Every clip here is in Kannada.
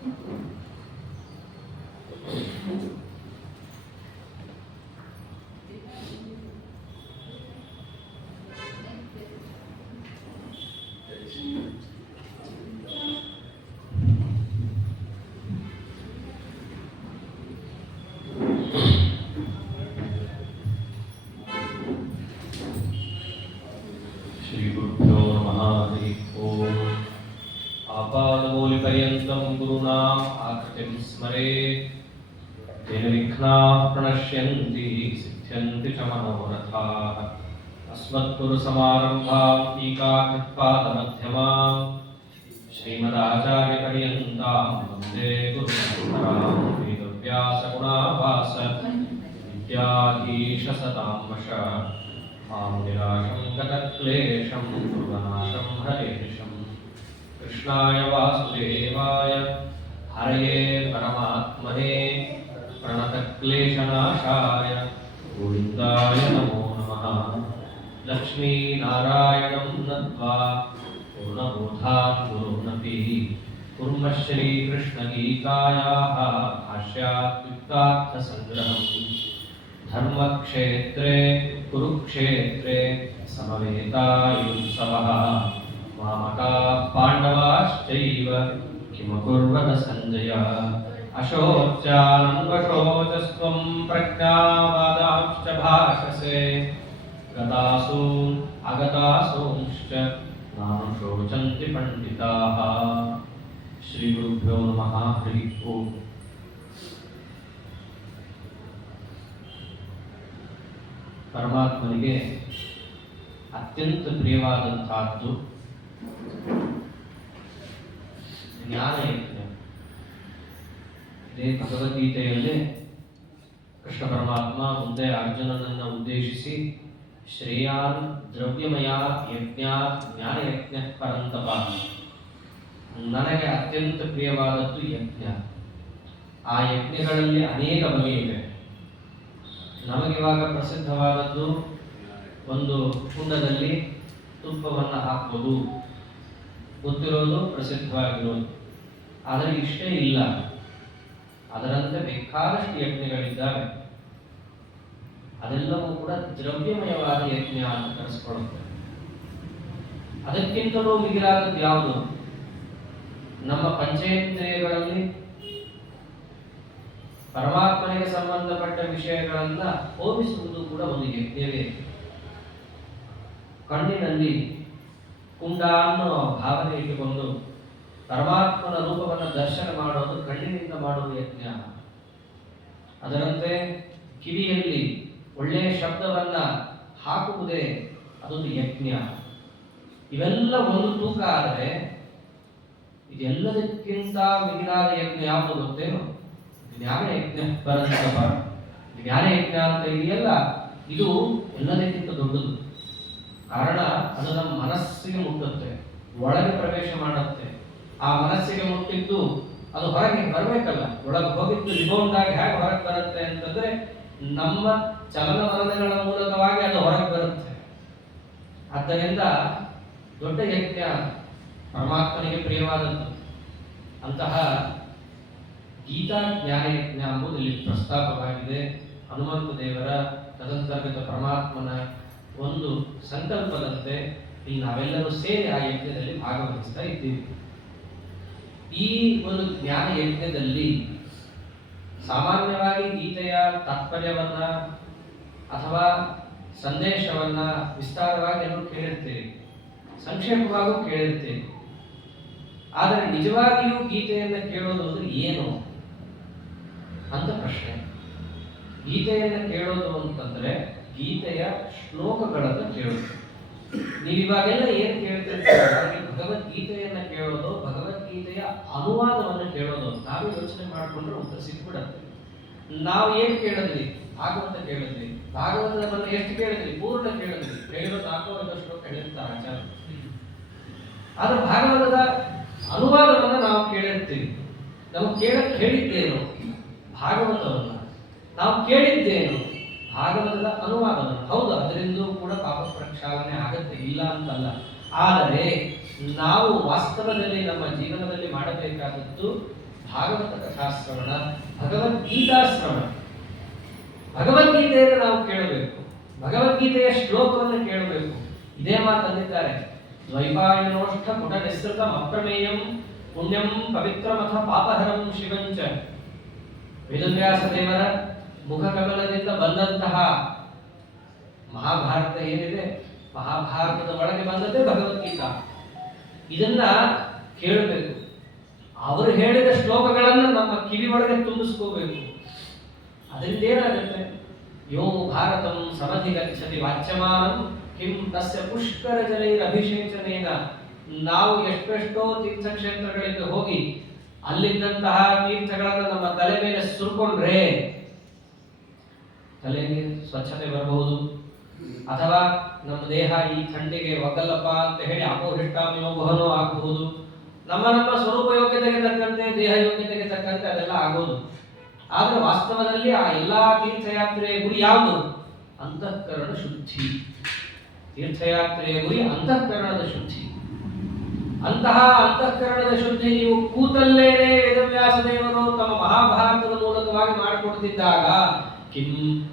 श्रीगुरुभ्यो नमः। हरिः ओम्। आपादमूलिपर्यन्तं गुरूणाम् आकृतिं स्मरेत्। तेन विघ्नाः प्रणश्यन्ति सिद्ध्यन्ति च मनोरथाः। अस्मद्गुरुसमारम्भां टीकाकृत्पादमध्यमाम् श्रीमदाचार्यपर्यन्तां वन्दे गुरुपरम्परां। वेदव्यासगुणाभास विद्याधीशसतां वश मां निराशं गतक्लेशं गुरुवनाशं हरेशं। कृष्णाय वासुदेवाय हरये परमात्मने प्रणतक्लेशनाशाय गोविन्दाय नमो नमः। लक्ष्मीनारायणं नत्वा पूर्णबोधान् गुरूनपि कुर्मः श्रीकृष्णगीतायाः भाष्यात्युक्तार्थसङ्ग्रहम्। धर्मक्षेत्रे कुरुक्षेत्रे समवेतायुत्सवः। मामकाः पाण्डवाश्चैव किमकुर्वत सञ्जय। अशोच्यानन्वशोचस्त्वं प्रज्ञावादांश्च भाषसे। गतासून् अगतासूंश्च नानुशोचन्ति पण्डिताः। श्रीगुरुभ्यो नमः। हरिः ओम्। ಪರಮಾತ್ಮನಿಗೆ ಅತ್ಯಂತ ಪ್ರಿಯವಾದಂತಹದ್ದು ಜ್ಞಾನಯಜ್ಞ. ಇದೇ ಭಗವದ್ಗೀತೆಯಲ್ಲಿ ಕೃಷ್ಣ ಪರಮಾತ್ಮ ಮುಂದೆ ಅರ್ಜುನನನ್ನು ಉದ್ದೇಶಿಸಿ ಶ್ರೇಯಾನ್ ದ್ರವ್ಯಮಯ ಯಜ್ಞ ಜ್ಞಾನಯಜ್ಞ ಪರಂತಪ. ನನಗೆ ಅತ್ಯಂತ ಪ್ರಿಯವಾದದ್ದು ಯಜ್ಞ. ಆ ಯಜ್ಞಗಳಲ್ಲಿ ಅನೇಕ ಬಗೆಯಿವೆ. ನಮಗಿವಾಗ ಪ್ರಸಿದ್ಧವಾದದ್ದು ಒಂದು ಕುಂಡದಲ್ಲಿ ತುಪ್ಪವನ್ನು ಹಾಕೋದು ಗೊತ್ತಿರೋದು, ಪ್ರಸಿದ್ಧವಾಗಿರೋದು. ಆದರೆ ಇಷ್ಟೇ ಇಲ್ಲ, ಅದರಂತೆ ಬೇಕಾದಷ್ಟು ಯಜ್ಞಗಳಿದ್ದಾವೆ. ಅದೆಲ್ಲವೂ ಕೂಡ ದ್ರವ್ಯಮಯವಾದ ಯಜ್ಞ ಅಂತ ಕರೆಸ್ಕೊಳ್ಳುತ್ತೆ. ಅದಕ್ಕಿಂತಲೂ ಮಿಗಿಲಾದದ್ದು ಯಾವುದು? ನಮ್ಮ ಪಂಚೇಂದ್ರಿಯಗಳಲ್ಲಿ ಪರಮಾತ್ಮನಿಗೆ ಸಂಬಂಧಪಟ್ಟ ವಿಷಯಗಳನ್ನ ಹೋಮಿಸುವುದು ಕೂಡ ಒಂದು ಯಜ್ಞವೇ. ಕಣ್ಣಿನಲ್ಲಿ ಕುಂಡ ಅನ್ನೋ ಭಾವನೆ ಇಟ್ಟುಕೊಂಡು ಪರಮಾತ್ಮನ ರೂಪವನ್ನು ದರ್ಶನ ಮಾಡೋದು ಕಣ್ಣಿನಿಂದ ಮಾಡುವ ಯಜ್ಞ. ಅದರಂತೆ ಕಿವಿಯಲ್ಲಿ ಒಳ್ಳೆಯ ಶಬ್ದವನ್ನ ಹಾಕುವುದೇ ಅದೊಂದು ಯಜ್ಞ. ಇವೆಲ್ಲ ಒಂದು ತೂಕ ಆದರೆ ಇದೆಲ್ಲದಕ್ಕಿಂತ ಮಿಗಿಲಾದ ಯಜ್ಞ ಯಾವುದು ಗೊತ್ತೇನು? ಜ್ಞಾನಯಜ್ಞ ಪರಂತಪ. ಜ್ಞಾನಯಜ್ಞ ಅಂತ ಇದೆಯಲ್ಲ, ಇದು ಎಲ್ಲದಕ್ಕಿಂತ ದೊಡ್ಡದು. ಕಾರಣ ಅದು ನಮ್ಮ ಮನಸ್ಸಿಗೆ ಮುಟ್ಟುತ್ತೆ, ಒಳಗೆ ಪ್ರವೇಶ ಮಾಡುತ್ತೆ. ಆ ಮನಸ್ಸಿಗೆ ಮುಟ್ಟಿದ್ದು ಅದು ಹೊರಗೆ ಬರಬೇಕಲ್ಲ. ಒಳಗೆ ಹೋಗಿದ್ದು ರಿಬೌಂಡಾಗಿ ಹೇಗೆ ಹೊರಗೆ ಬರುತ್ತೆ ಅಂತಂದ್ರೆ ನಮ್ಮ ಚಲನವಲನಗಳ ಮೂಲಕವಾಗಿ ಅದು ಹೊರಗೆ ಬರುತ್ತೆ. ಆದ್ದರಿಂದ ದೊಡ್ಡ ಯಜ್ಞ ಪರಮಾತ್ಮನಿಗೆ ಪ್ರಿಯವಾದದ್ದು. ಅಂತಹ ಗೀತಾ ಜ್ಞಾನಯಜ್ಞ ಎಂಬುದು ಇಲ್ಲಿ ಪ್ರಸ್ತಾಪವಾಗಿದೆ. ಹನುಮಂತ ದೇವರ ತದಂತರ್ಗತ ಪರಮಾತ್ಮನ ಒಂದು ಸಂಕಲ್ಪದಂತೆ ಇಲ್ಲಿ ನಾವೆಲ್ಲರೂ ಸೇರಿ ಆ ಯಜ್ಞದಲ್ಲಿ ಭಾಗವಹಿಸ್ತಾ ಇದ್ದೀವಿ. ಈ ಒಂದು ಜ್ಞಾನ ಯಜ್ಞದಲ್ಲಿ ಸಾಮಾನ್ಯವಾಗಿ ಗೀತೆಯ ತಾತ್ಪರ್ಯವನ್ನ ಅಥವಾ ಸಂದೇಶವನ್ನ ವಿಸ್ತಾರವಾಗಿ ಎಲ್ಲರೂ ಕೇಳಿರ್ತೀರಿ, ಸಂಕ್ಷೇಪವಾಗೂ ಕೇಳಿರ್ತೀರಿ. ಆದರೆ ನಿಜವಾಗಿಯೂ ಗೀತೆಯನ್ನು ಕೇಳೋದು ಅಂದ್ರೆ ಏನು ಅಂತ ಪ್ರಶ್ನೆ. ಗೀತೆಯನ್ನು ಕೇಳೋದು ಅಂತಂದ್ರೆ ಗೀತೆಯ ಶ್ಲೋಕಗಳನ್ನು ಕೇಳೋದು. ನೀವಿವಾಗೆಲ್ಲ ಏನು ಕೇಳ್ತಿರ್ತೀರ? ಭಗವದ್ಗೀತೆಯನ್ನ ಕೇಳೋದು, ಭಗವದ್ಗೀತೆಯ ಅನುವಾದವನ್ನು ಕೇಳೋದು. ನಾವೇ ಯೋಚನೆ ಮಾಡಿಕೊಂಡ್ರೆ ಉತ್ತರ ಸಿಕ್ಬಿಡತ್ತೆ. ನಾವು ಏನು ಕೇಳಿದ್ವಿ? ಭಾಗವತ ಕೇಳಿದ್ವಿ. ಭಾಗವತವನ್ನು ಎಷ್ಟು ಕೇಳಿದ್ವಿ? ಪೂರ್ಣ ಕೇಳಿದ್ವಿ. ಕೇಳಿರೋ 400 ಶ್ಲೋಕ ಹೇಳಿರ್ತಾರೆ ಆಚಾರ್ಯ. ಆದ್ರೆ ಭಾಗವತದ ಅನುವಾದವನ್ನ ನಾವು ಕೇಳಿರ್ತೀವಿ. ನಾವು ಕೇಳಿದ್ದೇನು? ಭಾಗವತವನ್ನ. ನಾವು ಕೇಳಿದ್ದೇನು? ಭಾಗವತದ ಅನುವಾದವನ್ನು. ಹೌದು, ಅದರಿಂದ ಕೂಡ ಪಾಪ ಪ್ರಕ್ಷಾಳನೆ ಆಗತ್ತೆ, ಇಲ್ಲ ಅಂತಲ್ಲ. ಆದರೆ ನಾವು ವಾಸ್ತವದಲ್ಲಿ ನಮ್ಮ ಜೀವನದಲ್ಲಿ ಮಾಡಬೇಕಾದದ್ದು ಭಾಗವತ ಕಥಾಶ್ರವಣ, ಭಗವದ್ಗೀತಾ ಶ್ರವಣ. ಭಗವದ್ಗೀತೆಯನ್ನು ನಾವು ಕೇಳಬೇಕು, ಭಗವದ್ಗೀತೆಯ ಶ್ಲೋಕವನ್ನು ಕೇಳಬೇಕು. ಇದೇ ಮಾತಂದಿದ್ದಾರೆ, ದ್ವೈಪಾಯನೋಷ್ಠ ಪುಟ ನಿಸೃತಂ ಅಪ್ರಮೇಯಂ ಪುಣ್ಯಂ ಪವಿತ್ರಮಥ ಪಾಪಹರಂ ಶಿವಂಚ. ವೇದವ್ಯಾಸ ದೇವರ ಮುಖಕಮಲದಿಂದ ಬಂದಂತಹ ಮಹಾಭಾರತ ಏನಿದೆ, ಮಹಾಭಾರತದ ಒಳಗೆ ಬಂದದ್ದೇ ಭಗವದ್ಗೀತಾ. ಇದನ್ನ ಕೇಳಬೇಕು. ಅವರು ಹೇಳಿದ ಶ್ಲೋಕಗಳನ್ನು ನಮ್ಮ ಕಿವಿ ಒಳಗೆ ತುಂಬಿಸ್ಕೋಬೇಕು. ಅದರಿಂದ ಏನಾಗುತ್ತೆ, ಯೋ ಭಾರತಂ ಸಮಧಿ ಗಚ್ಚತಿ ವಾಚ್ಯಮಾನಂ ಕಿಂ ತಸ್ಯ ಪುಷ್ಕರ ಜಲೈರಭಿಷೇಚನೇನ. ನಾವು ಎಷ್ಟೆಷ್ಟೋ ತೀರ್ಥಕ್ಷೇತ್ರಗಳಿಗೆ ಹೋಗಿ ಅಲ್ಲಿದ್ದಂತಹ ತೀರ್ಥಗಳನ್ನು ನಮ್ಮ ತಲೆ ಮೇಲೆ ಸುರ್ಕೊಂಡ್ರೆ ತಲೆಗೆ ಸ್ವಚ್ಛತೆ ಬರಬಹುದು, ಅಥವಾ ನಮ್ಮ ದೇಹ ಈ ಥಂಡಿಗೆ ಒಗ್ಗಲ್ಲಪ್ಪ ಅಂತ ಹೇಳಿ ಅಪೋಹಿಷ್ಟಾಮಿಯೋಗನೋ ಆಗಬಹುದು. ನಮ್ಮ ಸ್ವರೂಪ ಯೋಗ್ಯತೆಗೆ ತಕ್ಕಂತೆ, ದೇಹ ಯೋಗ್ಯತೆಗೆ ತಕ್ಕಂತೆ ಅದೆಲ್ಲ ಆಗೋದು. ಆದ್ರೆ ವಾಸ್ತವದಲ್ಲಿ ಆ ಎಲ್ಲಾ ತೀರ್ಥಯಾತ್ರೆಯ ಗುರಿ ಯಾವುದು? ಅಂತಃಕರಣ ಶುದ್ಧಿ. ತೀರ್ಥಯಾತ್ರೆಯ ಗುರಿ ಅಂತಃಕರಣದ ಶುದ್ಧಿ. ಅಂತಹ ಅಂತಃಕರಣದ ಶುದ್ಧಿ ನೀವು ಕೂತಲ್ಲೇನೆ ವೇದವ್ಯಾಸ ದೇವರು ತಮ್ಮ ಮಹಾಭಾರತದ ಮೂಲಕವಾಗಿ ಮಾಡಿಕೊಡ್ತಿದ್ದಾಗ, ಕಿಂ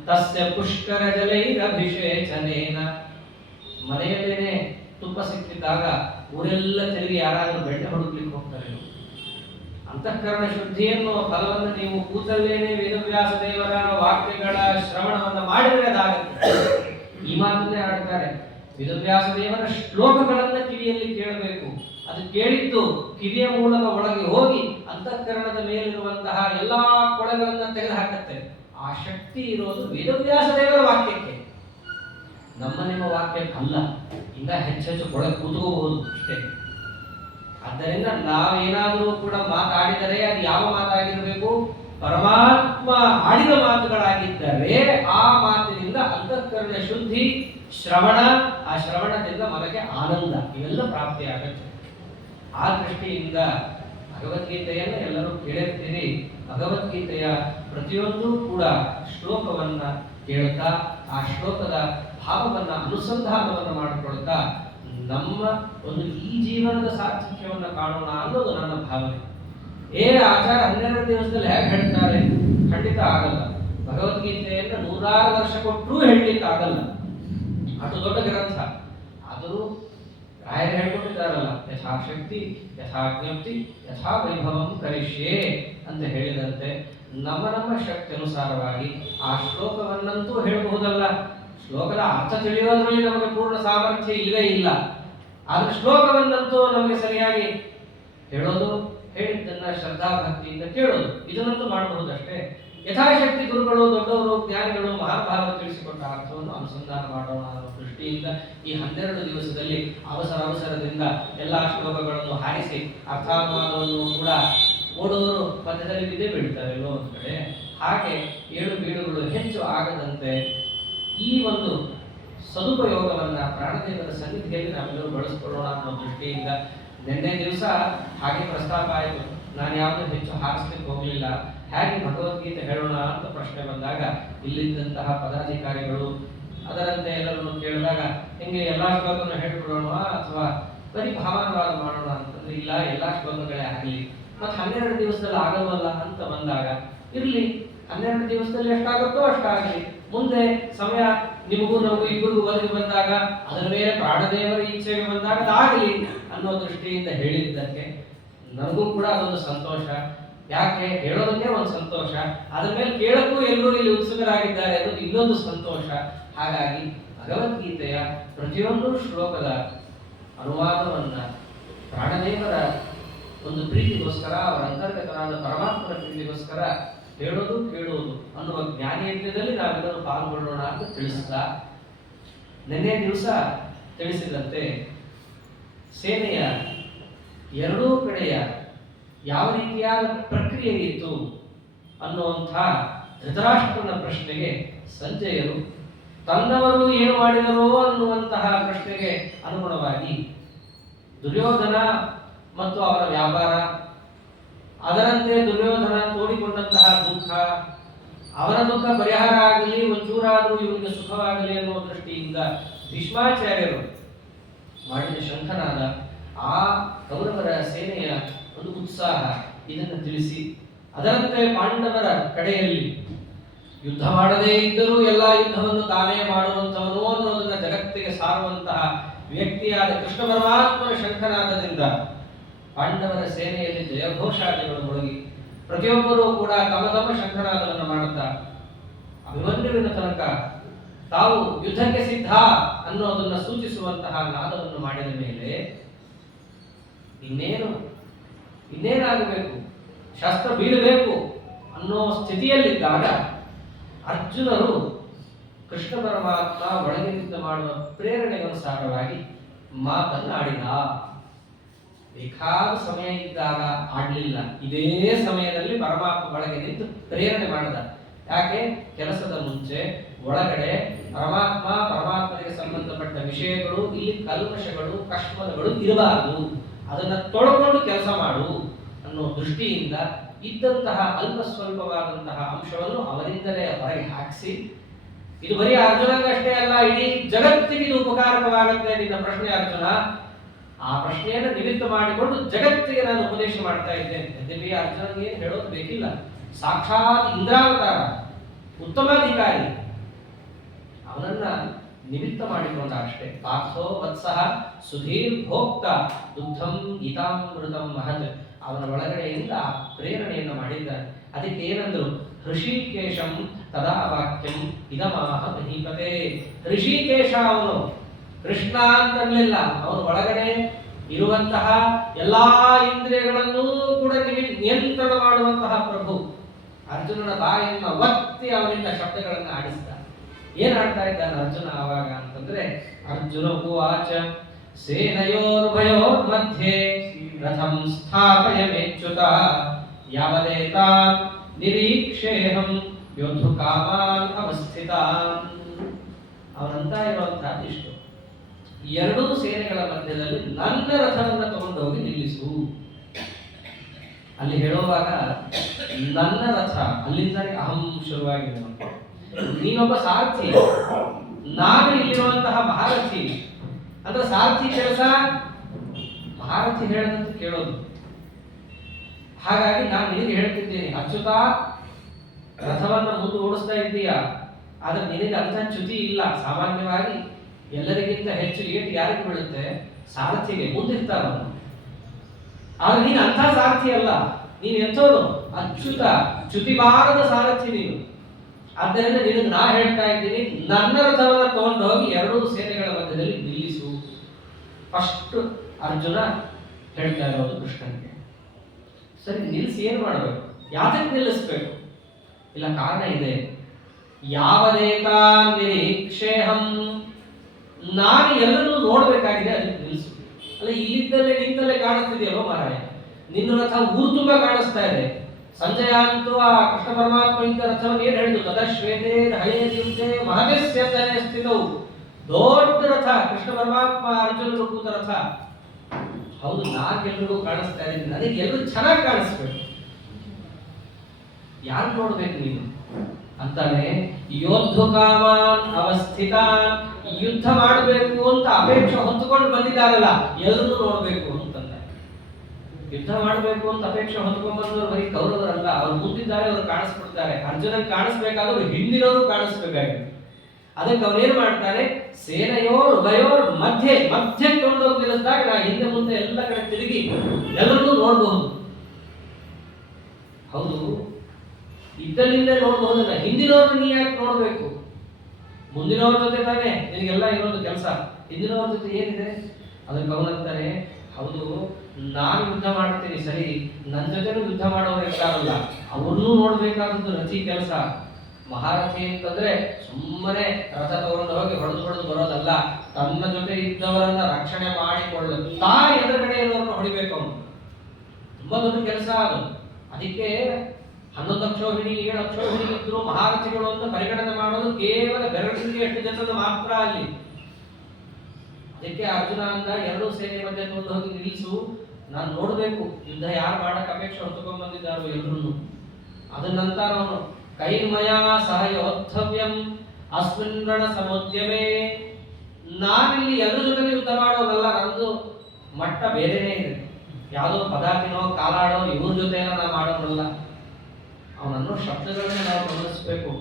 ತಸ್ಯ ಪುಷ್ಕರ ಜಲೈರಭಿಷೇಚನೇನ. ಮನೆಯಲ್ಲೇನೆ ತುಪ್ಪ ಸಿಕ್ಕಿದ್ದಾಗ ಊರೆಲ್ಲ ತಿರುಗಿ ಯಾರಾದರೂ ಬೆಣ್ಣೆ ಹುಡುಕ್ಲಿಕ್ಕೆ ಹೋಗ್ತಾರೆ. ಅಂತಃಕರಣ ಶುದ್ಧಿಯನ್ನು ಫಲವನ್ನು ನೀವು ಕೂತಲ್ಲೇನೆ ವೇದವ್ಯಾಸ ದೇವರ ವಾಕ್ಯಗಳ ಶ್ರವಣವನ್ನು ಮಾಡಿದರೆ ಅದಾಗುತ್ತೆ. ಈ ಮಾತನ್ನೇ ಆಡ್ತಾರೆ, ವೇದವ್ಯಾಸ ದೇವರ ಶ್ಲೋಕಗಳನ್ನ ಕಿವಿಯಲ್ಲಿ ಕೇಳಬೇಕು. ಅದು ಕೇಳಿದ್ದು ಕಿವಿಯ ಮೂಲಕ ಒಳಗೆ ಹೋಗಿ ಅಂತಃಕರಣದ ಮೇಲಿರುವಂತಹ ಎಲ್ಲಾ ಕೊಳೆಗಳನ್ನ ತೆಗೆದುಹಾಕುತ್ತೆ. ಆ ಶಕ್ತಿ ಇರೋದು ವೇದವ್ಯಾಸ ದೇವರ ವಾಕ್ಯಕ್ಕೆ, ನಮ್ಮ ನಿಮ್ಮ ವಾಕ್ಯಕ್ಕಲ್ಲ. ಇಂದ ಹೆಚ್ಚೆಚ್ಚು ಕೊಳೆ ಕೂತ್ಕೋಬಹುದು ಅಷ್ಟೇ. ಆದ್ದರಿಂದ ನಾವೇನಾದರೂ ಕೂಡ ಮಾತಾಡಿದರೆ ಅದು ಯಾವ ಮಾತಾಗಿರಬೇಕು? ಪರಮಾತ್ಮ ಆಡಿದ ಮಾತುಗಳಾಗಿದ್ದರೆ ಆ ಮಾತಿನಿಂದ ಅಂತಃಕರಣ ಶುದ್ಧಿ, ಶ್ರವಣ, ಆ ಶ್ರವಣದಿಂದ ಮನಗೆ ಆನಂದ, ಇವೆಲ್ಲ ಪ್ರಾಪ್ತಿಯಾಗುತ್ತೆ. ಆ ದೃಷ್ಟಿಯಿಂದ ಭಗವದ್ಗೀತೆಯನ್ನು ಎಲ್ಲರೂ ಕೇಳಿರ್ತೀರಿ. ಭಗವದ್ಗೀತೆಯ ಪ್ರತಿಯೊಂದು ಕೂಡ ಶ್ಲೋಕವನ್ನ ಕೇಳುತ್ತಾ ಆ ಶ್ಲೋಕದ ಭಾವವನ್ನ ಅನುಸಂಧಾನವನ್ನು ಮಾಡಿಕೊಳ್ತಾ ನಮ್ಮ ಒಂದು ಈ ಜೀವನದ ಸಾರ್ಥಕ್ಯವನ್ನು ಕಾಣೋಣ ಅನ್ನೋದು ನನ್ನ ಭಾವನೆ. ಆಚಾರ 12 ದಿವಸದಲ್ಲಿ ಹೇಗೆ ಹೇಳ್ತಾರೆ? ಖಂಡಿತ ಆಗಲ್ಲ. ಭಗವದ್ಗೀತೆಯನ್ನು 106 ವರ್ಷ ಕೊಟ್ಟರೂ ಹೇಳಲಿಕ್ಕೆ ಆಗಲ್ಲ, ಅಷ್ಟು ದೊಡ್ಡ ಗ್ರಂಥ. ಆದರೂ ರಾಯರು ಹೇಳ್ಕೊಟ್ಟಿದ್ದಾರಲ್ಲ, ಯಥಾಶಕ್ತಿ ಯಥಾ ಜ್ಞಪ್ತಿ ಯಥಾ ವೈಭವಂ ಕರಿಷ್ಯೆ ಅಂತ ಹೇಳಿದಂತೆ ನಮ್ಮ ಶಕ್ತಿ ಅನುಸಾರವಾಗಿ ಆ ಶ್ಲೋಕವನ್ನಂತೂ ಹೇಳಬಹುದಲ್ಲ. ಶ್ಲೋಕದ ಅರ್ಥ ತಿಳಿಯೋದ್ರಲ್ಲಿ ನಮಗೆ ಪೂರ್ಣ ಸಾಮರ್ಥ್ಯ ಇಲ್ಲವೇ ಇಲ್ಲ. ಆದ್ರೆ ಶ್ಲೋಕವನ್ನಂತೂ ನಮಗೆ ಸರಿಯಾಗಿ ಹೇಳೋದು, ಹೇಳಿದ್ದನ್ನ ಶ್ರದ್ಧಾ ಭಕ್ತಿಯಿಂದ ಕೇಳೋದು, ಇದನ್ನಂತೂ ಮಾಡಬಹುದಷ್ಟೇ. ಯಥಾಶಕ್ತಿ ಗುರುಗಳು, ದೊಡ್ಡವರು, ಜ್ಞಾನಿಗಳು, ಮಹಾಭಾರತ ತಿಳಿಸಿಕೊಟ್ಟ ಅರ್ಥವನ್ನು ಅನುಸಂಧಾನ ಮಾಡೋಣ ಅನ್ನೋ ದೃಷ್ಟಿಯಿಂದ ಈ 12 ದಿವಸದಲ್ಲಿ ಅವಸರದಿಂದ ಎಲ್ಲಾ ಶ್ಲೋಕಗಳನ್ನು ಹಾರಿಸಿ ಅರ್ಥಾನುವಾದವನ್ನು ಕೂಡ ಓಡೋರು ಮಧ್ಯದಲ್ಲಿ ಬಿದ್ದೇ ಬೀಳ್ತಾರೆ ಎಲ್ಲೋ ಒಂದು ಕಡೆ. ಹಾಗೆ ಏಳು ಬೀಳುಗಳು ಹೆಚ್ಚು ಆಗದಂತೆ ಈ ಒಂದು ಸದುಪಯೋಗವನ್ನ ಪ್ರಾಣದೇವರ ಸನ್ನಿಧಿಯಲ್ಲಿ ನಾವೆಲ್ಲರೂ ಬಳಸ್ಕೊಳ್ಳೋಣ ಅನ್ನೋ ದೃಷ್ಟಿಯಿಂದ ನಿನ್ನೆ ದಿವಸ ಹಾಗೆ ಪ್ರಸ್ತಾಪ ಆಯಿತು. ನಾನು ಯಾವುದೂ ಹೆಚ್ಚು ಹಾರಿಸ್ಲಿಕ್ಕೆ ಹೋಗಲಿಲ್ಲ. ಹೇಗೆ ಭಗವದ್ಗೀತೆ ಹೇಳೋಣ ಅಂತ ಪ್ರಶ್ನೆ ಬಂದಾಗ ಇಲ್ಲಿದ್ದಂತಹ ಪದಾಧಿಕಾರಿಗಳು ಅದರಂತೆ ಎಲ್ಲರನ್ನು ಕೇಳಿದಾಗ ಹೆಂಗೆ ಎಲ್ಲಾ ಶ್ಲೋಕವನ್ನು ಹೇಳ್ಬಿಡೋಣ ಅಥವಾ ಬರೀ ಭಾವನವಾದ ಮಾಡೋಣ ಅಂತಂದ್ರೆ, ಇಲ್ಲ, ಎಲ್ಲಾ ಶ್ಲೋಕಗಳೇ ಆಗಲಿ, ಮತ್ತೆ 12 ದಿವಸದಲ್ಲಿ ಆಗಲ್ವಲ್ಲ ಅಂತ ಬಂದಾಗ ಇರ್ಲಿ, 12 ದಿವಸದಲ್ಲಿ ಎಷ್ಟಾಗುತ್ತೋ ಅಷ್ಟಾಗಲಿ. ಮುಂದೆ ಸಮಯ ನಿಮಗೂ ನಮಗೂ ಇಬ್ಬರಿಗೂ ಒದಗಿ ಬಂದಾಗ, ಅದರ ಮೇಲೆ ಪ್ರಾಣದೇವರ ಇಚ್ಛೆಗೆ ಬಂದಾಗ ಅದಾಗಲಿ ಅನ್ನೋ ದೃಷ್ಟಿಯಿಂದ ಹೇಳಿದ್ದಕ್ಕೆ ನನಗೂ ಕೂಡ ಅದೊಂದು ಸಂತೋಷ. ಯಾಕೆ ಹೇಳೋದಕ್ಕೆ ಒಂದು ಸಂತೋಷ, ಅದ್ರ ಮೇಲೆ ಕೇಳಕ್ಕೂ ಎಲ್ಲರೂ ಇಲ್ಲಿ ಉತ್ಸುಕರಾಗಿದ್ದಾರೆ ಅನ್ನೋದು ಇನ್ನೊಂದು ಸಂತೋಷ. ಹಾಗಾಗಿ ಭಗವದ್ಗೀತೆಯ ಪ್ರತಿಯೊಂದು ಶ್ಲೋಕದ ಅನುವಾದವನ್ನ ಪ್ರಾಣದೇವರ ಒಂದು ಪ್ರೀತಿಗೋಸ್ಕರ, ಅವರ ಅಂತರ್ಗತನಾದ ಪರಮಾತ್ಮನ ಪ್ರೀತಿಗೋಸ್ಕರ ಹೇಳೋದು ಕೇಳುವುದು ಅನ್ನುವ ಜ್ಞಾನೇಂದ್ರದಲ್ಲಿ ನಾವೆಲ್ಲರೂ ಪಾಲ್ಗೊಳ್ಳೋಣ ಅಂತ ತಿಳಿಸ್ತಾ, ನಿನ್ನೆ ದಿವಸ ತಿಳಿಸಿದಂತೆ ಸೇನೆಯ ಎರಡೂ ಕಡೆಯ ಯಾವ ರೀತಿಯಾದ ಪ್ರಕ್ರಿಯೆ ಇತ್ತು ಅನ್ನುವಂಥ ಧೃತರಾಷ್ಟ್ರನ ಪ್ರಶ್ನೆಗೆ ಸಂಜಯರು ತನ್ನವರು ಏನು ಮಾಡಿದರೋ ಅನ್ನುವಂತಹ ಪ್ರಶ್ನೆಗೆ ಅನುಗುಣವಾಗಿ ದುರ್ಯೋಧನ ಮತ್ತು ಅವರ ವ್ಯಾಪಾರ, ಅದರಂತೆ ದುರ್ಯೋಧನ ತೋಡಿಕೊಂಡಂತಹ ದುಃಖ, ಅವರ ದುಃಖ ಪರಿಹಾರ ಆಗಲಿ, ಒಂಚೂರಾದರೂ ಇವರಿಗೆ ಸುಖವಾಗಲಿ ಅನ್ನುವ ದೃಷ್ಟಿಯಿಂದ ಭೀಷ್ಮಾಚಾರ್ಯರು ಮಾಡಿದ ಶಂಖನಾದ ಆ ಕೌರವರ ಸೇನೆಯ ಒಂದು ಉತ್ಸಾಹ, ಇದನ್ನು ತಿಳಿಸಿ ಅದರಂತೆ ಪಾಂಡವರ ಕಡೆಯಲ್ಲಿ ಯುದ್ಧ ಮಾಡದೇ ಇದ್ದರೂ ಎಲ್ಲ ಯುದ್ಧವನ್ನು ತಾನೇ ಮಾಡುವಂತವನು ಅನ್ನೋದನ್ನ ಜಗತ್ತಿಗೆ ಸಾರುವಂತಹ ವ್ಯಕ್ತಿಯಾದ ಕೃಷ್ಣ ಪರಮಾತ್ಮನ ಶಂಖನಾದದಿಂದ ಪಾಂಡವರ ಸೇನೆಯಲ್ಲಿ ಜಯಘೋಷಾದಿಗಳು ಮುಳುಗಿ ಪ್ರತಿಯೊಬ್ಬರೂ ಕೂಡ ತಮ್ಮ ತಮ್ಮ ಶಂಖನಾದವನ್ನು ಮಾಡುತ್ತಾ ಅಭಿಮನ್ಯುವಿನ ತನಕ ತಾವು ಯುದ್ಧಕ್ಕೆ ಸಿದ್ಧ ಅನ್ನೋದನ್ನ ಸೂಚಿಸುವಂತಹ ನಾದವನ್ನು ಮಾಡಿದ ಮೇಲೆ ಇನ್ನೇನಾಗಬೇಕು, ಶಸ್ತ್ರ ಬೀಳಬೇಕು ಅನ್ನೋ ಸ್ಥಿತಿಯಲ್ಲಿದ್ದಾಗ ಅರ್ಜುನರು ಕೃಷ್ಣ ಪರಮಾತ್ಮ ಒಳಗಿನಿಂದ ಮಾಡುವ ಪ್ರೇರಣೆಗನುಸಾರವಾಗಿ ಮಾತನ್ನಾಡಿದ. ಬೇಕಾದ ಸಮಯ ಇದ್ದಾಗ ಆಡ್ಲಿಲ್ಲ, ಇದೇ ಸಮಯದಲ್ಲಿ ಪರಮಾತ್ಮ ಒಳಗೆ ನಿಂತು ಪ್ರೇರಣೆ ಮಾಡಿದ. ಯಾಕೆ? ಕೆಲಸದ ಮುಂಚೆ ಒಳಗಡೆ ಪರಮಾತ್ಮನಿಗೆ ಸಂಬಂಧಪಟ್ಟ ವಿಷಯಗಳು, ಇಲ್ಲಿ ಕಲ್ಮಶಗಳು ಕಶ್ಮಲಗಳು ಇರಬಾರದು, ಅದನ್ನ ತೊಳ್ಕೊಂಡು ಕೆಲಸ ಮಾಡು ಅನ್ನೋ ದೃಷ್ಟಿಯಿಂದ ಇದ್ದಂತಹ ಅಲ್ಪ ಸ್ವಲ್ಪವಾದಂತಹ ಅಂಶವನ್ನು ಅವರಿಂದಲೇ ಹೊರಗೆ ಹಾಕಿಸಿ, ಇದು ಬರೀ ಅರ್ಜುನಗಷ್ಟೇ ಅಲ್ಲ, ಇಡೀ ಜಗತ್ತಿಗೆ ಇದು ಉಪಕಾರಕವಾಗುತ್ತೆ ನಿನ್ನ ಪ್ರಶ್ನೆ ಅರ್ಜುನ, ಆ ಪ್ರಶ್ನೆಯನ್ನು ನಿಮಿತ್ತ ಮಾಡಿಕೊಂಡು ಜಗತ್ತಿಗೆ ನಾನು ಉಪದೇಶ ಮಾಡ್ತಾ ಇದ್ದೇನೆ. ಯದ್ಯಪಿ ಅರ್ಜುನನಿಗೆ ಏನು ಹೇಳೋದು ಬೇಕಿಲ್ಲ, ಸಾಕ್ಷಾತ್ ಇಂದ್ರಾವತಾರ, ಉತ್ತಮಾಧಿಕಾರಿ, ಅವನನ್ನ ನಿಮಿತ್ತ ಮಾಡಿಕೊಂಡ ಅಷ್ಟೇ. ಪಾರ್ಥೋ ವತ್ಸಃ ಸುಧೀರ್ ಭೋಕ್ತ ದುಗ್ಧಂ ಗೀತಾಮೃತಂ ಮಹತ್, ಅವನ ಒಳಗಡೆಯಿಂದ ಪ್ರೇರಣೆಯನ್ನು ಮಾಡಿದ್ದಾರೆ. ಅದಕ್ಕೆ ಏನಂದ್ರು? ಹೃಷಿಕೇಶಂ ತದಾ ವಾಕ್ಯಂ ಇದಮಾಹ ಮಹೀಪತೆ. ಹೃಷಿಕೇಶ ಅವನು ಕೃಷ್ಣ ಅಂತನ್ಲಿಲ್ಲ, ಅವನ ಒಳಗಡೆ ಇರುವಂತಹ ಎಲ್ಲಾ ಇಂದ್ರಿಯಗಳನ್ನೂ ಕೂಡ ನಿಯಂತ್ರಣ ಮಾಡುವಂತಹ ಪ್ರಭು ಅರ್ಜುನನ ಬಾಯನ್ನು ಒತ್ತಿ ಅವನಿಂದ ಶಬ್ದಗಳನ್ನು ಆಡಿಸಿದ. ಏನ್ ಆಡ್ತಾ ಇದ್ದಾನೆ ಅರ್ಜುನ ಆವಾಗ ಅಂತಂದ್ರೆ, ಅರ್ಜುನ ಉವಾಚ ಸೇನಯೋರ್ಭಯೋರ್ ಮಧ್ಯೆ ರಥಂ ಸ್ಥಾಪಯಮೇಚ್ಯುತ ಯಾವದೇತಾ ನಿರೀಕ್ಷೇಹಂ ಯೋಧು ಕಾಮಾನ್ ಅವಸ್ಥಿತಾನ್. ಅವನಂತ ಇರುವಂತಹ ಇಷ್ಟು, ಎರಡೂ ಸೇನೆಗಳ ಮಧ್ಯದಲ್ಲಿ ನನ್ನ ರಥವನ್ನು ತಗೊಂಡು ಹೋಗಿ ನಿಲ್ಲಿಸು. ಅಲ್ಲಿ ಹೇಳುವಾಗ ನನ್ನ ರಥ, ಅಲ್ಲಿಂದ ಅಹಂ ಶುರುವಾಗಿದೆ. ನೀನೊಬ್ಬ ಸಾರಥಿ, ನಾನು ಇಲ್ಲಿರುವಂತಹ ಮಹಾರಥಿ. ಅಂದ್ರೆ ಸಾರಥಿ ಕೆಲಸ ಮಹಾರಥಿ ಹೇಳದಂತ ಕೇಳೋದು. ಹಾಗಾಗಿ ನಾನು ನಿನಗೆ ಹೇಳ್ತಿದ್ದೇನೆ, ಅಚ್ಯುತ ರಥವನ್ನ ಮುಂದೆ ಓಡಿಸ್ತಾ ಇದ್ದೀಯಾ, ಆದ್ರೆ ನಿನಗೆ ಅಂಥ ಚ್ಯುತಿ ಇಲ್ಲ. ಸಾಮಾನ್ಯವಾಗಿ ಎಲ್ಲರಿಗಿಂತ ಹೆಚ್ಚು ಏಟು ಯಾರಿಗೆ ಬೀಳುತ್ತೆ? ಸಾರಥಿಗೆ, ಮುಂದಿರ್ತಾರವನು. ಆದ್ರೆ ನೀನು ಅಂಥ ಸಾರಥಿ ಅಲ್ಲ, ನೀನು ಎಂಥವನು? ಅಚ್ಯುತ, ಚ್ಯುತಿಬಾರದ ಸಾರಥಿ ನೀನು. ಆದ್ದರಿಂದ ನಿನಗೆ ನಾ ಹೇಳ್ತಾ ಇದ್ದೀನಿ, ನನ್ನ ರಥವನ್ನು ತಗೊಂಡು ಹೋಗಿ ಎರಡೂ ಸೇನೆಗಳ ಮಧ್ಯದಲ್ಲಿ ನಿಲ್ಲಿಸು. ಫಸ್ಟ್ ಅರ್ಜುನ ಹೇಳ್ತಾ ಇರೋದು ಕೃಷ್ಣನಿಗೆ. ಸರಿ, ನಿಲ್ಲಿಸಿ ಏನು ಮಾಡಬೇಕು? ಯಾತಕ್ಕೆ ನಿಲ್ಲಿಸ್ಬೇಕು? ಇಲ್ಲ, ಕಾರಣ ಇದೆ. ಯಾವದೇತಾ ನಿರೀಕ್ಷೇಹಂ, ನಾನು ಎಲ್ಲರೂ ನೋಡ್ಬೇಕಾಗಿದೆ, ಅದಕ್ಕೆ ನಿಲ್ಲಿಸು. ಅಲ್ಲ, ಇಲ್ಲಿದ್ದಲ್ಲೇ ನಿಂತಲ್ಲೇ ಕಾಣಿಸ್ತಿದೆಯಲ್ಲೋ ಮಾರಾಯ, ನಿನ್ನ ರಥ ಊರು ತುಂಬ ಕಾಣಿಸ್ತಾ ಇದೆ. ಸಂಜಯ ಅಂತೂ ಆ ಕೃಷ್ಣ ಪರಮಾತ್ಮ ಇಂಥ ರಥವನ್ನು ಏನ್ ಹೇಳಿದ್ರು? ತದಶ್ವೇತೆ ಹಳೇ ದಿವಸೆ ಮಹವ್ಯಸ್ಯಂತನೇ ಸ್ಥಿತವು. ದೊಡ್ಡ ರಥ ಕೃಷ್ಣ ಪರಮಾತ್ಮ ಅರ್ಜುನರು ಕೂತ ರಥ. ಹೌದು, ನಾನೆಲ್ಲರಿಗೂ ಕಾಣಿಸ್ತಾ ಇದ್ದೀನಿ, ನನಗೆ ಎಲ್ಲರೂ ಚೆನ್ನಾಗಿ ಕಾಣಿಸ್ಬೇಕು. ಯಾರು ನೋಡ್ಬೇಕು ನೀನು ಅಂತಾನೆ. ಯೋಧು ಕಾಮಾನ್ ಅವಸ್ಥಿತಾನ್, ಯುದ್ಧ ಮಾಡಬೇಕು ಅಂತ ಅಪೇಕ್ಷೆ ಹೊತ್ತುಕೊಂಡು ಬಂದಿದ್ದಾರಲ್ಲ, ಎಲ್ಲರೂ ನೋಡ್ಬೇಕು ಅಂತಂದ. ಯುದ್ಧ ಮಾಡಬೇಕು ಅಂತ ಅಪೇಕ್ಷೆ ಹೊತ್ಕೊಂಡ್ ಬಂದವರು ಬರೀ ಕೌರವರಲ್ಲ, ಅವ್ರು ಮುಂದಿದ್ದಾರೆ, ಅವ್ರು ಕಾಣಿಸ್ಬಿಡ್ತಾರೆ. ಅರ್ಜುನನ್ ಕಾಣಿಸ್ಬೇಕಾದ್ರು ಹಿಂದಿನವರು ಕಾಣಿಸ್ಬೇಕಾಗಿದೆ. ಅದಕ್ಕೆ ಅವನೇನ್ ಮಾಡ್ತಾನೆ? ಸೇನೆಯೋರ್ ಉಭಯೋರ್ ಮಧ್ಯೆ ಕೊಂಡೋಗಿ ನಿಲ್ಲಿಸಿದಾಗ ನಾ ಹಿಂದೆ ಮುಂದೆ ಎಲ್ಲ ಕಡೆ ತಿರುಗಿ ಎಲ್ಲರನ್ನೂ ನೋಡಬಹುದು. ಹೌದು, ಇದ್ದಲ್ಲಿಂದ ನೋಡಬಹುದಲ್ಲ, ಹಿಂದಿನವ್ರನ್ನ ನೀ ಯಾಕೆ ನೋಡ್ಬೇಕು? ಮುಂದಿನವ್ರ ಜೊತೆ ತಾನೇ ನಿನಗೆಲ್ಲ ಇರೋದು ಕೆಲಸ. ಹಿಂದಿನವ್ರ ಜೊತೆ ಏನಿದೆ? ಅದಕ್ಕೆ ಅವನಂತಾನೆ, ಹೌದು ನಾನು ಯುದ್ಧ ಮಾಡ್ತೀನಿ ಸರಿ, ನನ್ನ ಜೊತೆನೂ ಯುದ್ಧ ಮಾಡೋರು ಇರ್ತಾರಲ್ಲ, ಅವ್ರನ್ನೂ ನೋಡ್ಬೇಕಾದದ್ದು ರಥಿ ಕೆಲಸ. ಮಹಾರಥಿ ಅಂತಂದ್ರೆ ಸುಮ್ಮನೆ ರಥ ತಗೊಂಡು ಹೋಗಿ ಹೊಡೆದು ಬರೋದಲ್ಲ, ತನ್ನ ಜೊತೆ ಇದ್ದವರನ್ನ ರಕ್ಷಣೆ ಮಾಡಿಕೊಳ್ಳುತ್ತಾ ಎದುರುಗಡೆ ಇರೋರನ್ನ ಹೊಡಿಬೇಕು ಅವನು. ತುಂಬಾ ದೊಡ್ಡ ಕೆಲಸ ಅದು. ಅದಕ್ಕೆ 11 ಅಕ್ಷೋಹಿಣಿ 7 ಅಕ್ಷೋಹಿಣಿ ಇದ್ರು ಮಹಾರಥಿಗಳು ಅಂತ ಪರಿಗಣನೆ ಮಾಡೋದು ಕೇವಲ ಬೆರಳಿಗೆ ಎಷ್ಟು ಜನರನ್ನು ಮಾತ್ರ ಅಲ್ಲಿ. ಅದಕ್ಕೆ ಅರ್ಜುನ ಅಂದ, ಎರಡೂ ಸೇನೆ ಮಧ್ಯೆ ತಗೊಂಡು ಹೋಗಿ ನಿಲ್ಲಿಸು, ನಾನು ನೋಡ್ಬೇಕು ಯುದ್ಧ ಯಾರು ಮಾಡಕ್ ಅಪೇಕ್ಷೆ ಹೊತ್ತುಕೊಂಡ್ ಬಂದಿದ್ದಾರೋ ಎಲ್ಲರೂ. ಅದನ್ನಂತ ಅವನು ಕೈರ್ಮಯ ಸಹ ಯೋದ್ಧವ್ಯಂ ಅಸ್ಮಿನ್ ರಣ ಸಮುದ್ಯಮೇ. ನಾನಿಲ್ಲಿ ಎಲ್ಲರ ಜೊತೆ ಯುದ್ಧ ಮಾಡೋದಲ್ಲ, ನಂದು ಮಟ್ಟ ಬೇರೆನೇ ಇದೆ. ಯಾವುದೋ ಪದಾತಿನೋ ಕಾಲಾಡೋ ಇವ್ರ ಜೊತೆ ನಾನು ಶಬ್ದಗಳನ್ನು ನಾವು ಗಮನಿಸಬೇಕು.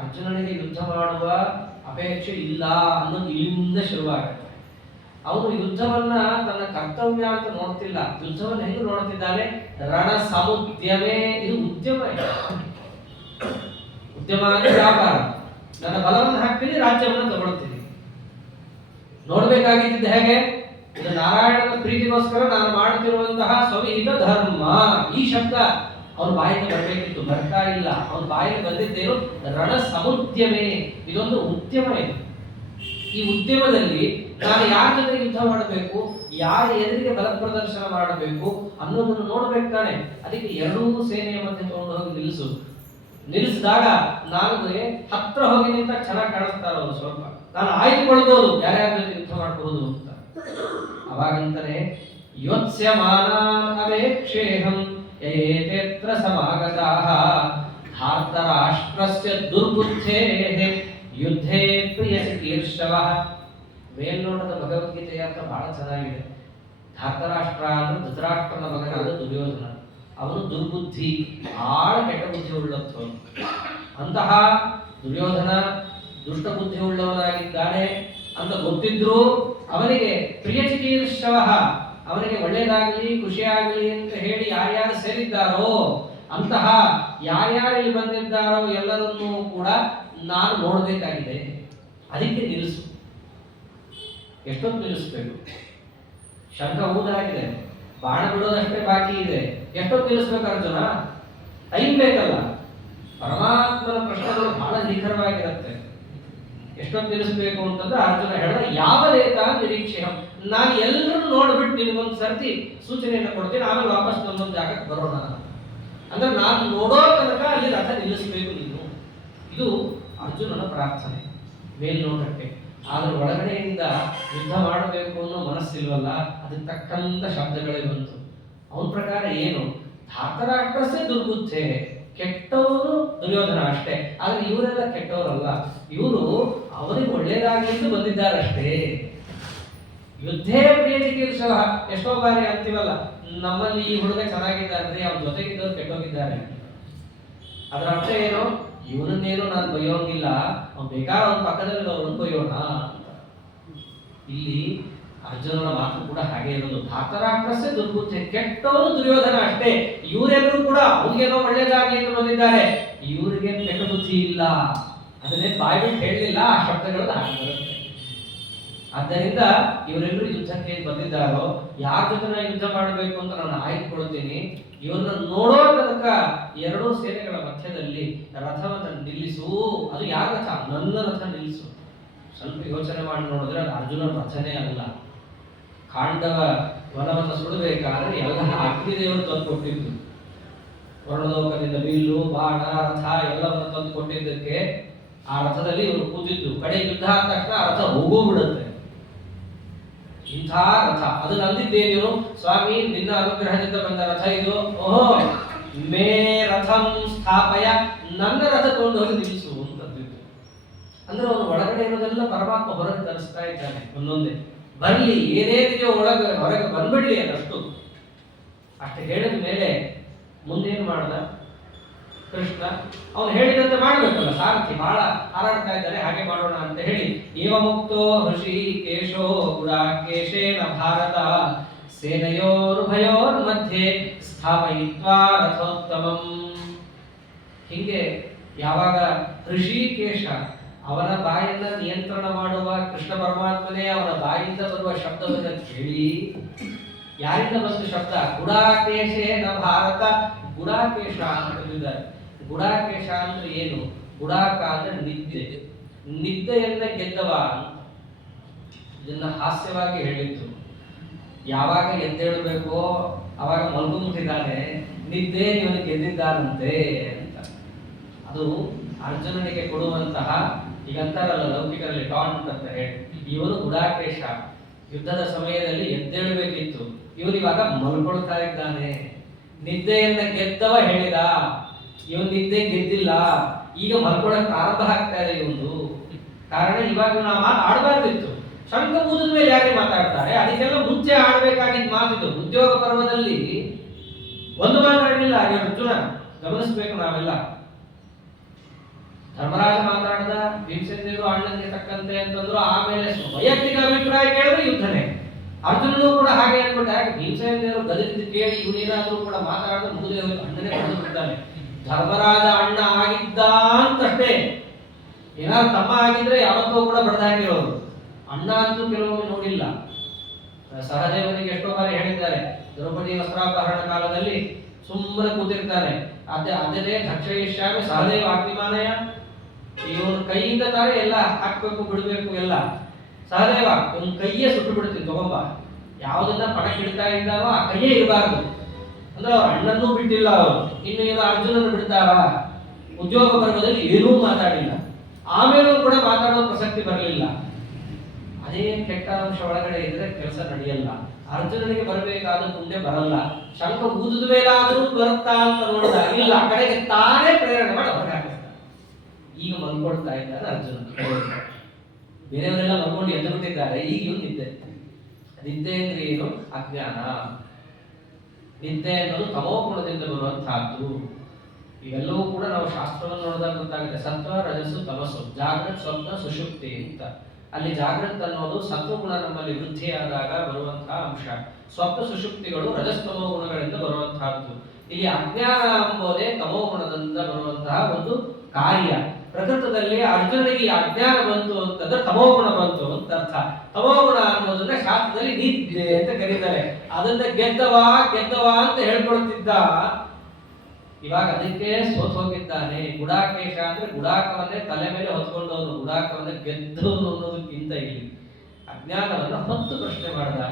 ಅರ್ಜುನನಿಗೆ ಯುದ್ಧ ಮಾಡುವ ಅಪೇಕ್ಷೆ ಇಲ್ಲ ಅನ್ನೋದು ಇಲ್ಲಿಂದ ಶುರುವಾಗುತ್ತೆ. ಅವನು ಯುದ್ಧವನ್ನ ತನ್ನ ಕರ್ತವ್ಯ ಅಂತ ನೋಡ್ತಿಲ್ಲ. ಯುದ್ಧವನ್ನು ಹೆಂಗೆ ನೋಡ್ತಿದ್ದಾನೆ? ರಣ ಸಮುದ್ಯಮೇ. ಇದು ಉದ್ಯಮ. ಉದ್ಯಮ ಅಂದ್ರೆ ವ್ಯಾಪಾರ. ನನ್ನ ಬಲವನ್ನು ಹಾಕ್ತೀನಿ, ರಾಜ್ಯವನ್ನು ತಗೊಳ್ತೀನಿ. ನೋಡ್ಬೇಕಾಗಿದ್ದ ಹೇಗೆ? ಇದು ನಾರಾಯಣನ ಪ್ರೀತಿಗೋಸ್ಕರ ನಾನು ಮಾಡುತ್ತಿರುವಂತಹ ಸ್ವವಿಹಿತ ಧರ್ಮ. ಈ ಶಬ್ದ ಅವನ ಬಾಯಿಗೆ ಬರಬೇಕಿತ್ತು, ಬರ್ತಾ ಇಲ್ಲ. ಅವನ ಬಾಯಿಗೆ ಬಂದಿದ್ದೇನು? ರಣ ಸಮುದ್ಯಮೇ. ಇದೊಂದು ಉದ್ಯಮ ಇದೆ. ಈ ಉದ್ಯಮದಲ್ಲಿ ನಾನು ಯಾರ ಜೊತೆ ಯುದ್ಧ ಮಾಡಬೇಕು, ಯಾರ ಎದುರಿಗೆ ಬಲ ಪ್ರದರ್ಶನ ಮಾಡಬೇಕು ಅನ್ನೋದನ್ನು ನೋಡ್ಬೇಕು ತಾನೆ. ಅದಕ್ಕೆ ಎರಡೂ ಸೇನೆಯ ಮಧ್ಯೆ ತಗೊಂಡು ಹೋಗಿ ನಿಲ್ಲಿಸಿದಾಗ ನನಗೆ ಹತ್ರ ಹೋಗಿ ನಿಂತ ಚೆನ್ನಾಗಿ ಕಾಣಿಸ್ತಾರ ಅವರು. ಸ್ವಲ್ಪ ನಾನು ಆಯ್ದುಕೊಳ್ಬಹುದು ಯಾರ್ಯಾರ ಜೊತೆ ಯುದ್ಧ ಮಾಡಬಹುದು ಅಂತ. ಅವಾಗಂತಾನೆ ಯೋತ್ಸ್ಯಮಾನಾವೇಕ್ಷೇಹಂ ಯಯೇತೇತ್ರ ಸಮಾಗತಾಃ ಧಾರ್ತರಾಷ್ಟ್ರಸ್ಯ ದುರ್ಬುದ್ಧೇಃ ಯುದ್ಧೇ ಪ್ರಿಯಚಿಕೀರ್ಷವಃ. ಮೇಲ್ನೋಟದ ಭಗವದ್ಗೀತೆಯ ಅರ್ಥ ಬಹಳ ಚೆನ್ನಾಗಿದೆ. ಧಾರ್ತರಾಷ್ಟ್ರ ಅಂದ್ರೆ ಧೃತರಾಷ್ಟ್ರನ ಮಗನಾದ ದುರ್ಯೋಧನ. ಅವನು ದುರ್ಬುದ್ಧಿ, ಆಳ ಕೆಟ್ಟ ಬುದ್ಧಿ ಉಳ್ಳವನು. ಅಂತಹ ದುರ್ಯೋಧನ ದುಷ್ಟ ಬುದ್ಧಿ ಉಳ್ಳವನಾಗಿದ್ದಾನೆ ಅಂತ ಗೊತ್ತಿದ್ರು ಅವನಿಗೆ ಪ್ರಿಯಚಿಕೀರ್ಷವಃ, ಅವನಿಗೆ ಒಳ್ಳೆಯದಾಗಲಿ ಖುಷಿಯಾಗಲಿ ಅಂತ ಹೇಳಿ ಯಾರ್ಯಾರು ಸೇರಿದ್ದಾರೋ ಅಂತಹ ಯಾರ್ಯಾರು ಇಲ್ಲಿ ಬಂದಿದ್ದಾರೋ ಎಲ್ಲರನ್ನೂ ಕೂಡ ನಾನು ನೋಡಬೇಕಾಗಿದೆ. ಅದಕ್ಕೆ ನಿಲ್ಲಿಸು. ಎಷ್ಟೊತ್ತು ನಿಲ್ಲಿಸ್ಬೇಕು? ಶಂಖ ಊದಾಗಿದೆ, ಬಾಣ ಬಿಡೋದಷ್ಟೇ ಬಾಕಿ ಇದೆ. ಎಷ್ಟೊತ್ತು ನಿಲ್ಲಿಸ್ಬೇಕು ಅರ್ಜುನ? ಟೈಮ್ ಬೇಕಲ್ಲ. ಪರಮಾತ್ಮನ ಪ್ರಶ್ನೆಗಳು ಬಹಳ ನಿಖರವಾಗಿರುತ್ತೆ. ಎಷ್ಟೊತ್ತು ನಿಲ್ಲಿಸ್ಬೇಕು ಅಂತಂದ್ರೆ ಅರ್ಜುನ ಹೇಳಿದ ಯಾವದೇತ ನಿರೀಕ್ಷೆ. ನಾನು ಎಲ್ಲರನ್ನು ನೋಡ್ಬಿಟ್ಟು ನಿನಗೊಂದು ಸರ್ತಿ ಸೂಚನೆಯನ್ನು ಕೊಡ್ತೀನಿ, ಆಮೇಲೆ ವಾಪಸ್ ಒಂದೊಂದು ಜಾಗಕ್ಕೆ ಬರೋಣ. ಅಂದ್ರೆ ನಾನು ನೋಡೋ ತನಕ ಅಲ್ಲಿ ರಥ ನಿಲ್ಲಿಸಬೇಕು ನೀನು. ಇದು ಅರ್ಜುನನ ಪ್ರಾರ್ಥನೆ ಮೇಲ್ನೋಟಕ್ಕೆ. ಆದ್ರೆ ಒಳಗಡೆಯಿಂದ ಯುದ್ಧ ಮಾಡಬೇಕು ಅನ್ನೋ ಮನಸ್ಸಿಲ್ವಲ್ಲ, ಅದಕ್ಕೆ ತಕ್ಕಂತ ಶಬ್ದಗಳೇ ಬಂತು. ಅವನ ಪ್ರಕಾರ ಏನು? ಧಾರ್ತರಾಷ್ಟ್ರಸೇ ದುರ್ಬುದ್ಧೆ. ಕೆಟ್ಟವರು ದುರ್ಯೋಧನ ಅಷ್ಟೇ. ಆದ್ರೆ ಇವರೆಲ್ಲ ಕೆಟ್ಟವರಲ್ಲ. ಇವರು ಅವರಿಗೆ ಒಳ್ಳೇದಾಗಿದ್ದು ಬಂದಿದ್ದಾರಷ್ಟೇ. ಯುದ್ಧೇ ಪ್ರಿಯಚಿಕೀರ್ಷವ. ಎಷ್ಟೋ ಬಾರಿ ಅಂತೀವಲ್ಲ, ನಮ್ಮಲ್ಲಿ ಈ ಹುಡುಗ ಚೆನ್ನಾಗಿದ್ದಾನೆ, ಅವನ ಜೊತೆಗಿದ್ದವ್ರು ಕೆಟ್ಟೋಗಿದ್ದಾರೆ. ಅದರ ಅರ್ಥ ಏನು? ಇವನನ್ನೇನು ನಾನು ಬೈಯೋಂಗಿಲ್ಲ, ಅವ್ನು ಬೇಕಾದ್ರೆ ಅವನ ಪಕ್ಕದಲ್ಲಿ ಅವ್ರನ್ನ ಬೈಯೋಣ ಅಂತ. ಇಲ್ಲಿ ಅರ್ಜುನನ ಮಾತು ಕೂಡ ಹಾಗೆ ಇರೋದು. ಧಾರ್ತರಾಷ್ಟ್ರಸೇ ದುರ್ಬುದ್ಧಿ. ಕೆಟ್ಟವನು ದುರ್ಯೋಧನ ಅಷ್ಟೇ. ಇವರೆಲ್ಲರೂ ಕೂಡ ಅವ್ರಿಗೇನೋ ಒಳ್ಳೇದಾಗಿ ಅಂತ ಬಂದಿದ್ದಾರೆ, ಇವರಿಗೆ ಕೆಟ್ಟ ಬುದ್ಧಿ ಇಲ್ಲ. ಅದನ್ನೇ ಬಾಯ್ಬಿಟ್ಟು ಹೇಳಲಿಲ್ಲ, ಆ ಶಬ್ದಗಳು ಹಾಗೆ ಬರುತ್ತೆ. ಆದ್ದರಿಂದ ಇವರೆಲ್ಲರೂ ಯುದ್ಧಕ್ಕೆ ಬಂದಿದ್ದಾರೋ ಯಾರ ಜೊತೆ ನಾನು ಯುದ್ಧ ಮಾಡಬೇಕು ಅಂತ ನಾನು ಆಯ್ದುಕೊಳ್ತೀನಿ. ಇವರನ್ನ ನೋಡೋ ತನಕ ಎರಡೂ ಸೇನೆಗಳ ಮಧ್ಯದಲ್ಲಿ ರಥವನ್ನು ನಿಲ್ಲಿಸು. ಅದು ಯಾರ ರಥ? ನನ್ನ ರಥ ನಿಲ್ಲಿಸು. ಸ್ವಲ್ಪ ಯೋಚನೆ ಮಾಡಿ ನೋಡಿದ್ರೆ ಅದು ಅರ್ಜುನ ರಥನೇ ಅಲ್ಲ. ಕಾಂಡವ ವನವನ್ನು ಸುಡಬೇಕಾದ್ರೆ ಎಲ್ಲ ಅಗ್ನಿದೇವರು ತಂದು ಕೊಟ್ಟಿದ್ದು. ವರ್ಣಲೋಕದಿಂದ ಬಿಲ್ಲು ಬಾಣ ರಥ ಎಲ್ಲವನ್ನು ತಂದು ಕೊಟ್ಟಿದ್ದಕ್ಕೆ ಆ ರಥದಲ್ಲಿ ಇವರು ಕೂತಿದ್ದು. ಕಡೆ ಯುದ್ಧ ಆದ ತಕ್ಷಣ ಆ ರಥ ಹೋಗೋಗ್ಬಿಡುತ್ತೆ. ಇಂಥ ರಥ ಅದು ನಂದಿದ್ದೇನು ಸ್ವಾಮಿ, ನಿನ್ನ ಅನುಗ್ರಹದಿಂದ ಬಂದ ರಥ ಇದು. ಓಹೋ ಮೇ ರಥಂ ಸ್ಥಾಪಯ, ನನ್ನ ರಥ ತಗೊಂಡು ಹೋಗಿ ನಿಲ್ಲಿಸು ಅಂತಂದಿದ್ದು. ಅಂದ್ರೆ ಅವನು ಒಳಗಡೆ ಇರೋದೆಲ್ಲ ಪರಮಾತ್ಮ ಹೊರಗೆ ತರಿಸ್ತಾ ಇದ್ದಾನೆ. ಒಂದೊಂದೇ ಬರ್ಲಿ, ಏನೇನಿದೆಯೋ ಹೊರಗೆ ಬಂದ್ಬಿಡ್ಲಿ ಅದಷ್ಟು. ಅಷ್ಟು ಹೇಳಿದ ಮೇಲೆ ಮುಂದೇನು ಮಾಡ್ದ ಕೃಷ್ಣ? ಅವನು ಹೇಳಿದಂತೆ ಮಾಡಬೇಕಲ್ಲ. ಸಾರಥಿ ಬಹಳ ಹಾರಾಡ್ತಾ ಇದ್ದಾರೆ, ಹಾಗೆ ಮಾಡೋಣ ಅಂತ ಹೇಳಿ ಏವ ಮುಕ್ತೋ ಹೃಷಿಕೇಶೋ ಗುಡಾಕೇಶೇನ ಭಾರತ ಸೇನೆಯೋರುಭಯೋರ್ ಮಧ್ಯೆ ಸ್ಥಾಪಯಿತ್ವಾ ರಥೋತ್ತಮಂ. ಹೀಗೆ ಯಾವಾಗ ಹೃಷಿಕೇಶ ಅವನ ಬಾಯಿಂದ ನಿಯಂತ್ರಣ ಮಾಡುವ ಕೃಷ್ಣ ಪರಮಾತ್ಮನೇ ಅವನ ಬಾಯಿಂದ ಬರುವ ಶಬ್ದವನ್ನು ಕೇಳಿ, ಯಾರಿಂದ ಬಂದ ಶಬ್ದ? ಗುಡಾಕೇಶೇನ ಭಾರತ. ಗುಡಾಕೇಶ ಅಂತ ಹೇಳಿದ್ದಾರೆ. ಗುಡಾಕೇಶ ಅಂದ್ರೆ ಏನು? ಗುಡಾಕ ಅಂದ್ರೆ ನಿದ್ದೆ. ನಿದ್ದೆಯನ್ನ ಗೆದ್ದವ. ಇದನ್ನ ಹಾಸ್ಯವಾಗಿ ಹೇಳಿದ್ದು. ಯಾವಾಗ ಎದ್ದೇಳಬೇಕೋ ಅವಾಗ ಮಲ್ಕೊಂಡ್ಬಿಟ್ಟಿದ್ದಾನೆ, ನಿದ್ದೆ ಇವನು ಗೆದ್ದಿದ್ದಾನಂತೆ ಅಂತ. ಅದು ಅರ್ಜುನನಿಗೆ ಕೊಡುವಂತಹ, ಈಗ ಅಂತಾರಲ್ಲ ಲೌಕಿಕರಲ್ಲಿ ಟಾಂಟ್ ಅಂತ ಹೇಳಿ, ಇವನು ಗುಡಾಕೇಶ. ಯುದ್ಧದ ಸಮಯದಲ್ಲಿ ಎದ್ದೇಳಬೇಕಿತ್ತು, ಇವನಿವಾಗ ಮಲ್ಕೊಳ್ತಾ ಇದ್ದಾನೆ. ನಿದ್ದೆಯನ್ನ ಗೆದ್ದವ ಹೇಳಿದ, ಇವನ್ ನಿದ್ದೆ ಗೆದ್ದಿಲ್ಲ, ಈಗ ಮಲ್ಕೊಳ್ಳೋಕೆ ಪ್ರಾರಂಭ ಆಗ್ತಾ ಇದೆ ಇವನು. ಕಾರಣ ಇವಾಗ ನಾವು ಮಾತು ಆಡಬಾರ್ದಿತ್ತು. ಶಂಖ ಊದಿದ ಮೇಲೆ ಯಾಕೆ ಮಾತಾಡ್ತಾರೆ? ಅದಕ್ಕೆಲ್ಲ ಮುಂಚೆ ಆಡ್ಬೇಕಾಗಿದ್ದ ಮಾತಿದು. ಉದ್ಯೋಗ ಪರ್ವದಲ್ಲಿ ಒಂದು ಮಾತಾಡಲಿಲ್ಲ ಅರ್ಜುನ. ಗಮನಿಸ್ಬೇಕು ನಾವೆಲ್ಲ. ಧರ್ಮರಾಜ ಮಾತಾಡಿದ, ಭೀಮಸೇನರು ಅಣ್ಣನಿಗೆ ತಕ್ಕಂತೆ ಅಂತಂದ್ರು. ಆಮೇಲೆ ವೈಯಕ್ತಿಕ ಅಭಿಪ್ರಾಯ ಕೇಳಿದ್ರೆ ಯುದ್ಧನೇ. ಅರ್ಜುನನು ಕೂಡ ಹಾಗೆ ಅನ್ಬಿಟ್ಟು, ಯಾಕೆ ಭೀಮಸೇನರು ಗದರಿದ್ದು ಕೇಳಿ ಇವನೇನಾದ್ರೂ ಕೂಡ ಮಾತಾಡಿದ್ರೆ ಮುಗಿದೇ ಹೋಯ್ತು, ಅಣ್ಣನೇ ಬಂದು ಬಿಡ್ತಾನೆ. ಧರ್ಮರಾಜ ಅಣ್ಣ ಆಗಿದ್ದ ಅಂತಷ್ಟೇ, ಏನಾದ್ರು ತಮ್ಮ ಆಗಿದ್ರೆ ಯಾವತ್ತೂ ಕೂಡ ಬಡದಾಗಿರೋರು. ಅಣ್ಣ ಅಂತೂ ಕೆಲವೊಮ್ಮೆ ನೋಡಿಲ್ಲ. ಸಹದೇವನಿಗೆ ಎಷ್ಟೋ ಬಾರಿ ಹೇಳಿದ್ದಾರೆ, ದ್ರೌಪದಿ ವಸ್ತ್ರಾಪಹರಣ ಕಾಲದಲ್ಲಿ ಸುಮ್ಮನೆ ಕೂತಿರ್ತಾನೆ. ಅದೇ ದಕ್ಷಯಿಷ್ಯಾಮಿ ಸಹದೇವ ಅಗ್ನಿಮಾನಯ, ಇವನು ಕೈಯಿಂದ ತಾನೇ ಎಲ್ಲ ಹಾಕ್ಬೇಕು ಬಿಡ್ಬೇಕು ಎಲ್ಲ. ಸಹದೇವ ಇವನ್ ಕೈಯೇ ಸುಟ್ಟು ಬಿಡ್ತೀನಿ ತಗೊಂಬ, ಯಾವುದನ್ನ ಪಣಕ್ಕೆ ಇಡ್ತಾ ಇದ್ದಾರೋ ಆ ಕೈಯೇ ಇರಬಾರ್ದು ಅಂದ್ರೆ ಅವ್ರ ಅಣ್ಣನ್ನೂ ಬಿಟ್ಟಿಲ್ಲ ಅವರು. ಇನ್ನು ಇವರು ಅರ್ಜುನನ್ನು ಬಿಡ್ತಾರ? ಉದ್ಯೋಗ ಪರ್ವದಲ್ಲಿ ಏನೂ ಮಾತಾಡಿಲ್ಲ, ಆಮೇಲೂ ಕೂಡ ಮಾತಾಡೋ ಪ್ರಸಕ್ತಿ ಬರಲಿಲ್ಲ. ಅದೇ ಕೆಟ್ಟ ಅಂಶ ಒಳಗಡೆ ಇದ್ರೆ ಕೆಲಸ ನಡೆಯಲ್ಲ. ಅರ್ಜುನನಿಗೆ ಬರಬೇಕಾದ ಮುಂದೆ ಬರಲ್ಲ. ಶಂಖ ಊದಿದ ಮೇಲಾದರೂ ಬರುತ್ತಾ ಅಂತ ನೋಡಿದಾಗ ಇಲ್ಲ, ಆ ಕಡೆಗೆ ತಾನೇ ಪ್ರೇರಣೆ ಮಾಡಿ ಹೊರಗೆ ಹಾಕಿಸ್ತಾನೆ. ಈಗ ಮಲ್ಕೊಳ್ತಾ ಇದ್ದಾನೆ ಅರ್ಜುನ, ಬೇರೆಯವರೆಲ್ಲ ಮಲ್ಕೊಂಡು ಎದ್ದು ಬಿಟ್ಟಿದ್ದಾರೆ, ಈಗ ಇವ್ ನಿದ್ದೆ. ನಿದ್ದೆ ಅಂದ್ರೆ ಏನು? ಅಜ್ಞಾನ. ನಿದ್ದೆ ಅನ್ನೋದು ತಮೋಗುಣದಿಂದ ಬರುವಂತಹದ್ದು. ಇವೆಲ್ಲವೂ ಕೂಡ ನಾವು ಶಾಸ್ತ್ರವನ್ನು ನೋಡಿದಾಗ ಗೊತ್ತಾಗುತ್ತೆ. ಸತ್ವ, ರಜಸ್ಸು, ತಮಸ್ಸು, ಜಾಗೃತ್, ಸ್ವಪ್ನ, ಸುಷುಪ್ತಿ ಅಂತ. ಅಲ್ಲಿ ಜಾಗೃತ್ ಅನ್ನೋದು ಸತ್ವಗುಣ ನಮ್ಮಲ್ಲಿ ವೃದ್ಧಿಯಾದಾಗ ಬರುವಂತಹ ಅಂಶ. ಸ್ವಪ್ನ ಸುಷುಪ್ತಿಗಳು ರಜಸ್ತಮೋ ಗುಣಗಳಿಂದ ಬರುವಂತಹದ್ದು. ಇಲ್ಲಿ ಅಜ್ಞಾನ ಎಂಬುದೇ ತಮೋ ಗುಣದಿಂದ ಬರುವಂತಹ ಒಂದು ಕಾರ್ಯ. ಪ್ರಕೃತದಲ್ಲಿ ಅರ್ಜುನನಿಗೆ ಅಜ್ಞಾನ ಬಂತು ಅಂತಂದ್ರೆ ತಮೋಗುಣ ಬಂತು ಅಂತ ಅರ್ಥ. ತಮೋಗುಣ ಅನ್ನೋದನ್ನ ಶಾಸ್ತ್ರದಲ್ಲಿ ನಿದ್ದೆ ಅಂತ ಕರೀತಾರೆ. ಅದನ್ನ ಗೆದ್ದವ ಅಂತ ಹೇಳ್ಕೊಳ್ತಿದ್ದ, ಇವಾಗ ಅದಕ್ಕೆ ಸೋತ್ ಹೋಗಿದ್ದಾನೆ. ಗುಡಾಕೇಶ ಅಂದ್ರೆ ಗುಡಾಕವನ್ನೇ ತಲೆ ಮೇಲೆ ಹೊತ್ಕೊಂಡವನು, ಗುಡಾಕವನ್ನೇ ಗೆದ್ದವನು ಅನ್ನೋದಕ್ಕಿಂತ ಇಲ್ಲಿ ಅಜ್ಞಾನವನ್ನು ಹೊತ್ತು ಪ್ರಶ್ನೆ ಮಾಡಿದ.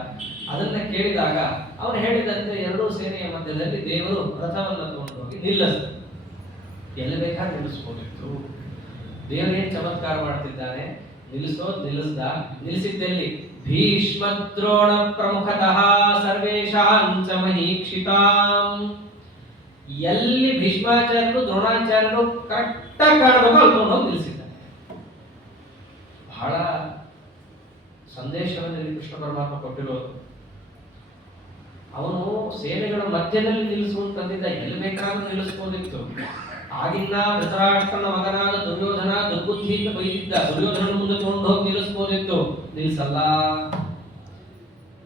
ಅದನ್ನ ಕೇಳಿದಾಗ ಅವನು ಹೇಳಿದಂತೆ ಎರಡೂ ಸೇನೆಯ ಮಧ್ಯದಲ್ಲಿ ದೇವರು ರಥವನ್ನು ತಗೊಂಡು ಹೋಗಿ ನಿಲ್ಲಿಸ್ತಾರೆ. ಎಲ್ಲಿ ಬೇಕಾದ್ರೆ ನಿಲ್ಲಿಸ್ಬೋದಿತ್ತು. ದೇವರೇನ್ ಚಮತ್ಕಾರ ಮಾಡ್ತಿದ್ದಾನೆ, ನಿಲ್ಲಿಸಿದ್ದಲ್ಲಿ ಭೀಷ್ಮದ್ರೋಣ ಪ್ರಮುಖತಃ ಸರ್ವೇಷಾಂಚ ಮಹೀಕ್ಷಿತಾಂ. ಎಲ್ಲಿ ಭೀಷ್ಮಾಚಾರ್ಯರು ದ್ರೋಣಾಚಾರ್ಯರು ಕರೆಕ್ಟಾಗಿ ಕಾಣಬೇಕು ಅಲ್ಲಿ ಹೋಗಿ ನಿಲ್ಲಿಸಿದ್ದಾನೆ. ಬಹಳ ಸಂದೇಶವನ್ನು ಕೃಷ್ಣ ಪರಮಾತ್ಮ ಕೊಟ್ಟಿರೋದು. ಅವನು ಸೇನೆಗಳ ಮಧ್ಯದಲ್ಲಿ ನಿಲ್ಲಿಸುವಂತಂದಿದ್ದ, ಎಲ್ಲಿ ಬೇಕಾದ್ರೂ ನಿಲ್ಲಿಸ್ಬೋದಿತ್ತು. ಆಗಿನ ಧೃತರಾಷ್ಟ್ರನ ಮಗನಾದ ದುರ್ಯೋಧನ ದುರ್ಬುದ್ಧಿಯಿಂದ ಬೈದಿದ್ದ, ದುರ್ಯೋಧನ ಮುಂದೆ ತಗೊಂಡು ಹೋಗಿ ನಿಲ್ಲಿಸ್ಬೋದಿತ್ತು, ನಿಲ್ಲಿಸಲ್ಲ.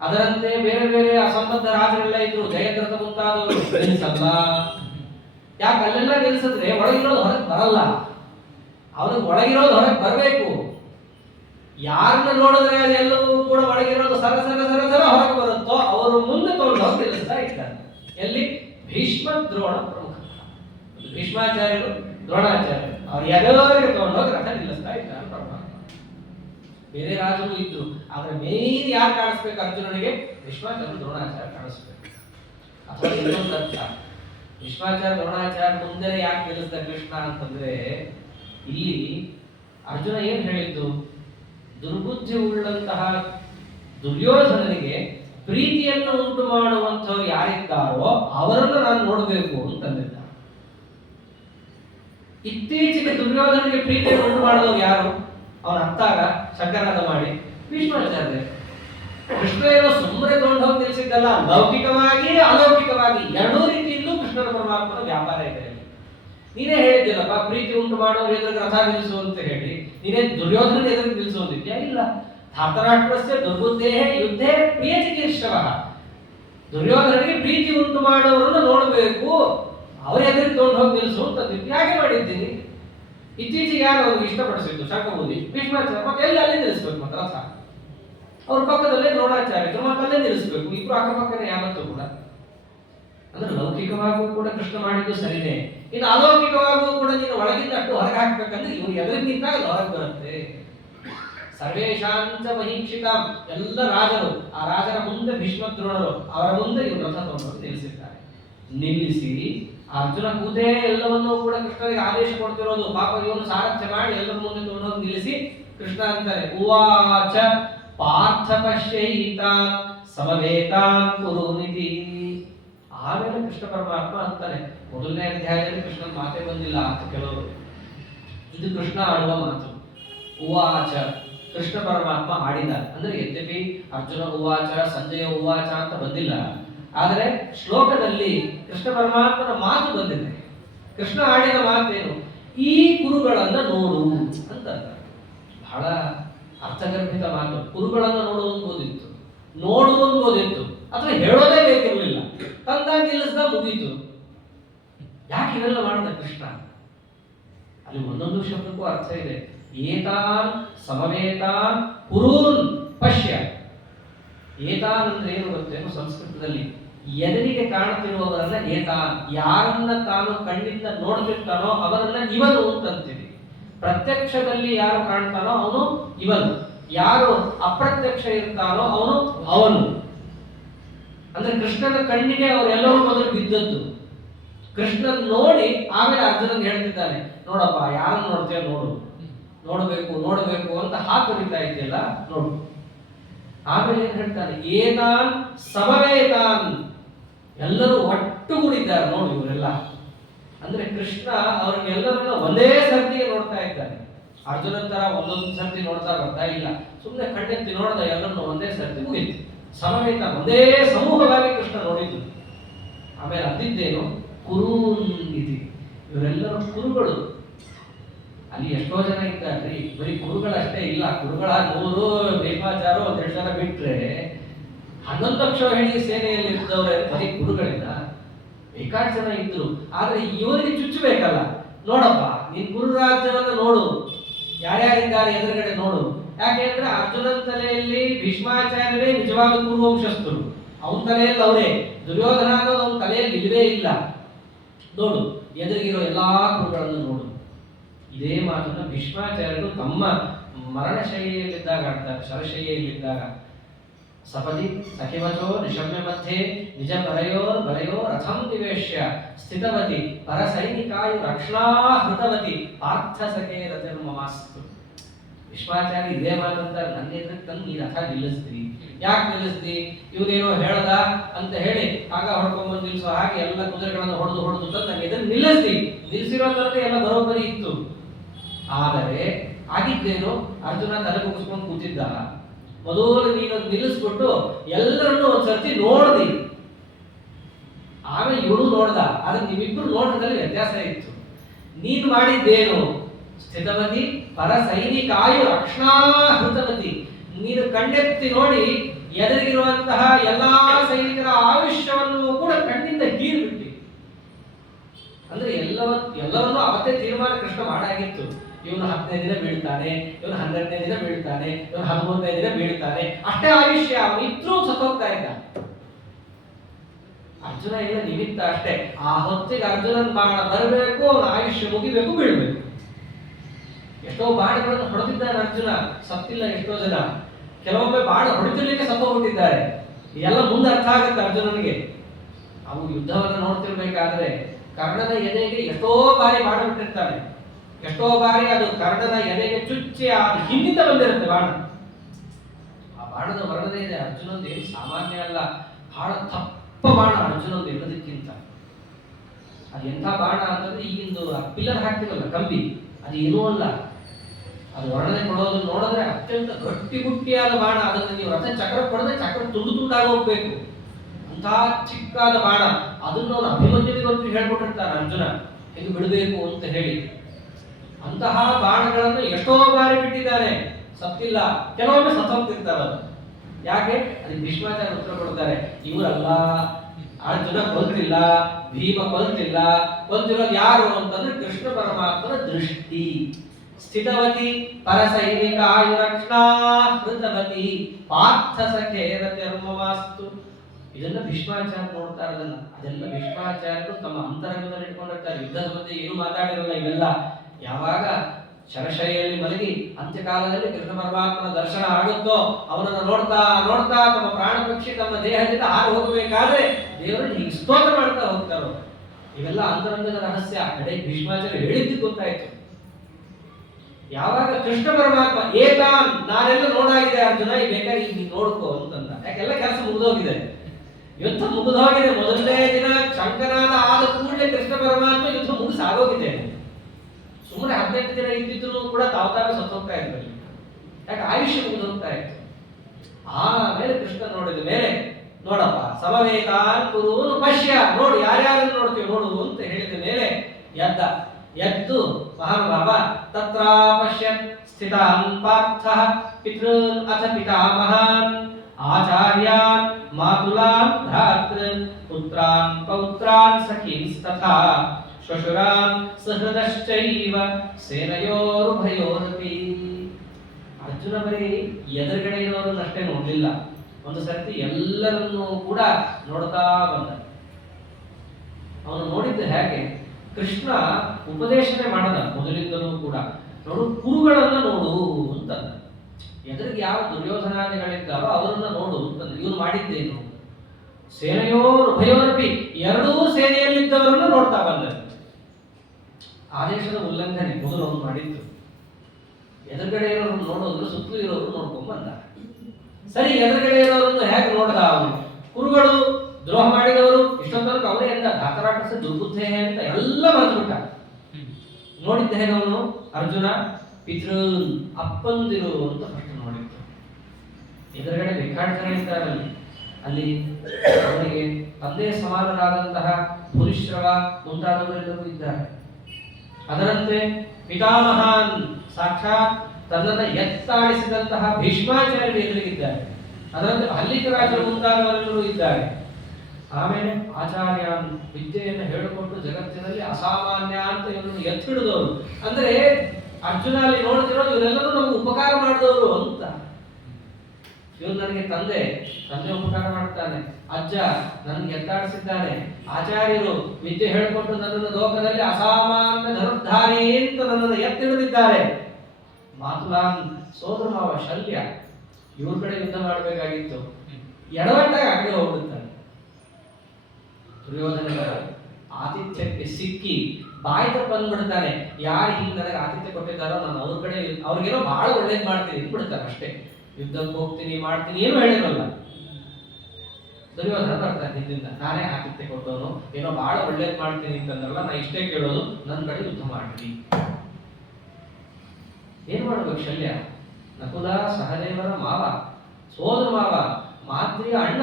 ಅದರಂತೆ ಬೇರೆ ಬೇರೆ ಅಸಂಬದ್ಧ ರಾಜರೆಲ್ಲ ಇದ್ರು, ಜಯದ್ರಥ ಮುಂತಾದವರು, ನಿಲ್ಲಿಸಲ್ಲ. ಯಾಕೆ ಅಲ್ಲೆಲ್ಲ ನಿಲ್ಲಿಸಿದ್ರೆ ಒಳಗಿರೋದು ಹೊರಗೆ ಬರಲ್ಲ. ಅವನಿಗೆ ಒಳಗಿರೋದು ಹೊರಗೆ ಬರಬೇಕು. ಯಾರನ್ನ ನೋಡಿದ್ರೆ ಅದೆಲ್ಲವೂ ಕೂಡ ಒಳಗಿರೋದು ಸರ ಸರ ಸರ ಸರ ಹೊರಗೆ ಬರುತ್ತೋ ಅವರು ಮುಂದೆ ತಗೊಂಡು ಹೋಗಿ ನಿಲ್ಲಿಸ್ತಾ ಇರ್ತಾರೆ. ಎಲ್ಲಿ? ಭೀಷ್ಮ ದ್ರೋಣ ಪ್ರಮುಖ. ಭೀಷ್ಮಾಚಾರ್ಯರು ದ್ರೋಣಾಚಾರ್ಯರು ಅವ್ರು ಎಲ್ಲರಿಗೆ ತಗೊಂಡು ಹೋಗಿ ರಥ ನಿಲ್ಲಿಸ್ತಾ ಇದ್ದಾರೆ. ಬೇರೆ ರಾಜರು ಇದ್ರು, ಆದ್ರೆ ಮೇನ್ ಯಾರು ಕಾಣಿಸ್ಬೇಕು ಅರ್ಜುನನಿಗೆ? ಭೀಷ್ಮಾಚಾರ್ಯ ದ್ರೋಣಾಚಾರ್ಯ ಕಾಣಿಸ್ಬೇಕು. ಅಥವಾ ಇನ್ನೊಂದು ಅರ್ಥ, ಭೀಷ್ಮಾಚಾರ್ಯ ದ್ರೋಣಾಚಾರ್ಯ ಮುಂದೆ ಯಾಕೆ ನಿಲ್ಲಿಸ್ತಾರೆ ಕೃಷ್ಣ ಅಂತಂದ್ರೆ, ಇಲ್ಲಿ ಅರ್ಜುನ ಏನ್ ಹೇಳಿದ್ದು? ದುರ್ಬುದ್ಧಿ ಉಳ್ಳಂತಹ ದುರ್ಯೋಧನನಿಗೆ ಪ್ರೀತಿಯನ್ನು ಉಂಟು ಮಾಡುವಂಥವ್ರು ಯಾರಿದ್ದಾರೋ ಅವರನ್ನು ನಾನು ನೋಡಬೇಕು ಅಂತಂದಿದ್ದ. ಇತ್ತೀಚೆಗೆ ದುರ್ಯೋಧನಿಗೆ ಪ್ರೀತಿಯನ್ನು ಉಂಟು ಮಾಡಿದವರು ಯಾರು? ಅವನ ಅತ್ತಾಗ ಶಂಕರಾದ ಮಾಡಿ ಭೀಷ್ಮಾಚಾರ್ಯ. ಕೃಷ್ಣನನ್ನು ಸುಮ್ಮನೆ ತಗೊಂಡು ಹೋಗಿ ನಿಲ್ಲಿಸಿದ್ದಲ್ಲ, ಲೌಕಿಕವಾಗಿ ಅಲೌಕಿಕವಾಗಿ ಎರಡೂ ರೀತಿಯಿಂದಲೂ ಕೃಷ್ಣನ ಪರಮಾತ್ಮನ ವ್ಯಾಪಾರ ಇದೆ. ನೀನೇ ಹೇಳಿದ್ದಿಲ್ಲಪ್ಪ, ಪ್ರೀತಿ ಉಂಟು ಮಾಡೋರು ಎದುರಿಗೆ ರಥ ನಿಲ್ಲಿಸು ಅಂತ ಹೇಳಿ, ನೀನೇ ದುರ್ಯೋಧನ ಎದುರಿಗೆ ನಿಲ್ಲಿಸೋದಿದ್ಯಾ? ಇಲ್ಲ. ಧಾತರಾಷ್ಟ್ರಸ್ಯ ದುರ್ಬುದ್ಧೇಹೇ ಯುದ್ಧೇ ಪ್ರಿಯ ಚಿಕೀರ್ಷವಃ. ದುರ್ಯೋಧನಿಗೆ ಪ್ರೀತಿ ಉಂಟು ಮಾಡೋರನ್ನು ನೋಡಬೇಕು, ಅವರ ಎದುರಿಗೆ ತಗೊಂಡು ಹೋಗಿ ನಿಲ್ಲಿಸು ಅಂತಂದಿದ್ದು ಯಾಕೆ ಮಾಡಿದ್ದೀನಿ? ಇತ್ತೀಚೆಗೆ ಯಾರು ಅವ್ರಿಗೆ ಇಷ್ಟಪಡಿಸಿದ್ದು? ಶಾಖಬೂದಿ ಭೀಷ್ಮಾಚಾರ್ಯ. ಮತ್ತೆ ಎಲ್ಲಿ ಅಲ್ಲೇ ನಿಲ್ಲಿಸ್ಬೇಕು ಮತ್ತೆ ರಥ? ಅವ್ರ ಪಕ್ಕದಲ್ಲೇ ದ್ರೋಣಾಚಾರ್ಯರು, ಮತ್ತೆ ಅಲ್ಲೇ ನಿಲ್ಲಿಸ್ಬೇಕು. ಇಬ್ರು ಅಕ್ಕಪಕ್ಕನೇ ಯಾವತ್ತೂ ಕೂಡ. ಅಂದ್ರೆ ಲೌಕಿಕವಾಗೂ ಕೂಡ ಕೃಷ್ಣ ಮಾಡಿದ್ದು ಸರಿನೇ, ಇನ್ನು ಅಲೌಕಿಕವಾಗೂ ಕೂಡ ನೀನು ಒಳಗಿಂದ ಅಷ್ಟು ಹೊರಗೆ ಹಾಕ್ಬೇಕಂದ್ರೆ ಇವ್ರು ಎದುರಿಗೆ ನಿಂತಾಗ ಹೊರಗೆ ಬರುತ್ತೆ. ಸರ್ವೇಶಾಂತ ಮಹೀಕ್ಷಿತ. ಎಲ್ಲ ರಾಜರು, ಆ ರಾಜರ ಮುಂದೆ ಭೀಷ್ಮದ್ರೋಣರು, ಅವರ ಮುಂದೆ ಇವರು ರಥ ತಗೊಂಡು ನಿಲ್ಲಿಸಿದ್ದಾರೆ. ನಿಲ್ಲಿಸಿ ಅರ್ಜುನ ಕೂತೇ ಎಲ್ಲವನ್ನೂ ಕೂಡ ಕೃಷ್ಣನಿಗೆ ಆದೇಶ ಕೊಡ್ತಿರೋದು. ಪಾಪ ಇವನು ಸಾರಥ್ಯ ಮಾಡಿ ಎಲ್ಲರ ಮುಂದೆ ತಗೊಂಡೋಗಿ ನಿಲ್ಲಿಸಿ ಕೃಷ್ಣ ಅಂತಾರೆ, ಉವಾಚ ಪಾರ್ಥ ಪಶ್ಯೈತಾ ಸಮವೇತಾನ್ ಕುರುನಿಧಿ. ಆಮೇಲೆ ಕೃಷ್ಣ ಪರಮಾತ್ಮ ಅಂತಾನೆ, ಮೊದಲನೇ ಅಧ್ಯಾಯದಲ್ಲಿ ಕೃಷ್ಣನ ಮಾತೇ ಬಂದಿಲ್ಲ ಅಂತ ಕೆಲವರು. ಇದು ಕೃಷ್ಣ ಆಡುವ ಮಾತು. ಉವಾಚ ಕೃಷ್ಣ ಪರಮಾತ್ಮ ಆಡಿದ ಅಂದ್ರೆ, ಯದ್ಯಪಿ ಅರ್ಜುನ ಉವಾಚ ಸಂಜಯ ಉವಾಚ ಅಂತ ಬಂದಿಲ್ಲ, ಆದರೆ ಶ್ಲೋಕದಲ್ಲಿ ಕೃಷ್ಣ ಪರಮಾತ್ಮನ ಮಾತು ಬಂದಿದೆ. ಕೃಷ್ಣ ಆಡಿದ ಮಾತೇನು? ಈ ಕುರುಗಳನ್ನ ನೋಡು ಅಂತ ಬಹಳ ಅರ್ಥಗರ್ಭಿತ ಮಾತು. ಕುರುಗಳನ್ನ ನೋಡು ಅನ್ಬೋದಿತ್ತು, ನೋಡು ಅನ್ಬೋದಿತ್ತು, ಅಥವಾ ಹೇಳೋದೇ ಬೇಕಿರಲಿಲ್ಲ. ತಂದ ನಿಲ್ಲಿಸ್ದ, ಮುಗೀತು. ಯಾಕೆ ಇವೆಲ್ಲ ಮಾಡಿದ ಕೃಷ್ಣ? ಅಲ್ಲಿ ಒಂದೊಂದು ಶಬ್ದಕ್ಕೂ ಅರ್ಥ ಇದೆ. ಏತಾನ್ ಸಮವೇತಾನ್ ಕುರೂನ್ ಪಶ್ಯ. ಏತಾನ್ ಅಂದ್ರೆ ಏನು ಗೊತ್ತೇನು? ಸಂಸ್ಕೃತದಲ್ಲಿ ಎದುರಿಗೆ ಕಾಣುತ್ತಿರುವವರನ್ನ ಏತಾನ್, ಯಾರನ್ನ ತಾನು ಕಣ್ಣಿಂದ ನೋಡ್ತಿರ್ತಾನೋ ಅವರನ್ನ ಇವನು ಅಂತಂತೀವಿ. ಪ್ರತ್ಯಕ್ಷದಲ್ಲಿ ಯಾರು ಕಾಣ್ತಾನೋ ಅವನು ಇವನು, ಯಾರು ಅಪ್ರತ್ಯಕ್ಷ ಇರ್ತಾನೋ ಅವನು ಅವನು. ಅಂದ್ರೆ ಕೃಷ್ಣನ ಕಣ್ಣಿಗೆ ಅವರೆಲ್ಲರೂ ಮೊದಲು ಬಿದ್ದದ್ದು. ಕೃಷ್ಣನ್ ನೋಡಿ ಆಮೇಲೆ ಅರ್ಜುನನ್ ಹೇಳ್ತಿದ್ದಾನೆ, ನೋಡಪ್ಪ ಯಾರನ್ನು ನೋಡ್ತೇವೆ ನೋಡು, ನೋಡಬೇಕು ನೋಡಬೇಕು ಅಂತ ಹಾಕುರಿತಾ ಇದೆಯಲ್ಲ ನೋಡು. ಆಮೇಲೆ ಏನ್ ಹೇಳ್ತಾನೆ? ಏತಾನ್ ಸಮವೇತಾನ್, ಎಲ್ಲರೂ ಒಟ್ಟುಗೂಡಿದ್ದಾರೆ ನೋಡು ಇವರೆಲ್ಲ. ಅಂದ್ರೆ ಕೃಷ್ಣ ಅವ್ರನ್ನೆಲ್ಲರನ್ನ ಒಂದೇ ಸರ್ತಿಗೆ ನೋಡ್ತಾ ಇದ್ದಾನೆ. ಅರ್ಜುನನ್ ತರ ಒಂದೊಂದು ಸರ್ತಿ ನೋಡ್ತಾ ಬರ್ತಾ ಇಲ್ಲ, ಸುಮ್ಮನೆ ಕಣ್ಣೆತ್ತಿ ನೋಡ್ದ ಎಲ್ಲರನ್ನು ಒಂದೇ ಸರ್ತಿ ಮುಗಿತು. ಸಮವೇತ ಒಂದೇ ಸಮೂಹವಾಗಿ ಕೃಷ್ಣ ನೋಡಿದ್ದು. ಆಮೇಲೆ ಅಂದಿದ್ದೇನು? ಕುರೂನ್ ಇತಿ, ಇವರೆಲ್ಲರೂ ಕುರುಗಳು. ಅಲ್ಲಿ ಎಷ್ಟೋ ಜನ ಇದ್ದಾರ್ರಿ, ಬರೀ ಕುರುಗಳಷ್ಟೇ ಇಲ್ಲ. ಕುರುಗಳ 100 ಭೀಮಾಚಾರ 1 ಜನ ಬಿಟ್ರೆ 11 ಲಕ್ಷ ಹೆಣ್ಣಿ ಸೇನೆಯಲ್ಲಿ ಇದ್ದವ್ರೆ ಬರೀ ಕುರುಗಳಿಂದ ಬೇಕಾದ ಜನ ಇದ್ರು. ಆದ್ರೆ ಇವರಿಗೆ ಚುಚ್ಚಬೇಕಲ್ಲ, ನೋಡಪ್ಪ ನೀನ್ ಕುರು ರಾಜ್ಯವನ್ನ ನೋಡು, ಯಾರ್ಯಾರಿದ್ದಾರೆ ಎದುರುಗಡೆ ನೋಡು. ಯಾಕೆಂದ್ರೆ ಅರ್ಜುನನ ತಲೆಯಲ್ಲಿ ಭೀಷ್ಮಾಚಾರ್ಯವೇ ನಿಜವಾದ ಕುರು ವಂಶಸ್ಥರು, ಅವನ ತಲೆಯಲ್ಲಿ ಅವರೇ. ದುರ್ಯೋಧನ ಅನ್ನೋದು ಅವನ ತಲೆಯಲ್ಲಿ ಇಲ್ಲವೇ ಇಲ್ಲ. ನೋಡು ಎದುರಿಗಿರೋ ಎಲ್ಲಾ ಕುರುಗಳನ್ನು ನೋಡು. ಇದೇ ಮಾತನ್ನ ಭೀಷ್ಮಾಚಾರ್ಯರು ತಮ್ಮ ಮರಣಶೈಲಿಯಲ್ಲಿದ್ದಾಗ ಆಡ್ತಾರೆ, ಶರಶೈಲಿಯಲ್ಲಿದ್ದಾಗ. ಸಪದಿ ಸಖಿವಚೋ ನಿಶಮ್ಯ ಮಧ್ಯೆ ನಿಜ ಬಲಯೋ ರಥಂ ನಿವೇಶ್ಯ ಸ್ಥಿತವತಿ ಪರಸೈನಿಕಾಯು ರಕ್ಷಣಾ ಹೃತವತಿ ಪಾರ್ಥ ಸಖೇ ರಥರ್ಮಮಾಸ್ತು. ಭೀಷ್ಮಾಚಾರ್ಯ ಇದೇ ಮಾತಂತ ನನ್ನ ಎದುರಿಗೆ ತಂದು ಈ ರಥ ನಿಲ್ಲಿಸ್ತೀರಿ. ಯಾಕೆ ನಿಲ್ಲಿಸ್ತಿ? ಇವನೇನೋ ಹೇಳದ ಅಂತ ಹೇಳಿ ಆಗ ಹೊಡ್ಕೊಂಡ್ಬಂದು ನಿಲ್ಲಿಸೋ ಹಾಗೆ ಎಲ್ಲ ಕುದುರೆಗಳನ್ನು ಹೊಡೆದು ತಂದು ನನ್ನ ಎದುರು ನಿಲ್ಲಿಸ್ತಿ. ನಿಲ್ಲಿಸಿರೋ ತನಕ ಎಲ್ಲ ಬರೋಬ್ಬರಿ ಇತ್ತು. ಆದರೆ ಆಗಿದ್ದೇನು? ಅರ್ಜುನ ತಲೆ ಮುಗಿಸ್ಕೊಂಡು ಕೂತಿದ್ದ. ಮೊದಲು ನೀನು ನಿಲ್ಲಿಸ್ಬಿಟ್ಟು ಎಲ್ಲರನ್ನು ಒಂದ್ಸರ್ತಿ ನೋಡ್ದಿ, ಆಮೇಲೆ ಇವನು ನೋಡ್ದ. ಆದ್ರೆ ನೀವಿಬ್ರು ನೋಟದಲ್ಲಿ ವ್ಯತ್ಯಾಸ ಇತ್ತು. ನೀನು ಮಾಡಿದ್ದೇನು? ಸ್ಥಿತವತಿ ಪರ ಸೈನಿಕಾಯು ರಕ್ಷಣಾ ಹೃತವತಿ, ನೀನು ಕಣ್ಣೆತ್ತಿ ನೋಡಿ ಎದುರಿಗಿರುವಂತಹ ಎಲ್ಲಾ ಸೈನಿಕರ ಆಯುಷ್ಯವನ್ನು ಕೂಡ ಕಣ್ಣಿಂದ ಹೀರಿಬಿಟ್ಟಿ. ಅಂದ್ರೆ ಎಲ್ಲವನ್ನೂ ಅವತ್ತೇ ತೀರ್ಮಾನ ಕೃಷ್ಣ ಮಾಡಾಗಿತ್ತು. ಇವನು 10ನೇ ದಿನ ಬೀಳ್ತಾನೆ, ಇವನು 12ನೇ ದಿನ ಬೀಳ್ತಾನೆ, ಇವನು 13ನೇ ದಿನ ಬೀಳ್ತಾನೆ, ಅಷ್ಟೇ ಆಯುಷ್ಯ. ಅವನು ಇದ್ರೂ ಸತ್ತೋಗ್ತಾ ಇದ್ದ. ಅರ್ಜುನ ಇಲ್ಲ, ನಿಮಿತ್ತ ಅಷ್ಟೇ. ಆ ಹೊತ್ತಿಗೆ ಅರ್ಜುನನ್ ಬಾಣ ಬರಬೇಕು, ಅವನ ಆಯುಷ್ಯ ಮುಗಿಬೇಕು, ಬೀಳ್ಬೇಕು. ಎಷ್ಟೋ ಬಾಣಗಳನ್ನು ಹೊಡೆದಿದ್ದಾನೆ ಅರ್ಜುನ, ಸತ್ತಿಲ್ಲ ಎಷ್ಟೋ ಜನ. ಕೆಲವೊಮ್ಮೆ ಬಾಣ ಹೊಡೆದಿರ್ಲಿಕ್ಕೆ ಸತ್ತೋಗ್ಬಿಟ್ಟಿದ್ದಾರೆ. ಎಲ್ಲ ಮುಂದೆ ಅರ್ಥ ಆಗುತ್ತೆ ಅರ್ಜುನನಿಗೆ. ಅವು ಯುದ್ಧವನ್ನು ನೋಡ್ತಿರ್ಬೇಕಾದ್ರೆ ಕರ್ಣನ ಎದೆಗೆ ಎಷ್ಟೋ ಬಾರಿ ಬಾಣ ಬಿಟ್ಟಿರ್ತಾನೆ. ಎಷ್ಟೋ ಬಾರಿ ಅದು ಕರ್ಣನ ಎದೆಗೆ ಚುಚ್ಚಿ ಅದು ಹಿಂದಿಂದ ಬಂದಿರುತ್ತೆ ಬಾಣ. ಆ ಬಾಣದ ವರ್ಣನೆ ಇದೆ ಅರ್ಜುನಂದು, ಏನು ಸಾಮಾನ್ಯ ಅಲ್ಲ. ಬಹಳ ತಪ್ಪ ಬಾಣ ಅರ್ಜುನಂದು ಎಲ್ಲದಕ್ಕಿಂತ. ಅದು ಎಂಥ ಬಾಣ ಅಂತಂದ್ರೆ ಈಗಿಂದು ಪಿಲ್ಲರ್ ಹಾಕ್ತಿವಲ್ಲ ಕಂಬಿ, ಅದು ಏನೂ ಅಲ್ಲ. ಅದು ವರ್ಣನೆ ಕೊಡೋದು ನೋಡಿದ್ರೆ ಅತ್ಯಂತ ಗಟ್ಟಿಗುಟ್ಟಿಯಾದ ಬಾಣ. ಅದನ್ನು ನೀವು ರಥ ಚಕ್ರ ಕೊಡದೆ ಚಕ್ರ ತುಂಡಾಗಿ ಹೋಗ್ಬೇಕು, ಅಂತ ಚಿಕ್ಕಾದ ಬಾಣ. ಅದನ್ನು ಅವನು ಅಭಿಮನ್ಯುವಿಗೆ ಹೇಳ್ಕೊಟ್ಟಿರ್ತಾನೆ ಅರ್ಜುನ, ಹೆಂಗೆ ಬಿಡಬೇಕು ಅಂತ ಹೇಳಿ. ಅಂತಹ ಬಾಣಗಳನ್ನು ಎಷ್ಟೋ ಬಾರಿ ಬಿಟ್ಟಿದ್ದಾನೆ, ಸತ್ತಿಲ್ಲ. ಕೆಲವೊಮ್ಮೆ ಸತ್ತೋಗ್ತಿರ್ತಾರೆ. ಅದು ಯಾಕೆ? ಅದಕ್ಕೆ ಭೀಷ್ಮಾಚಾರ್ಯ ಉತ್ತರ ಕೊಡ್ತಾರೆ, ಇವರಲ್ಲ, ಅರ್ಜುನ ಕೊಲ್ತಿಲ್ಲ, ಭೀಮ ಕೊಲ್ತಿಲ್ಲ. ಕೊಲ್ತಿರೋದು ಯಾರು ಅಂತಂದ್ರೆ ಕೃಷ್ಣ ಪರಮಾತ್ಮನ ದೃಷ್ಟಿ. ಸ್ಥಿತವತಿ ಪರಸೈನಿಕ ಆಯುರಕ್ಷಣಾ ಹೃತವತಿ ಪಾರ್ಥ ಸಖೇ ರಥರ್ಮಮಾಸ್ತು. ಇದನ್ನ ಭೀಷ್ಮಾಚಾರ್ಯ ನೋಡ್ತಾರೆ. ಅದೆಲ್ಲ ಭೀಷ್ಮಾಚಾರ್ಯರು ತಮ್ಮ ಅಂತರಂಗದಲ್ಲಿ ಇಟ್ಕೊಂಡಿರ್ತಾರೆ. ಯುದ್ಧದ ಬಗ್ಗೆ ಏನು ಮಾತಾಡಿರಲ್ಲ. ಇವೆಲ್ಲ ಯಾವಾಗ ಶರಶೈಯಲ್ಲಿ ಮಲಗಿ ಅಂತ್ಯಕಾಲದಲ್ಲಿ ಕೃಷ್ಣ ಪರಮಾತ್ಮನ ದರ್ಶನ ಆಗುತ್ತೋ ಅವನನ್ನು ನೋಡ್ತಾ ನೋಡ್ತಾ ತಮ್ಮ ಪ್ರಾಣ ಪಕ್ಷಿ ತಮ್ಮ ದೇಹದಿಂದ ಹಾರಿ ಹೋಗಬೇಕಾದ್ರೆ ದೇವರನ್ನು ಹೀಗೆ ಸ್ತೋತ್ರ ಮಾಡ್ತಾ ಹೋಗ್ತಾರೋ. ಇವೆಲ್ಲ ಅಂತರಂಗದ ರಹಸ್ಯ. ಕಡೆ ಭೀಷ್ಮಾಚಾರ್ಯ ಹೇಳಿದ್ದು ಗೊತ್ತಾಯ್ತು. ಯಾವಾಗ ಕೃಷ್ಣ ಪರಮಾತ್ಮ ಏತಾನ್, ನಾನೆಲ್ಲ ನೋಡಾಗಿದೆ ಅರ್ಜುನ, ಈ ಬೇಕಾದ್ರೆ ಈಗ ನೀನು ನೋಡ್ಕೋ ಅಂತಂದ. ಯಾಕೆಲ್ಲ ಕೆಲಸ ಮುಗಿದೋಗಿದೆ, ಯುದ್ಧ ಮುಗಿದೋಗಿದೆ. ಮೊದಲನೇ ದಿನ ಶಂಕನಾದ ಆದ ಕೂಡಲೇ ಕೃಷ್ಣ ಪರಮಾತ್ಮ ಯುದ್ಧ ಮುಗಿಸಾಗೋಗಿದೆ. ಸುಮ್ಮನೆ 18 ದಿನ ಇದ್ದಿದ್ರು ಕೂಡ ತಾವತಾರ ಸತ್ತೋಗ್ತಾ ಇದ್ರು. ಯಾಕೆ? ಆಯುಷ್ಯ ಮುಗಿದೋಗ್ತಾ ಇತ್ತು. ಆಮೇಲೆ ಕೃಷ್ಣ ನೋಡಿದ ಮೇಲೆ, ನೋಡಪ್ಪ ಸಮವೇತಾನ್ ಕುರು ಪಶ್ಯ, ನೋಡು ಯಾರ್ಯಾರನ್ನು ನೋಡ್ತೀವಿ ನೋಡು ಅಂತ ಹೇಳಿದ ಮೇಲೆ ಎದ್ದು ಮಹಾನುಭಾವ ತತ್ರ ಪಶ್ಯತ್ ಸ್ಥಿತಾನ್ ಪಾರ್ಥಃ ಪಿತೃನ್ ಅಥ ಪಿತಾಮಹಾನ್ ಆಚಾರ್ಯಾನ್ ಮಾತುಲಾನ್ ಭ್ರಾತೃನ್ ಪುತ್ರಾನ್ ಪೌತ್ರಾನ್ ಸಖೀಂಸ್ತಥಾ ಶ್ವಶುರಾನ್ ಸಹೃದಶ್ಚೈವ ಸೇನಯೋರುಭಯೋರಪಿ. ಅರ್ಜುನ ಬರೀ ಎದುರುಗಡೆ ಇರೋರನ್ನ ಅಷ್ಟೇ ನೋಡ್ಲಿಲ್ಲ, ಒಂದು ಸರ್ತಿ ಎಲ್ಲರನ್ನೂ ಕೂಡ ನೋಡ್ತಾ ಬಂದ. ಅವನು ನೋಡಿದ್ದು ಹೇಗೆ, ಕೃಷ್ಣ ಉಪದೇಶನೆ ಮಾಡದ ಮೊದಲಿಂದಲೂ ಕೂಡ, ನೋಡು ಕುರುಗಳನ್ನ ನೋಡು ಅಂತ. ಎದುರಿಗೆ ಯಾವ ದುರ್ಯೋಧನಾದಿಗಳಿದ್ದಾರೋ ಅವರನ್ನ ನೋಡು ಅಂತಂದ್ರೆ ಇವನು ಮಾಡಿದ್ದೇನು, ಸೇನೆಯೋರುಭಯೋರಪಿ ಎರಡೂ ಸೇನೆಯಲ್ಲಿದ್ದವರನ್ನು ನೋಡ್ತಾ ಬಂದ. ಆದೇಶದ ಉಲ್ಲಂಘನೆ ಮೊದಲು ಅವನು ಮಾಡಿದ್ದು. ಎದುರುಗಡೆ ಇರೋರು ನೋಡೋದ್ರು, ಸುತ್ತಲೂ ಇರೋರು ನೋಡ್ಕೊಂಡ್ ಬಂದ. ಸರಿ, ಎದುರುಗಡೆ ಇರೋರನ್ನು ಹೇಗೆ ನೋಡ್ದ ಅವನು? ಕುರುಗಳು ದ್ರೋಹ ಮಾಡಿದವರು ಇಷ್ಟೊತ್ತನಕ ಅವರೇ ಎಂದ ಧಾತರಾಟಸ ದುರ್ಬುದ್ಧೇ ಅಂತ ಎಲ್ಲ ಮರೆತುಬಿಟ್ಟ. ನೋಡಿದ್ದ ಹೇಗೆ ಅವನು ಅರ್ಜುನ? ಪಿತೃ ಅಪ್ಪಂದಿರು ಅಂತ ಫಸ್ಟ್ ನೋಡಿದ್ದು. ಎದುರುಗಡೆ ಬೇಕಾಡ್ತಾನೆ ಇದ್ದಾರಲ್ಲಿ, ಅಲ್ಲಿ ಅವರಿಗೆ ತಂದೆ ಸಮಾನರಾದಂತಹ ಭೂರಿಶ್ರವ ಮುಂತಾದವರೆಲ್ಲರೂ ಇದ್ದಾರೆ. ಅದರಂತೆ ಪಿತಾಮಹಾನ್ ಸಾಕ್ಷಾತ್ ತನ್ನನ್ನು ಎತ್ತಾಡಿಸಿದಂತಹ ಭೀಷ್ಮಾಚಾರ್ಯರು ಎದುರಿಗಿದ್ದಾರೆ. ಅದರಂತೆ ಹಲ್ಲಿಕರಾಜರು ಮುಂತಾದವರೆಲ್ಲರೂ ಇದ್ದಾರೆ. ಆಮೇಲೆ ಆಚಾರ್ಯನ್ ವಿದ್ಯೆಯನ್ನು ಹೇಳಿಕೊಂಡು ಜಗತ್ತಿನಲ್ಲಿ ಅಸಾಮಾನ್ಯ ಅಂತ ಇವರನ್ನು ಎತ್ತಿಡಿದವರು. ಅಂದ್ರೆ ಅರ್ಜುನ ಅಲ್ಲಿ ನೋಡ್ತಿರೋದು ಇವರೆಲ್ಲರೂ ನಮ್ಗೆ ಉಪಕಾರ ಮಾಡಿದವರು ಅಂತ. ಇವರು ನನಗೆ ತಂದೆ ಉಪಕಾರ ಮಾಡ್ತಾನೆ, ಅಜ್ಜ ನನ್ಗೆ ಎತ್ತಾಡಿಸಿದ್ದಾನೆ, ಆಚಾರ್ಯರು ವಿದ್ಯೆ ಹೇಳಿಕೊಂಡು ನನ್ನನ್ನು ಲೋಕದಲ್ಲಿ ಅಸಾಮಾನ್ಯ ಧನುರ್ಧಾರಿ ಅಂತ ನನ್ನನ್ನು ಎತ್ತಿಡಿದಿದ್ದಾರೆ. ಮಾತುಲಾನ್ ಸೋದರ ಮಾವ ಶಲ್ಯ ಇವ್ರ ಕಡೆ ಯುದ್ಧ ಮಾಡಬೇಕಾಗಿತ್ತು, ಎಡವಟ್ಟಾಗ ಆ ಕಡೆ ಹೋಗ್ಬಿಡ್ತಾನೆ. ದುರ್ಯೋಧನ ಆತಿಥ್ಯಕ್ಕೆ ಸಿಕ್ಕಿ ಬಾಯ್ತ ಬಂದ್ಬಿಡ್ತಾನೆ. ಯಾರು ಹಿಂಗ್ ನನಗೆ ಆತಿಥ್ಯ ಕೊಟ್ಟಿದ್ದಾರೋ ನಾನು ಅವ್ರ ಕಡೆ ಅವ್ರಿಗೇನೋ ಬಹಳ ಒಳ್ಳೇದ್ ಮಾಡ್ತೀನಿ ಬಿಡ್ತಾನೆ ಅಷ್ಟೇ. ಯುದ್ಧಕ್ಕೆ ಹೋಗ್ತೀನಿ ಮಾಡ್ತೀನಿ ಏನು ಹೇಳಿರಲ್ಲ. ದುರ್ಯೋಧನ ಬರ್ತಾನೆ ಹಿಂದಿಂದ, ನಾನೇ ಆತಿಥ್ಯ ಕೊಟ್ಟವನು, ಏನೋ ಬಹಳ ಒಳ್ಳೇದ್ ಮಾಡ್ತೀನಿ ಅಂತಂದ್ರಲ್ಲ, ನಾ ಇಷ್ಟೇ ಕೇಳೋದು, ನನ್ನ ಕಡೆ ಯುದ್ಧ ಮಾಡ್ತೀನಿ. ಏನ್ ಮಾಡ್ಬೇಕು ಶಲ್ಯ? ನಕುಲ ಸಹದೇವರ ಮಾವ, ಸೋದರ ಮಾವ, ಮಾದ್ರಿಯ ಅಣ್ಣ,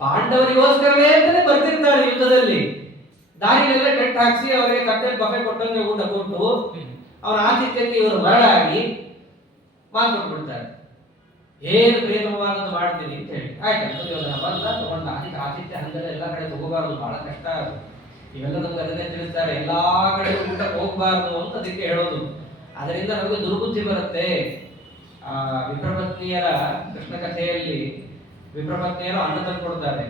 ಪಾಂಡವರಿಗೋಸ್ಕರವೇ ಅಂತಾನೆ ಬರ್ತಿರ್ತಾರೆ ಯುದ್ಧದಲ್ಲಿ. ದಾರಿಯೆಲ್ಲ ಟೆಂಟ್ ಹಾಕ್ಸಿ ಅವರಿಗೆ ಕಟ್ಟೆ ಬಫೆ ಕೊಟ್ಟಂಗೆ ಊಟ ಕೊಟ್ಟು ಅವನ ಆತಿಥ್ಯಕ್ಕೆ ಇವರು ಮರಳಾಗಿ ಮಾತು ಕೊಟ್ಬಿಡ್ತಾರೆ. ಏನು ಪ್ರೇಮವಾದದ್ದು ಮಾಡ್ತೀನಿ ಅಂತ ಹೇಳಿ ಆಯ್ತು. ದುರ್ಯೋಧನ ಬಂದ ತಗೊಂಡ. ಅದಕ್ಕೆ ಆತಿಥ್ಯ ಹಂಗಲ್ಲ ಎಲ್ಲ ಕಡೆ ತಗೋಬಾರ್ದು, ಬಹಳ ಕಷ್ಟ ಅದು. ಇವೆಲ್ಲ ನಮ್ಗೆ ಅದನ್ನೇ ತಿಳಿಸ್ತಾರೆ, ಎಲ್ಲಾ ಕಡೆ ಊಟಕ್ಕೆ ಹೋಗ್ಬಾರ್ದು ಅಂತ ಅದಕ್ಕೆ ಹೇಳೋದು. ಅದರಿಂದ ನಮಗೆ ದುರ್ಬುದ್ಧಿ ಬರುತ್ತೆ. ಆ ವಿಪ್ರಪತ್ನಿಯರ ಕೃಷ್ಣ ಕಥೆಯಲ್ಲಿ ವಿಪ್ರಪತ್ನಿಯರು ಅನ್ನ ತಂದು ಕೊಡ್ತಾರೆ.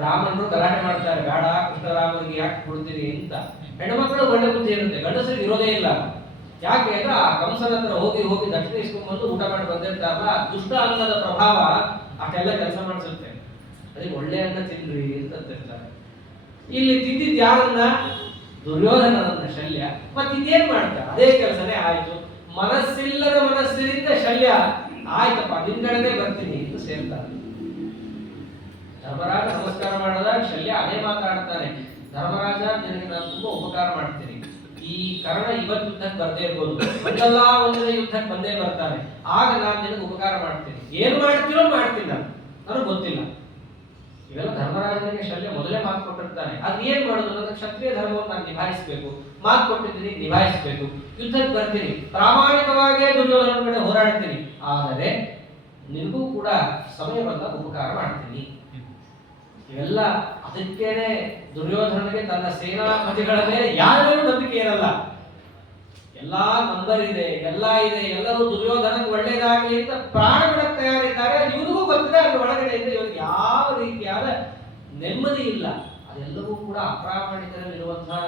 ರಾಮನರು ಗಲಾಟೆ ಮಾಡ್ತಾರೆ, ಬೇಡ ಕೃಷ್ಣರಾಮನಿಗೆ ಯಾಕೆ ಕೊಡ್ತೀರಿ ಅಂತ. ಹೆಣ್ಮಕ್ಳು ಒಳ್ಳೆ ಬುದ್ಧಿ ಇರುತ್ತೆ, ಗಂಡಸರಿಗೆ ಇರೋದೇ ಇಲ್ಲ. ಯಾಕೆ ಅಂದ್ರೆ ಆ ಕಂಸನ ಹತ್ರ ಹೋಗಿ ದಕ್ಷಿಣ ಇಸ್ಕೊಂಡ್ಬಂದು ಊಟ ಮಾಡಿ ಬಂದಿರ್ತಾರಲ್ಲ, ದುಷ್ಟ ಅನ್ನದ ಪ್ರಭಾವ ಅಷ್ಟೆಲ್ಲ ಕೆಲಸ ಮಾಡಿಸುತ್ತೆ. ಅದಕ್ಕೆ ಒಳ್ಳೆ ಅನ್ನ ತಿನ್ರಿ ಅಂತಿರ್ತಾರೆ. ಇಲ್ಲಿ ತಿಂದಿದ್ ಯಾರನ್ನ? ದುರ್ಯೋಧನನನ್ನ ಶಲ್ಯ. ಮತ್ತೆ ಇದೇನ್ ಮಾಡ್ತಾರೆ? ಅದೇ ಕೆಲಸನೇ ಆಯ್ತು. ಮನಸ್ಸಿಲ್ಲದ ಮನಸ್ಸಿನಿಂದ ಶಲ್ಯ ಆಯ್ತಪ್ಪ ನಿನ್ ಕಡೆನೇ ಬರ್ತೀನಿ ಅಂತ ಸೇರ್ತಾರೆ. ಧರ್ಮರಾಜ ನಮಸ್ಕಾರ ಮಾಡಿದಾಗ ಶಲ್ಯ ಅದೇ ಮಾತಾಡ್ತಾನೆ, ಧರ್ಮರಾಜ ನಿನಗೆ ನಾನು ತುಂಬಾ ಉಪಕಾರ ಮಾಡ್ತೀನಿ. ಈ ಕರ್ಣ ಇವತ್ತು ಯುದ್ಧಕ್ಕೆ ಬರ್ದೇ ಇರ್ಬೋದು, ಒಂದಲ್ಲ ಒಂದಿನ ಯುದ್ಧಕ್ಕೆ ಬಂದೇ ಬರ್ತಾನೆ, ಆಗ ನಾನು ನಿನಗೆ ಉಪಕಾರ ಮಾಡ್ತೀನಿ. ಏನ್ ಮಾಡ್ತೀರೋ ಮಾಡ್ತೀನಿ, ನನಗೆ ಗೊತ್ತಿಲ್ಲ. ಇವೆಲ್ಲ ಧರ್ಮರಾಜನಿಗೆ ಶಲ್ಯ ಮೊದಲೇ ಮಾತು ಕೊಟ್ಟಿರ್ತಾನೆ. ಅದು ಏನ್ ಮಾಡೋದು? ನನ್ನ ಕ್ಷತ್ರಿಯ ಧರ್ಮವನ್ನು ನಾನು ನಿಭಾಯಿಸಬೇಕು, ಮಾತು ಕೊಟ್ಟಿದ್ದೀನಿ ನಿಭಾಯಿಸಬೇಕು, ಯುದ್ಧಕ್ಕೆ ಬರ್ತೀನಿ, ಪ್ರಾಮಾಣಿಕವಾಗಿಯೇ ದುರ್ಯೋಧನ ಕಡೆ ಹೋರಾಡ್ತೀನಿ. ಆದರೆ ನಿನಗೂ ಕೂಡ ಸಮಯ ಬಂದಾಗ ಉಪಕಾರ ಮಾಡ್ತೀನಿ. ಇವೆಲ್ಲ ಅದಕ್ಕೇನೆ ದುರ್ಯೋಧನನಿಗೆ ತನ್ನ ಸೇನಾಪತಿಗಳ ಮೇಲೆ ಯಾರಿಗೂ ನಂಬಿಕೆ ಇರಲ್ಲ. ಎಲ್ಲಾ ನಂಬರ್ ಇದೆ, ಎಲ್ಲ ಇದೆ, ಎಲ್ಲರೂ ದುರ್ಯೋಧನಕ್ಕೆ ಒಳ್ಳೇದಾಗಲಿ ಅಂತ ಪ್ರಾಣ ಬಿಡಕ್ಕೆ ತಯಾರಿದ್ದಾರೆ. ಇವನಿಗೂ ಗೊತ್ತಿದೆ ಅಲ್ಲಿ ಒಳಗಡೆಯಿಂದ ಇವರಿಗೆ ಯಾವ ರೀತಿಯಾದ ನೆಮ್ಮದಿ ಇಲ್ಲ. ಅದೆಲ್ಲವೂ ಕೂಡ ಅಪ್ರಾಮಾಣಿಕರಲ್ಲಿರುವಂತಹ.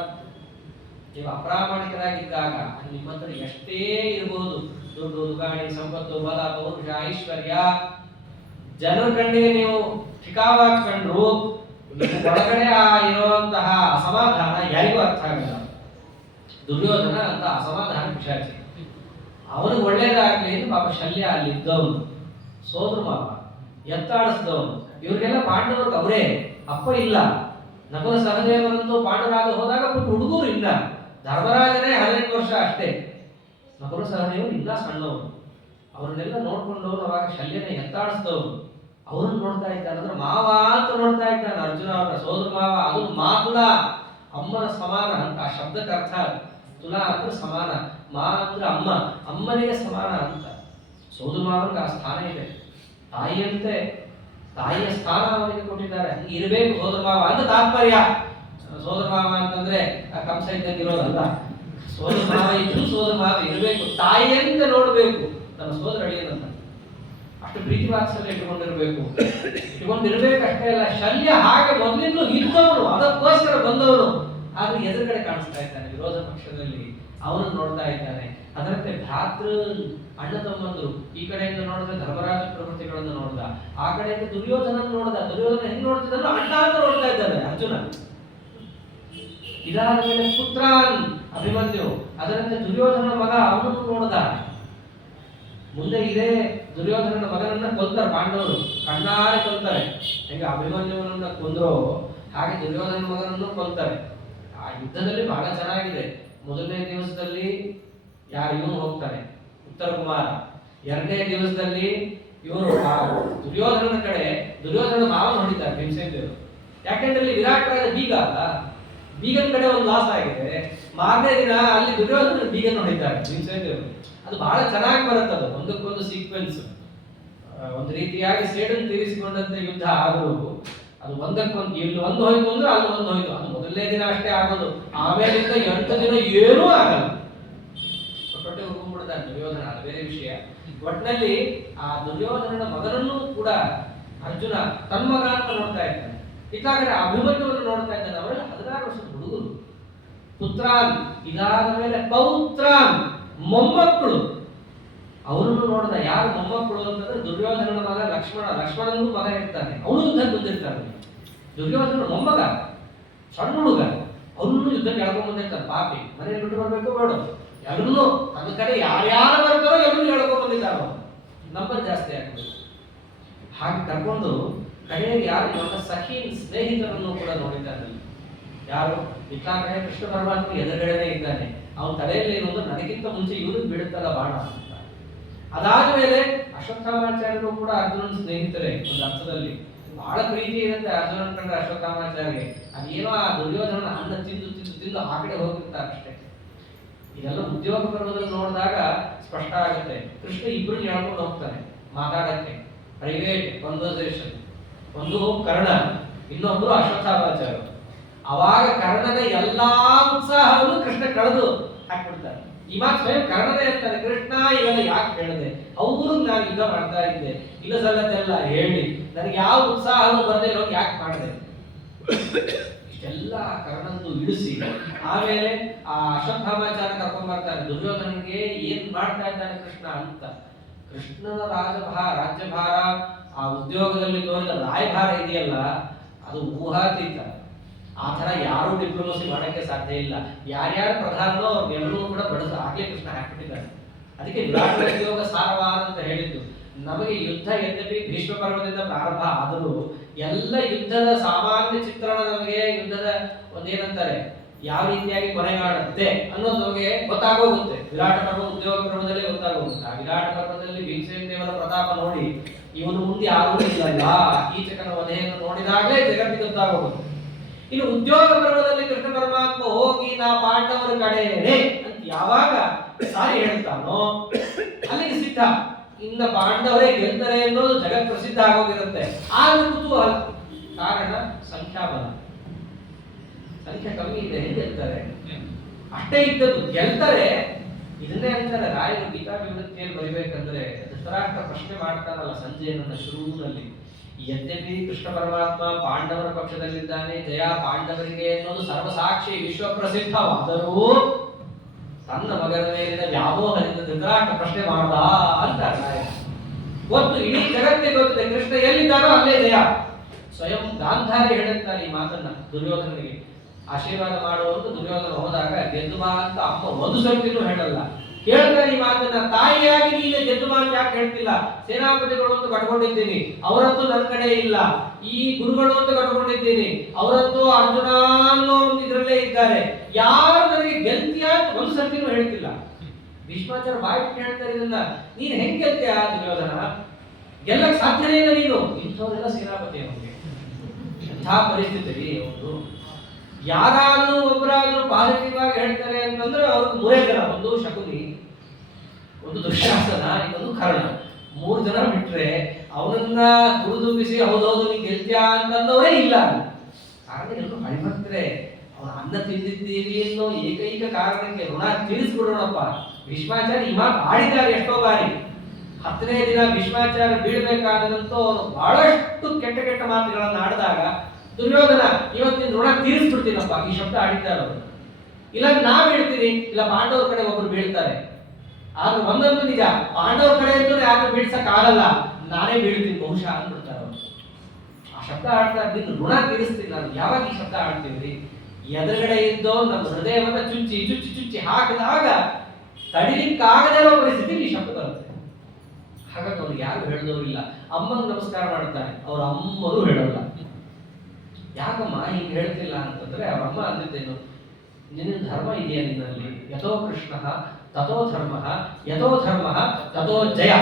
ನೀವು ಅಪ್ರಾಮಾಣಿಕರಾಗಿದ್ದಾಗ ನಿಮ್ಮ ಹತ್ರ ಎಷ್ಟೇ ಇರಬಹುದು, ದುಡ್ಡು ದುಗಾಣಿ ಸಂಪತ್ತು ಬಲ ಪೌರುಷ ಐಶ್ವರ್ಯ, ಜನರ ಕಣ್ಣಿಗೆ ನೀವು ಠಿಕಾವಾಗಿ ಕಂಡ್ರು ಒಳಗಡೆ ಇರುವಂತಹ ಅಸಮಾಧಾನ ಯಾರಿಗೂ ಅರ್ಥ ಆಗಲ್ಲ. ದುರ್ಯೋಧನ ಅಂತ ಅಸಮಾಧಾನ ಪಿಶಾಚಿ. ಅವನಿಗೆ ಒಳ್ಳೇದಾಗ್ಲಿ ಅಂತ ಪಾಪ ಶಲ್ಯ ಅಲ್ಲಿ ಇದ್ದವನು, ಸೋದರ ಮಾವ, ಎತ್ತಾಡಿಸಿದವನು. ಇವ್ರಿಗೆಲ್ಲ ಪಾಂಡವರಿಗೆ ಅವರೇ ಅಪ್ಪ ಇಲ್ಲ. ನಕುಲ ಸಹದೇವರಂತೂ ಪಾಂಡವರಾಗ ಹೋದಾಗ ಪುಟ್ಟ ಹುಡುಗರು ಇಲ್ಲ. ಧರ್ಮರಾಜನೇ 18 ವರ್ಷ ಅಷ್ಟೇ, ನಕುಲ ಸಹದೇವರು ಇಲ್ಲ ಸಣ್ಣವರು. ಅವ್ರನ್ನೆಲ್ಲ ನೋಡ್ಕೊಂಡವ್ರು ಅವಾಗ ಶಲ್ಯನ ಎತ್ತಾಡಿಸಿದವರು. ಅವ್ರನ್ನ ನೋಡ್ತಾ ಇದ್ದಾನೆ ಅಂದ್ರೆ ಮಾವ ಅಂತ ನೋಡ್ತಾ ಇದ್ದಾನೆ ಅರ್ಜುನ ಅವರ ಸೋದರ ಮಾವ. ಅದು ಮಾತುಲ ಅಮ್ಮನ ಸಮಾನ ಅಂತ ಆ ಶಬ್ದಕ್ಕೆ ಅರ್ಥ. ತುಲಾ ಅಂದ್ರೆ ಸಮಾನ, ಮಾ ಅಂದ್ರೆ ಅಮ್ಮ, ಅಮ್ಮನಿಗೆ ಸಮಾನ ಅಂತ. ಸೋದರ ಮಾವನಿಗೆ ಆ ಸ್ಥಾನ ಇದೆ. ತಾಯಿಯಂತೆ ತಾಯಿಯ ಸ್ಥಾನ ಅವನಿಗೆ ಕೊಟ್ಟಿದ್ದಾರೆ. ಇರಬೇಕು ಸೋದರ ಮಾವ ಅಂತ ತಾತ್ಪರ್ಯ. ಸೋದರ ಮಾವ ಅಂತಂದ್ರೆ ಕಂಸ ಇದ್ದಂಗೆ ಇರೋದಲ್ಲ. ಸೋದರ ಮಾವ ಇದ್ದು ಸೋದರ ಮಾವ ಇರಬೇಕು, ತಾಯಿಯಂತೆ ನೋಡಬೇಕು ತನ್ನ ಸೋದರ ಅಳಿಯನನ್ನ. ಅಷ್ಟು ಪ್ರೀತಿ ವಾತ್ಸಲ್ಯ ಇಟ್ಕೊಂಡಿರ್ಬೇಕು ಅಷ್ಟೇ ಅಲ್ಲ. ಶಲ್ಯ ಹಾಗೆ ಮೊದಲಿಂದಲೂ ಇದ್ದವನು, ಅದಕ್ಕೋಸ್ಕರ ಬಂದವನು. ಆದ್ರೆ ಎದುರುಗಡೆ ಕಾಣಿಸ್ತಾ ಇದ್ದಾನೆ ವಿರೋಧ ಪಕ್ಷದಲ್ಲಿ, ಅವನನ್ನು ನೋಡ್ತಾ ಇದ್ದಾನೆ. ಅದರಂತೆ ಭ್ರಾತೃ ಅಣ್ಣ ತಮ್ಮಂದ್ರು, ಈ ಕಡೆಯಿಂದ ನೋಡಿದ್ರೆ ಧರ್ಮರಾಜ ಪ್ರವೃತ್ತಿಗಳನ್ನು ನೋಡ್ದ, ಆ ಕಡೆಯಿಂದ ದುರ್ಯೋಧನ ನೋಡ್ದ. ದುರ್ಯೋಧನ ಹೆಂಗ್ ನೋಡ್ತಿದ್ದಾನೋ ಅಣ್ಣ ಅಂತ ನೋಡ್ತಾ ಇದ್ದಾನೆ ಅರ್ಜುನ. ಇದಾದ ಮೇಲೆ ಪುತ್ರಾನ್ ಅಭಿಮನ್ಯು, ಅದರಂತೆ ದುರ್ಯೋಧನ ಮಗ ಅವನನ್ನು ನೋಡ್ದ. ಮುಂದೆ ಇದೇ ದುರ್ಯೋಧನನ ಮಗನನ್ನ ಕೊಲ್ತಾರೆ ಪಾಂಡವರು, ಕಣ್ಣಾರೆ ಕೊಲ್ತಾರೆ. ಹೆಂಗೆ ಅಭಿಮನ್ಯುವನನ್ನ ಕೊಂದ್ರು ಹಾಗೆ ದುರ್ಯೋಧನ ಮಗನನ್ನು ಕೊಲ್ತಾರೆ. ಆ ಯುದ್ಧದಲ್ಲಿ ಬಹಳ ಚೆನ್ನಾಗಿದೆ. ಮೊದಲನೇ ದಿವಸದಲ್ಲಿ ಯಾರು ಇವನು ಹೋಗ್ತಾನೆ ಉತ್ತರ ಕುಮಾರ, ಎರಡನೇ ದಿವಸದಲ್ಲಿ ಇವರು ದುರ್ಯೋಧನನ ಕಡೆ ದುರ್ಯೋಧನ ಮಾವನ ಹೊಡಿತಾರೆ ಭೀಮಸೇನ ದೇವರು. ಯಾಕೆಂದ್ರೆ ವಿರಾಟ್ ರಾಜ ಬೀಗ ಅಲ್ಲ, ಬೀಗನ ಕಡೆ ಒಂದು ಲಾಸ್ ಆಗಿದೆ. ಮಾರನೇ ದಿನ ಅಲ್ಲಿ ದುರ್ಯೋಧನ ಬೀಗನ ಹೊಡಿತಾರೆ ಭೀಮಸೇನ ದೇವರು. ಅದು ಬಹಳ ಚೆನ್ನಾಗಿ ಬರುತ್ತೆ. ಅದು ಒಂದಕ್ಕೊಂದು ಸೀಕ್ವೆನ್ಸ್, ಒಂದು ರೀತಿಯಾಗಿ ಸೇಡನ್ನು ತೀರಿಸಿಕೊಂಡಂತೆ ಯುದ್ಧ ಆದರೂ ಅದು ಒಂದಕ್ಕೊಂದು, ಇಲ್ಲಿ ಒಂದು ಹೋಯ್ತು ಅಂದ್ರೆ ಅಲ್ಲಿ ಒಂದು ಹೋಯ್ತು. ಅದು ಮೊದಲನೇ ದಿನ ಅಷ್ಟೇ ಆಗೋದು, ಆಮೇಲಿಂದ 8 ದಿನ ಏನೂ ಆಗಲ್ಲ. ಹೊಟ್ಟೆ ಹುಡ್ಕೊಂಡ್ಬಿಡ್ತಾನೆ ದುರ್ಯೋಧನ, ಅದು ಬೇರೆ ವಿಷಯ. ಒಟ್ಟಿನಲ್ಲಿ ಆ ದುರ್ಯೋಧನನ ಮಗನನ್ನು ಕೂಡ ಅರ್ಜುನ ತನ್ನ ಮಗ ಅಂತ ನೋಡ್ತಾ ಇದ್ದಾನೆ. ಇತ್ತಾಗಡೆ ಅಭಿಮನ್ಯುವನ್ನು ನೋಡ್ತಾ ಇದ್ದಾನೆ. ಅವರೆಲ್ಲ 16 ವರ್ಷದ ಹುಡುಗರು. ಪುತ್ರಾನ್, ಇದಾದ ಮೇಲೆ ಪೌತ್ರಾನ್, ಮೊಮ್ಮಕ್ಕಳು. ಅವರನ್ನು ನೋಡ್ದ. ಯಾರು ಮೊಮ್ಮಕ್ಕಳು ಅಂತಂದ್ರೆ ದುರ್ಯೋಧನನ ಮಗ ಲಕ್ಷ್ಮಣ. ಲಕ್ಷ್ಮಣನಿಗೂ ಮಗ ಇರ್ತಾನೆ, ಅವನು ಯುದ್ಧಕ್ಕೆ ಬಂದಿರ್ತಾನೆ. ದುರ್ಯೋಧನ ಮೊಮ್ಮಗ, ಸಣ್ಣ ಹುಡುಗ, ಅವನು ಯುದ್ಧಕ್ಕೆ ಎಳ್ಕೊಂಡ್ ಬಂದಿರ್ತಾನೆ. ಪಾಪಿ ಮನೆಯಲ್ಲಿ ಬಿಟ್ಟು ಬರ್ಬೇಕು ಬೇಡ, ಎಲ್ಲರೂ ನನ್ನ ಕಡೆ ಯಾರ್ಯಾರು ಬರ್ತಾರೋ ಎಲ್ಲರೂ ಎಳ್ಕೊಂಡ್ ಬಂದಿದ್ದಾರೆ. ನಂಬರ್ ಜಾಸ್ತಿ ಆಗ್ತದೆ. ಹಾಗೆ ಕರ್ಕೊಂಡು ಕಡೆಯಲ್ಲಿ ಯಾರು ನನ್ನ ಸಖಿ ಸ್ನೇಹಿತರನ್ನು ಕೂಡ ನೋಡಿದ್ದಾನೆ. ಯಾರು ಇಟ್ಲಾಗಡೆ ಕೃಷ್ಣ ಪರಮಾತ್ಮ ಎದುರುಗಡೆನೆ ಇದ್ದಾನೆ. ಅವನ ತಲೆಯಲ್ಲಿ ಇರುವುದು ನನಗಿಂತ ಮುಂಚೆ ಇವರು ಬೀಳುತ್ತಲ್ಲ ಬಾಣ ಅಂತ. ಅದಾದ ಮೇಲೆ ಅಶ್ವತ್ಥಾಮಾಚಾರ್ಯರು ಕೂಡ ಅರ್ಜುನನ ಸ್ನೇಹಿತರೇ ಒಂದು ಅರ್ಥದಲ್ಲಿ. ಬಹಳ ಪ್ರೀತಿ ಇರುತ್ತೆ ಅರ್ಜುನನ ಕಂಡ್ರೆ ಅಶ್ವತ್ಥಾಮಾಚಾರ್ಯಗೆ. ಅದೇನೋ ಆ ದುರ್ಯೋಧನ ಅನ್ನ ತಿಂದು ತಿಂದು ತಿಂದು ಆ ಕಡೆ ಹೋಗಿರ್ತಾರೆ ಅಷ್ಟೇ. ಇದೆಲ್ಲ ಉದ್ಯೋಗ ಪರ್ವದಲ್ಲಿ ನೋಡಿದಾಗ ಸ್ಪಷ್ಟ ಆಗುತ್ತೆ. ಕೃಷ್ಣ ಇಬ್ಬರು ಹೇಳ್ಕೊಂಡು ಹೋಗ್ತಾನೆ ಮಾತಾಡಕ್ಕೆ, ಪ್ರೈವೇಟ್ ಕನ್ವರ್ಸೇಷನ್. ಒಂದು ಕರ್ಣ, ಇನ್ನೊಬ್ರು ಅಶ್ವತ್ಥಾಮಾಚಾರ್ಯರು. ಅವಾಗ ಕರ್ಣನ ಎಲ್ಲಾ ಉತ್ಸಾಹವನ್ನು ಕೃಷ್ಣ ಕಳೆದು ಹಾಕ್ಬಿಡ್ತಾರೆ. ಈ ಮಾತು ಸ್ವಯಂ ಕರ್ಣನೇ ಇರ್ತಾರೆ. ಕೃಷ್ಣ ಇವೆಲ್ಲ ಯಾಕೆ ಹೇಳಿದೆ, ಅವರು ನಾನು ಯುದ್ಧ ಮಾಡ್ತಾ ಇದ್ದೆ, ಇಲ್ಲ ಸಲ್ಲದೆಲ್ಲ ಹೇಳಿ ನನಗೆ ಯಾವ ಉತ್ಸಾಹವನ್ನು ಬರದೇ ಇರೋದು ಯಾಕೆ ಮಾಡಿದೆ, ಇಷ್ಟೆಲ್ಲ ಕರ್ಣಂದು ಇಳಿಸಿ ಆಮೇಲೆ ಆ ಅಶ್ವತ್ಥಾಮಾಚಾರ್ಯ ಕರ್ಕೊಂಡ್ ಬರ್ತಾರೆ. ದುರ್ಯೋಧನನಿಗೆ ಏನ್ ಮಾಡ್ತಾ ಇದ್ದಾನೆ ಕೃಷ್ಣ ಅಂತ. ಕೃಷ್ಣನ ರಾಜ್ಯಭಾರ, ಆ ಉದ್ಯೋಗದಲ್ಲಿ ತೋರಿದ ರಾಯಭಾರ ಇದೆಯಲ್ಲ, ಅದು ಊಹಾತೀತ. ಆ ತರ ಯಾರು ಡಿಪ್ಲೊಮಸಿ ಮಾಡಕ್ಕೆ ಸಾಧ್ಯ ಇಲ್ಲ. ಯಾರ್ಯಾರು ಪ್ರಧಾನೋ ಅವ್ರಿಗೆಲ್ಲರೂ ಕೂಡ ಬಡಿಸ ಹಾಗೆ ಕೃಷ್ಣ ಹಾಕ್ಬಿಟ್ಟಿದ್ದಾರೆ. ಅದಕ್ಕೆ ವಿರಾಟ್ ಉದ್ಯೋಗ ಸಾರವಾದ ಅಂತ ಹೇಳಿದ್ದು. ನಮಗೆ ಯುದ್ಧ ಯದ್ಯಪಿ ಭೀಷ್ಮ ಪರ್ವದಿಂದ ಪ್ರಾರಂಭ ಆದರೂ ಎಲ್ಲ ಯುದ್ಧದ ಸಾಮಾನ್ಯ ಚಿತ್ರಣ ನಮಗೆ, ಯುದ್ಧದ ಒಂದೇನಂತಾರೆ ಯಾವ ರೀತಿಯಾಗಿ ಕೊನೆಗಾಡುತ್ತೆ ಅನ್ನೋದು ನಮಗೆ ಗೊತ್ತಾಗೋಗುತ್ತೆ. ವಿರಾಟ ಪರ್ವ ಉದ್ಯೋಗ ಪರ್ವದಲ್ಲಿ ಗೊತ್ತಾಗೋಗುತ್ತೆ. ಆ ವಿರಾಟ ಪರ್ವದಲ್ಲಿ ಭೀಮಸೇನ ದೇವರ ಪ್ರತಾಪ ನೋಡಿ ಇವನು ಮುಂದೆ ಯಾರೂ ಇಲ್ಲ, ಕೀಚಕನ ವಧೆಯನ್ನು ನೋಡಿದಾಗಲೇ ಜಗತ್ತಿಗೆ ಗೊತ್ತಾಗೋಗುತ್ತೆ. ಇನ್ನು ಉದ್ಯೋಗ ಪರ್ವದಲ್ಲಿ ಕೃಷ್ಣ ಪರಮಾತ್ಮ ಹೋಗಿ ನಾ ಪಾಂಡವರ ಕಡೆಯೇ ಅಂತ ಯಾವಾಗ ಸಾರಿ ಹೇಳ್ತಾನೋ ಅಲ್ಲಿಗೆ ಸಿದ್ಧ, ಇನ್ನ ಪಾಂಡವರೇ ಗೆಲ್ತಾರೆ ಅನ್ನೋದು ಜಗತ್ ಪ್ರಸಿದ್ಧ ಆಗೋಗಿರುತ್ತೆ. ಆಗ ಕುತೂಹಲ. ಕಾರಣ ಸಂಖ್ಯಾಬಲ, ಸಂಖ್ಯೆ ಕಮ್ಮಿ ಇದೆ, ಹೇಗೆ ಗೆಲ್ತಾರೆ? ಅಷ್ಟೇ ಇದ್ದದ್ದು ಗೆಲ್ತಾರೆ. ಇದನ್ನೇ ಅಂತಾರೆ ರಾಯರು ಗೀತಾ ವಿವೃತ್ತಿಯಲ್ಲಿ ಬರಿಬೇಕಂದ್ರೆ, ಧೃತರಾಷ್ಟ್ರ ಪ್ರಶ್ನೆ ಮಾಡ್ತಾನಲ್ಲ ಸಂಜಯನ ಶುರುವಿನಲ್ಲಿ, ಯದ್ಯಪಿ ಕೃಷ್ಣ ಪರಮಾತ್ಮ ಪಾಂಡವರ ಪಕ್ಷದಲ್ಲಿದ್ದಾನೆ, ಜಯ ಪಾಂಡವರಿಗೆ ಅನ್ನೋದು ಸರ್ವಸಾಕ್ಷಿ ವಿಶ್ವಪ್ರಸಿದ್ಧವಾದರೂ ತನ್ನ ಮಗನ ಮೇಲಿನ ವ್ಯಾಮೋಹದಿಂದ ಧೃತರಾಷ್ಟ್ರ ಪ್ರಶ್ನೆ ಮಾಡದ ಅಂತಾರೆ. ಒತ್ತು ಇಡೀ ಜಗತ್ತಿಗೆ ಗೊತ್ತಿದೆ ಕೃಷ್ಣ ಎಲ್ಲಿದ್ದಾನೋ ಅಲ್ಲೇ ಜಯ. ಸ್ವಯಂ ಗಾಂಧಾರಿ ಹೇಳುತ್ತಾರೆ ಈ ಮಾತನ್ನ ದುರ್ಯೋಧನಿಗೆ. ಆಶೀರ್ವಾದ ಮಾಡುವಂತ ದುರ್ಯೋಧನ ಹೋದಾಗ ಗೆದ್ದು ಬಾ ಅಂತ ಅಮ್ಮ ಒಂದು ಸರ್ತಿನೂ ಹೇಳಲ್ಲ. ಕೇಳ್ತಾರೆ ಈ ಮಾತನ್ನ. ತಾಯಿಯಾಗಿ ನೀನು ಗೆದ್ದು ಬಾ ಅಂತ ಯಾಕೆ ಹೇಳ್ತಿಲ್ಲ? ಸೇನಾಪತಿಗಳು ಅಂತ ಕಟ್ಕೊಂಡಿದ್ದೀನಿ, ಅವರಂತೂ ನನ್ನ ಕಡೆ ಇಲ್ಲ. ಈ ಗುರುಗಳು ಅಂತ ಕಟ್ಕೊಂಡಿದ್ದೀನಿ, ಅವರಂತೂ ಅರ್ಜುನ ಅನ್ನೋ ಒಂದು ಇದರಲ್ಲೇ ಇದ್ದಾರೆ. ಯಾರು ನನಗೆ ಗೆಲ್ತೀಯ ಅಂತ ಒಂದು ಸರ್ತಿನೂ ಹೇಳ್ತಿಲ್ಲ. ಭೀಷ್ಮಾಚಾರ್ಯ ಬಾಯಿ ಹೇಳ್ತಾರೆ ಇದನ್ನ. ನೀನ್ ಹೆಂಗ್ ಗೆಲ್ತೀಯ ದುರ್ಯೋಧನ? ಗೆಲ್ಲಕ್ ಸಾಧ್ಯನೇ ಇಲ್ಲ ನೀನು. ಇಂಥವರೆಲ್ಲ ಸೇನಾಪತಿ ಅವನಿಗೆ. ಎಂಥ ಪರಿಸ್ಥಿತಿ ಒಂದು. ಯಾರಾದ್ರೂ ಒಬ್ಬರಾದ್ರೂ ಪಾಸಿಟಿವ್ ಆಗಿ ಹೇಳ್ತಾರೆ ಅಂತಂದ್ರೆ ಅವ್ರಿಗೆ ಮೂರೇ ಜನ, ಒಂದು ಶಕುನಿ, ಒಂದು ದುಶ್ಯಾಸನ, ಇನ್ನೊಂದು ಕರ್ಣ. 3 ಜನ ಬಿಟ್ರೆ ಅವನನ್ನ ಹುರಿದುಂಬಿಸಿ ಹೌದೌದು ನೀ ಗೆಲ್ತ್ಯಾ ಅಂತಂದವರೇ ಇಲ್ಲ. ಕಾರಣ ಎಲ್ಲರೂ ಹಳಿಭಕ್ತರೆ. ಅವನ ಅನ್ನ ತಿಂದಿದ್ದೀವಿ ಅನ್ನೋ ಏಕೈಕ ಕಾರಣಕ್ಕೆ ಋಣ ತೀರಿಸ್ಬಿಡೋಣಪ್ಪ. ಭೀಷ್ಮಾಚಾರ್ಯ ಈ ಮಾತು ಆಡಿದ್ದಾರೆ ಎಷ್ಟೋ ಬಾರಿ. 10ನೇ ದಿನ ಭೀಷ್ಮಾಚಾರ್ಯ ಬೀಳ್ಬೇಕಾದಂತೂ ಅವನು ಬಹಳಷ್ಟು ಕೆಟ್ಟ ಕೆಟ್ಟ ಮಾತುಗಳನ್ನ ಆಡಿದಾಗ ದುರ್ಯೋಧನ ಇವತ್ತಿನ ಋಣ ತೀರಿಸ್ಬಿಡ್ತೀನಪ್ಪ ಈ ಶಬ್ದ ಆಡಿದ್ದಾರೆ ಅವರು. ಇಲ್ಲ ನಾ ಬೀಳ್ತೀನಿ, ಇಲ್ಲ ಪಾಂಡವರ ಕಡೆ ಒಬ್ರು ಬೀಳ್ತಾರೆ. ಆದ್ರೆ ಒಂದಂತೂ ನಿಜ, ಪಾಂಡವರ ಕಡೆ ಅಂತೂ ಯಾರು ಬೀಳ್ಸಕ್ ಆಗಲ್ಲ, ನಾನೇ ಬೀಳ್ತೀನಿ ಬಹುಶಃ ಅಂದ್ಬಿಡ್ತಾರೆ ಅವರು. ಆ ಶಬ್ದ ಆಡ್ತಾ ಇದ್ದೀನಿ, ಋಣ ತೀರಿಸ್ತೀನಿ ನಾನು. ಯಾವಾಗ ಈ ಶಬ್ದ ಆಡ್ತೀವಿ? ಎದುರುಗಡೆ ಇದ್ದೋ ನಮ್ಮ ಹೃದಯವನ್ನ ಚುಚ್ಚಿ ಚುಚ್ಚಿ ಚುಚ್ಚಿ ಹಾಕಿದಾಗ ತಡಿಲಿಕ್ಕಾಗದೇ ಇರೋ ಪರಿಸ್ಥಿತಿ ಈ ಶಬ್ದ ಬರುತ್ತೆ. ಹಾಗಾಗಿ ಅವ್ರಿಗೆ ಯಾರು ಹೇಳಿದವರಿಲ್ಲ. ಅಮ್ಮನ ನಮಸ್ಕಾರ ಮಾಡ್ತಾರೆ, ಅವ್ರ ಅಮ್ಮರು ಹೇಳಲ್ಲ. ಯಾಕಮ್ಮ ಹಿಂಗೆ ಹೇಳ್ತಿಲ್ಲ ಅಂತಂದ್ರೆ ಅವ್ರ ಅಮ್ಮ ಅಂದಿದ್ದೇನು, ನಿನ್ನ ಧರ್ಮ ಇದೆಯಾ ನಿನ್ನಲ್ಲಿ? ಯಥೋ ಕೃಷ್ಣ ತಥೋ ಧರ್ಮ, ಯಥೋ ಧರ್ಮ ತಥೋ ಜಯ.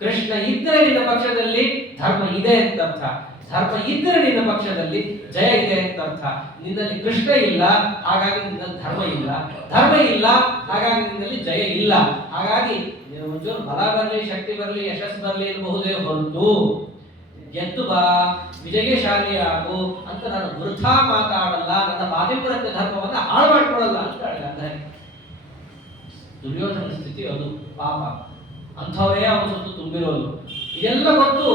ಕೃಷ್ಣ ಇದ್ದರೆ ನಿನ್ನ ಪಕ್ಷದಲ್ಲಿ ಧರ್ಮ ಇದೆ ಅಂತ ಅರ್ಥ, ಧರ್ಮ ಇದ್ದರೆ ನಿನ್ನ ಪಕ್ಷದಲ್ಲಿ ಜಯ ಇದೆ ಅಂತ ಅರ್ಥ. ನಿನ್ನಲ್ಲಿ ಕೃಷ್ಣ ಇಲ್ಲ, ಹಾಗಾಗಿ ನಿನ್ನಲ್ಲಿ ಧರ್ಮ ಇಲ್ಲ, ಧರ್ಮ ಇಲ್ಲ, ಹಾಗಾಗಿ ನಿನ್ನಲ್ಲಿ ಜಯ ಇಲ್ಲ. ಹಾಗಾಗಿ ಒಂಚೂರು ಬಲ ಬರಲಿ, ಶಕ್ತಿ ಬರಲಿ, ಯಶಸ್ಸು ಬರಲಿ ಎನ್ನಬಹುದೇ ಹೊರತು ಗೆದ್ದು ಬಾ, ವಿಜಯಶಾಲಿ ಆಗು ಅಂತ ನಾನು ವೃಥಾ ಮಾತಾಡಲ್ಲ, ನನ್ನ ಪಾತಿವ್ರತ್ಯ ಧರ್ಮವನ್ನ ಹಾಳು ಮಾಡ್ಕೊಳ್ಳಲ್ಲ ಅಂತ ಹೇಳಿದ್ದಾರೆ. ದುರ್ಯೋಧನ ಸ್ಥಿತಿ ಅದು ಪಾಪ, ಅಂಥವರೇ ಅವನ ಸುತ್ತು ತುಂಬಿರೋದು. ಇದೆಲ್ಲ ಗೊತ್ತು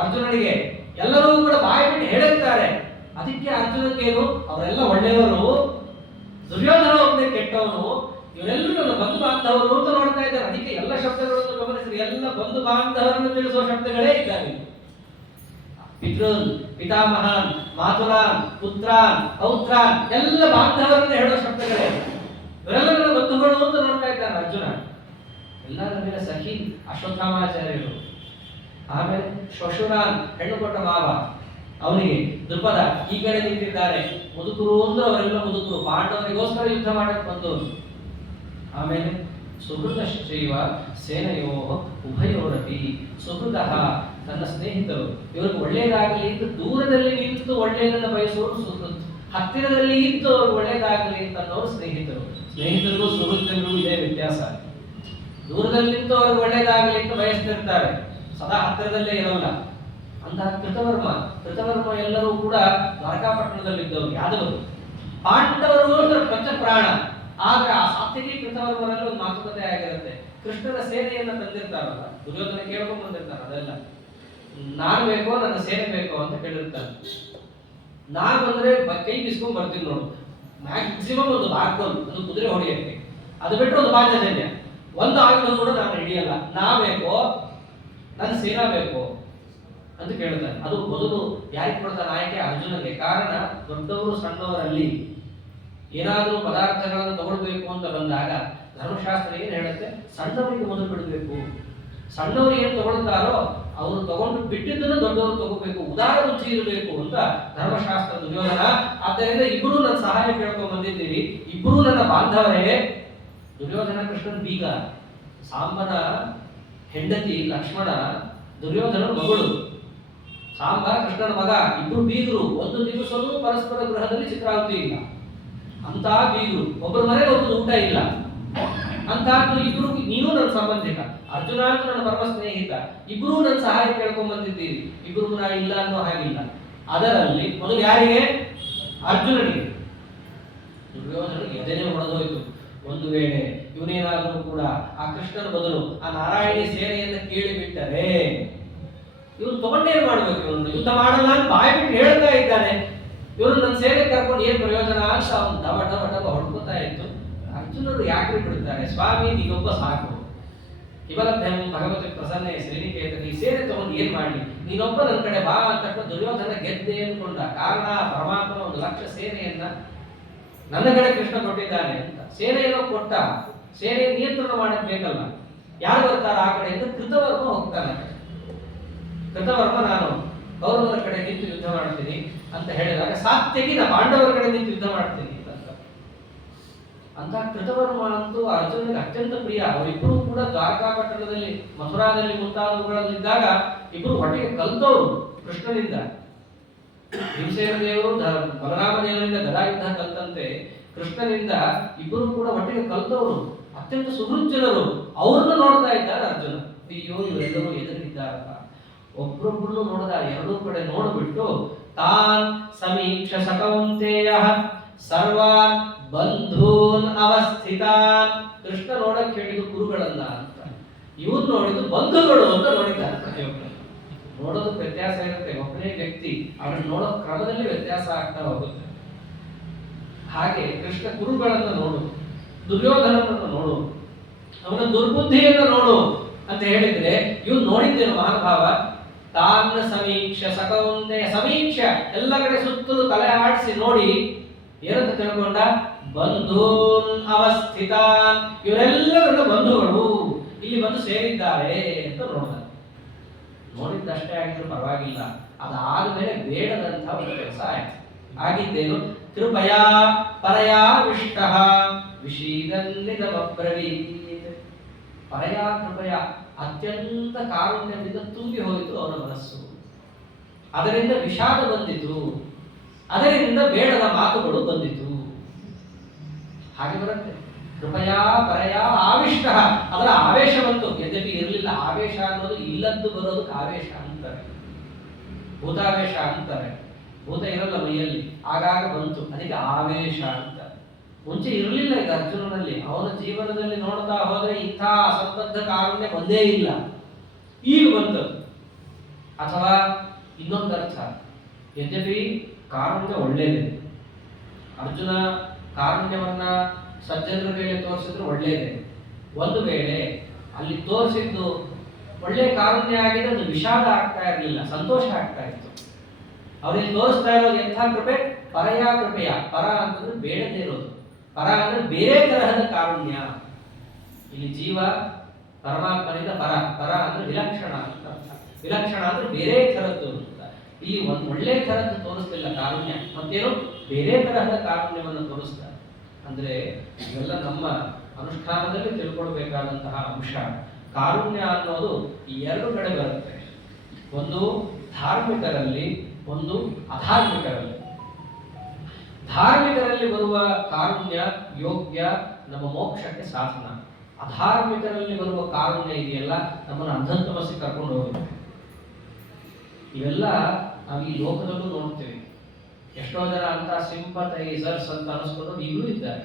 ಅರ್ಜುನನಿಗೆ, ಎಲ್ಲರೂ ಕೂಡ ಬಾಯಿ ಬಿಟ್ಟು ಹೇಳಿರ್ತಾರೆ. ಅದಕ್ಕೆ ಅರ್ಜುನನಿಗೇನು, ಅವರೆಲ್ಲ ಒಳ್ಳೆಯವರು, ದುರ್ಯೋಧನ ಒಬ್ಬನೇ ಕೆಟ್ಟವನು, ಇವರೆಲ್ಲರೂ ನನ್ನ ಬಂಧು ಬಾಂಧವರು ಅಂತ ನೋಡ್ತಾ ಇದ್ದಾರೆ. ಅದಕ್ಕೆ ಎಲ್ಲ ಶಬ್ದಗಳನ್ನು ಗಮನಿಸಿದ್ರೆ ಎಲ್ಲ ಬಂಧು ಬಾಂಧವರನ್ನು ತಿಳಿಸುವ ಶಬ್ದಗಳೇ ಇದ್ದಾವೆ. ಪಿತೃನ್, ಪಿತಾಮಹನ್, ಮಾತುಲಾನ್, ಪುತ್ರಾನ್, ಪೌತ್ರಾನ್, ಎಲ್ಲ ಬಾಂಧವರನ್ನ ಹೇಳೋ ಶಬ್ದಗಳೇ. ಇವರೆಲ್ಲ ನನ್ನ ಬಂಧುಗಳು ಅಂತ ನೋಡ್ತಾ ಇದ್ದಾನೆ ಅರ್ಜುನ. ಎಲ್ಲರ ಮೇಲೆ ಸಖಿ ಅಶ್ವತ್ಥಾಮಾಚಾರ್ಯರು, ಆಮೇಲೆ ಶ್ವಶುರಾನ್ ಹೆಣ್ಣು ಕೊಟ್ಟ ಮಾವ, ಅವನಿಗೆ ದ್ರುಪದ ಈ ಕಡೆ ನಿಂತಿದ್ದಾರೆ. ಮುದುಕರು ಅಂದ್ರೆ ಅವರೆಲ್ಲ ಮುದುಕರು, ಪಾಂಡವರಿಗೋಸ್ಕರ ಯುದ್ಧ ಮಾಡಕ್ ಬಂದವರು. ಆಮೇಲೆ ಸುಹೃದ ಶೈವ ಸೇನೆಯೋ ಉಭಯೋರಪಿ. ಸುಹೃದ ನನ್ನ ಸ್ನೇಹಿತರು, ಇವರಿಗೆ ಒಳ್ಳೆಯದಾಗಲಿ ಅಂತ ದೂರದಲ್ಲಿ ನಿಂತು ಒಳ್ಳೆಯದನ್ನು ಬಯಸುವವರು ಸುಹೃತ್, ಹತ್ತಿರದಲ್ಲಿ ಇದ್ದು ಅವ್ರಿಗೆ ಒಳ್ಳೆಯದಾಗಲಿ ಅಂತ ಅನ್ನೋರು ಸ್ನೇಹಿತರು. ಸ್ನೇಹಿತರಿಗೂ ಸುಹೃತ್ತರಿಗೂ ಇದೇ ವ್ಯತ್ಯಾಸ. ದೂರದಲ್ಲಿ ನಿಂತು ಅವ್ರಿಗೆ ಒಳ್ಳೆಯದಾಗಲಿ ಅಂತ ಬಯಸ್ತಿರ್ತಾರೆ, ಸದಾ ಹತ್ತಿರದಲ್ಲೇ ಇರೋಲ್ಲ. ಅಂತಹ ಕೃತವರ್ಮ ಎಲ್ಲರೂ ಕೂಡ ದ್ವಾರಕಾಪಟ್ಟಣದಲ್ಲಿದ್ದವರು, ಯಾದವರು. ಪಾಂಡವರು ಅಂದ್ರೆ ಪಂಚ ಪ್ರಾಣ. ಆದ್ರೆ ಆ ಸಾತ್ವಿಕಿ ಕೃತವರ್ಮರಲ್ಲಿ ಒಂದು ಮಾತುಕತೆ ಆಗಿರುತ್ತೆ. ಕೃಷ್ಣನ ಸೇನೆಯನ್ನ ತಂದಿರ್ತಾರಲ್ಲ, ದುರ್ಯೋಧನ ಕೇಳ್ಕೊಂಡು ಬಂದಿರ್ತಾರ, ಅದೆಲ್ಲ ನಾನ್ ಬೇಕೋ ನನ್ನ ಸೇನೆ ಬೇಕೋ ಅಂತ ಕೇಳಿರ್ತಾನೆ. ನಾನ್ ಬಂದ್ರೆ ಕೈ ಬಿಸ್ಕೊಂಡ್ ಬರ್ತೀನಿ ನೋಡು, ಮ್ಯಾಕ್ಸಿಮಮ್ ಒಂದು ಬಾರ್ಕೋಲ್, ಒಂದು ಕುದುರೆ ಹೊಡೆಯಕ್ಕೆ, ಅದು ಬಿಟ್ಟರೆ ಒಂದು ಪಾಂಚಜನ್ಯ, ಒಂದು ಆಯುಧ ಕೂಡ ನಾನು ಹಿಡಿಯಲ್ಲ. ನಾ ಬೇಕೋ ನನ್ನ ಸೇನಾ ಬೇಕು ಅಂತ ಕೇಳ್ತಾನೆ. ಅದು ಮೊದಲು ಯಾರಿಗೆ ಕೊಡ್ತಾನೆ? ಆಯ್ಕೆ ಅರ್ಜುನಗೆ. ಕಾರಣ ದೊಡ್ಡವರು ಸಣ್ಣವರಲ್ಲಿ ಏನಾದರೂ ಪದಾರ್ಥಗಳನ್ನು ತಗೊಳ್ಬೇಕು ಅಂತ ಬಂದಾಗ ಧರ್ಮಶಾಸ್ತ್ರ ಏನ್ ಹೇಳುತ್ತೆ? ಸಣ್ಣವರಿಗೆ ಮೊದಲು ಬಿಡಬೇಕು. ಸಣ್ಣವರು ಏನು ತಗೊಳ್ತಾರೋ ಅವರು ತಗೊಂಡು ಬಿಟ್ಟಿದ್ದನ್ನು ದೊಡ್ಡವರು ತಗೋಬೇಕು, ಉದಾರ ರುಚಿ ಇರಬೇಕು ಅಂತ ಧರ್ಮಶಾಸ್ತ್ರ. ದುರ್ಯೋಧನ ಆದ್ದರಿಂದ ಇಬ್ಬರು ನನ್ನ ಸಹಾಯ ಕೇಳ್ಕೊಂಡು ಬಂದಿದ್ದೀರಿ, ಇಬ್ಬರು ನನ್ನ ಬಾಂಧವರೇ. ದುರ್ಯೋಧನ ಕೃಷ್ಣನ್ ಬೀಗ, ಸಾಂಬನ ಹೆಂಡತಿ ಲಕ್ಷ್ಮಣ ದುರ್ಯೋಧನ ಮಗಳು, ಸಾಂಬ ಕೃಷ್ಣನ ಮಗ, ಇಬ್ರು ಬೀಗರು. ಒಂದು ದಿವಸವೂ ಪರಸ್ಪರ ಗೃಹದಲ್ಲಿ ಚಿತ್ರಾವತಿ ಇಲ್ಲ. ಅಂತ ಬೀಗರು, ಒಬ್ಬರ ಮನೆಗೆ ಒಬ್ಬರು ಊಟ ಇಲ್ಲ. ಅಂತಹದ್ದು ಇಬ್ರು, ನೀನು ನನ್ನ ಸಂಬಂಧಿಕ, ಅರ್ಜುನ ಅಂತ ನನ್ನ ಪರಮ ಸ್ನೇಹಿತ, ಇಬ್ರು ನನ್ನ ಸಹಾಯ ಕೇಳ್ಕೊಂಡ್ ಬಂದಿದ್ದೀರಿ, ಇಬ್ರು ನಾ ಇಲ್ಲ ಅನ್ನೋ ಹಾಗಿಲ್ಲ. ಅದರಲ್ಲಿ ಮೊದಲು ಯಾರಿಗೆ? ಅರ್ಜುನನಿಗೆ. ದುರ್ಯೋಧನ ಎದೆನೇ ಹೊಡೆದೋಯ್ತು. ಒಂದು ವೇಳೆ ಇವನೇನಾದರೂ ಕೂಡ ಆ ಕೃಷ್ಣನ ಬದಲು ಆ ನಾರಾಯಣಿ ಸೇನೆಯನ್ನು ಕೇಳಿಬಿಟ್ಟರೆ ಇವನು ತಗೊಂಡೇನು ಮಾಡ್ಬೇಕು? ಇವನು ಯುದ್ಧ ಮಾಡಲ್ಲ ಅಂತ ಬಾಯಿ ಬಿಟ್ಟು ಹೇಳ್ತಾ ಇದ್ದಾನೆ. ಇವರು ನನ್ನ ಸೇನೆ ಕರ್ಕೊಂಡು ಏನ್ ಪ್ರಯೋಜನ ಅಂತ ಅವನು ಡಬ ಡಬ ಡಬ ಹೊಡ್ಕೋತಾ ಇತ್ತು. ಅರ್ಜುನರು ಯಾಕೆ ಬಿಡುತ್ತಾರೆ? ಸ್ವಾಮಿ ನೀನೊಬ್ಬ ಸಾಕು, ಇವಲಭ್ಯಂ ಭಗವತಿ ಪ್ರಸನ್ನ ಶ್ರೀನಿಕೇತನ, ಈ ಸೇನೆ ತಗೊಂಡು ಏನ್ ಮಾಡ್ಲಿ, ನೀನೊಬ್ಬ ನನ್ನ ಕಡೆ ಬಾ ಅಂತ ದುರ್ಯೋಧನ ಗೆದ್ದೆ ಅನ್ಕೊಂಡ. ಕಾರಣ ಪರಮಾತ್ಮನ ಒಂದು ಲಕ್ಷ ಸೇನೆಯನ್ನ ನನ್ನ ಕಡೆ ಕೃಷ್ಣ ಕೊಟ್ಟಿದ್ದಾನೆ ಅಂತ. ಸೇನೆಯನ್ನು ಕೊಟ್ಟ, ಸೇನೆ ನಿಯಂತ್ರಣ ಮಾಡಕ್ ಬೇಕಲ್ಲ, ಯಾರು ಬರ್ತಾರ ಆ ಕಡೆ ಅಂತ ಕೃತವರ್ಮ ಹೋಗ್ತಾನೆ. ಕೃತವರ್ಮ ನಾನು ಕೌರವರ ಕಡೆ ನಿಂತು ಯುದ್ಧ ಮಾಡ್ತೀನಿ ಅಂತ ಹೇಳಿದಾಗ ಸಾತ್ಯಕಿ ನಾ ಪಾಂಡವರ ಕಡೆ ನಿಂತು ಯುದ್ಧ ಮಾಡ್ತೀನಿ ಅಂತ. ಕೃತವರ್ಮ ಅಂತೂ ಅರ್ಜುನನಿಗೆ ಅತ್ಯಂತ ಪ್ರಿಯ. ಅವರಿಬ್ಬರು ಕೂಡ ದ್ವಾರಕಾಪಟ್ಟಣದಲ್ಲಿ, ಮಥುರಾದಲ್ಲಿ ಮುಂತಾದವುಗಳಲ್ಲಿದ್ದಾಗ ಇಬ್ಬರು ಹೊಟ್ಟೆಗೆ ಕಲ್ತವರು ಕೃಷ್ಣನಿಂದ. ಭೀಮಸೇನ ದೇವರು ಬಲರಾಮ ದೇವರಿಂದ ಗದಾಯುದ್ಧ ಕಲ್ತಂತೆ ಕೃಷ್ಣನಿಂದ ಇಬ್ಬರು ಕೂಡ ಒಟ್ಟಿಗೆ ಕಲ್ತವರು, ಅತ್ಯಂತ ಸುಹೃಜ್ಜನರು. ಅವ್ರನ್ನ ನೋಡ್ತಾ ಇದ್ದಾರೆ ಅರ್ಜುನ. ಅಯ್ಯೋ ಇವರೆಲ್ಲರೂ ಎದುರಿದ್ದಾರಲ್ಲ, ಒಬ್ರೊಬ್ರು ನೋಡಿದ ಎರಡೂ ಕಡೆ ನೋಡ್ಬಿಟ್ಟು ತಾನ್ ಸಮೀಕ್ಷ ಕೌಂತೆಯ ಸರ್ವಾನ್ ಬಂಧೂನ್ ಅವಸ್ಥಿತಾನ್. ಕೃಷ್ಣ ನೋಡಕ್ ಹೇಳಿದ್ದು ಕುರುಗಳನ್ನ ಅಂತ, ಇವ್ರು ನೋಡಿದ್ದು ಬಂಧುಗಳು ಅಂತ ನೋಡಿದ್ದಾರೆ. ನೋಡೋದಕ್ಕೆ ವ್ಯತ್ಯಾಸ ಇರುತ್ತೆ, ಒಬ್ಬನೇ ವ್ಯಕ್ತಿ ಅವ್ರನ್ನ ನೋಡೋ ಕ್ರಮದಲ್ಲಿ ವ್ಯತ್ಯಾಸ ಆಗ್ತಾ ಹೋಗುತ್ತೆ. ಹಾಗೆ ಕೃಷ್ಣ ಕುರುಗಳನ್ನ ನೋಡು, ದುರ್ಯೋಧನನನ್ನು ನೋಡು, ಅವನ ದುರ್ಬುದ್ಧಿಯನ್ನು ನೋಡು ಅಂತ ಹೇಳಿದ್ರೆ ಇವ್ನು ನೋಡಿದ್ದೇನು ಮಹಾನುಭಾವ? ತಾನ್ ಸಮೀಕ್ಷ ಕೌಂತೆಯ, ಸಮೀಕ್ಷ ಎಲ್ಲ ಕಡೆ ಸುತ್ತಲೂ ತಲೆ ಆಡಿಸಿ ನೋಡಿ ಏನಂತ ತಿಳ್ಕೊಂಡ? ಬಂಧೂನ್ ಅವಸ್ಥಿತಾನ್, ಇವರೆಲ್ಲರನ್ನ ಬಂಧುಗಳು ಇಲ್ಲಿ ಬಂದು ಸೇರಿದ್ದಾರೆ ಅಂತ ನೋಡಿದ. ನೋಡಿದ್ದಷ್ಟೇ ಆಗಿದ್ರು ಪರವಾಗಿಲ್ಲ, ಅದಾದ್ಮೇಲೆ ಬೇಡದಂತ ಒಂದು ಕೆಲಸ ಆಯ್ತು. ಆಗಿದ್ದೇನು? ಕೃಪಯಾ ಪರಯಾ ವಿಷ್ಟ ವಿಷೀದನ್ನಿದಮಬ್ರವೀತ್. ಪರಯಾ ಕೃಪಯ, ಅತ್ಯಂತ ಕಾರುಣ್ಯದಿಂದ ತುಂಬಿ ಹೋಯಿತು ಅವನ ಮನಸ್ಸು. ಅದರಿಂದ ವಿಷಾದ ಬಂದಿತು, ಅದರಿಂದ ಬೇಡದ ಮಾತುಗಳು ಬಂದಿತು. ಹಾಗೆ ಬರುತ್ತೆ. ಕೃಪಯಾ ಪರಯಾ ಆವಿಷ್ಟ, ಅದರ ಆವೇಶ ಬಂತು. ಯದ್ಯಪಿ ಇರಲಿಲ್ಲ ಆವೇಶ ಅನ್ನೋದು, ಇಲ್ಲದ್ದು ಬರೋದಕ್ಕೆ ಆವೇಶ ಅಂತಾರೆ, ಭೂತಾವೇಶ ಅಂತಾರೆ. ಭೂತ ಇರಲ್ಲ ಮೈಯಲ್ಲಿ, ಆಗಾಗ ಬಂತು, ಅದಕ್ಕೆ ಆವೇಶ ಅಂತ. ಮುಂಚೆ ಇರಲಿಲ್ಲ ಇದು ಅರ್ಜುನನಲ್ಲಿ. ಅವನ ಜೀವನದಲ್ಲಿ ನೋಡ್ತಾ ಹೋದ್ರೆ ಇಂಥ ಅಸಂಬದ್ಧ ಕಾರುಣ್ಯ ಬಂದೇ ಇಲ್ಲ, ಈಗ ಬಂತು. ಅಥವಾ ಇನ್ನೊಂದು ಅರ್ಥ, ಯದ್ಯಪಿ ಕಾರುಣ್ಯ ಒಳ್ಳೇದೇ, ಅರ್ಜುನ ಕಾರುಣ್ಯವನ್ನ ಸಜ್ಜನರ ಮೇಲೆ ತೋರಿಸಿದ್ರು ಒಳ್ಳೇದೇ. ಒಂದು ವೇಳೆ ಅಲ್ಲಿ ತೋರಿಸಿದ್ದು ಒಳ್ಳೆ ಕಾರುಣ್ಯ ಆಗಿದೆ, ಅದು ವಿಷಾದ ಆಗ್ತಾ ಇರಲಿಲ್ಲ, ಸಂತೋಷ ಆಗ್ತಾ ಇತ್ತು. ಅವರಿಗೆ ತೋರಿಸ್ತಾ ಇರೋದು ಎಂಥ ಕೃಪೆ? ಪರಯಾ ಕೃಪೆಯ. ಪರ ಅಂತಂದ್ರೆ ಬೇಡದೇ ಇರೋದು, ಪರ ಅಂದ್ರೆ ಬೇರೆ ತರಹದ ಕಾರುಣ್ಯ. ಇಲ್ಲಿ ಜೀವ ಪರಮಾತ್ಮನಿಂದ ಪರ, ಪರ ಅಂದ್ರೆ ವಿಲಕ್ಷಣ ಅಂತ ಅರ್ಥ. ವಿಲಕ್ಷಣ ಅಂದ್ರೆ ಬೇರೆ ತರದ್ದು ಅಂತ. ಇಲ್ಲಿ ಒಂದು ಒಳ್ಳೆ ತರದ್ದು ತೋರಿಸ್ತಿಲ್ಲ ಕಾರುಣ್ಯ, ಮತ್ತೇನು ಬೇರೆ ತರಹದ ಕಾರುಣ್ಯವನ್ನು ತೋರಿಸ್ತಾರೆ. ಅಂದ್ರೆ ಇವೆಲ್ಲ ನಮ್ಮ ಅನುಷ್ಠಾನದಲ್ಲಿ ತಿಳ್ಕೊಳ್ಬೇಕಾದಂತಹ ಅಂಶ. ಕಾರುಣ್ಯ ಅನ್ನೋದು ಈ ಎರಡು ಕಡೆ ಬರುತ್ತೆ, ಒಂದು ಧಾರ್ಮಿಕರಲ್ಲಿ, ಒಂದು ಅಧಾರ್ಮಿಕರಲ್ಲಿ. ಧಾರ್ಮಿಕರಲ್ಲಿ ಬರುವ ಕಾರುಣ್ಯ ಯೋಗ್ಯ, ನಮ್ಮ ಮೋಕ್ಷಕ್ಕೆ ಸಾಧನ. ಅಧಾರ್ಮಿಕರಲ್ಲಿ ಬರುವ ಕಾರುಣ್ಯ ಇದೆಯಲ್ಲ, ನಮ್ಮನ್ನು ಅಂಧತ್ವಮಸ್ಸಿಗೆ ಕರ್ಕೊಂಡು ಹೋಗುತ್ತೆ. ಇವೆಲ್ಲ ನಾವು ಈ ಲೋಕದಲ್ಲೂ ನೋಡ್ತೇವೆ. ಎಷ್ಟೋ ಜನ ಅಂತ ಸಿಂಪಥೈಸರ್ಸ್ ಅಂತ ಅನಿಸ್ಕೊಂಡು ಈಗಲೂ ಇದ್ದಾರೆ.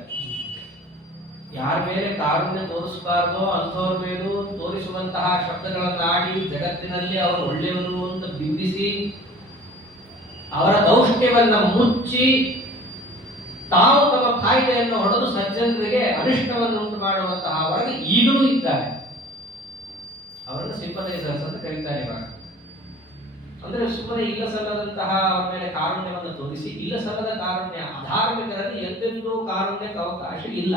ಯಾರ ಮೇಲೆ ಕಾರುಣ್ಯ ತೋರಿಸಬಾರ್ದೋ ಅಂಥವ್ರ ಮೇಲೂ ತೋರಿಸುವಂತಹ ಶಬ್ದಗಳನ್ನು ಆಡಿ ಜಗತ್ತಿನಲ್ಲಿ ಅವರು ಒಳ್ಳೆಯವರು ಅಂತ ಬಿಂಬಿಸಿ, ಅವರ ದೌಷ್ಟ್ಯವನ್ನ ಮುಚ್ಚಿ, ತಾವು ತಮ್ಮ ಫಾಯ್ದೆಯನ್ನು ಹೊಡೆದು ಸಜ್ಜನರಿಗೆ ಅನಿಷ್ಟವನ್ನು ಉಂಟು ಮಾಡುವಂತಹ ಹೊರಗೆ ಈಗಲೂ ಇದ್ದಾರೆ. ಅವರನ್ನು ಸಿಂಪಥೈಸರ್ಸ್ ಅಂತ ಕರೀತಾರೆ ಇವಾಗ. ಅಂದ್ರೆ ಸುಮ್ಮನೆ ಇಲ್ಲ ಸಲ್ಲದಂತಹ ಅವರ ಮೇಲೆ ಕಾರುಣ್ಯವನ್ನು ತೋರಿಸಿ, ಇಲ್ಲ ಸಲ್ಲದ ಕಾರುಣ್ಯ. ಅಧಾರ್ಮಿಕರಲ್ಲಿ ಎಂದೆಂದೂ ಕಾರುಣ್ಯಕ್ಕೆ ಅವಕಾಶ ಇಲ್ಲ.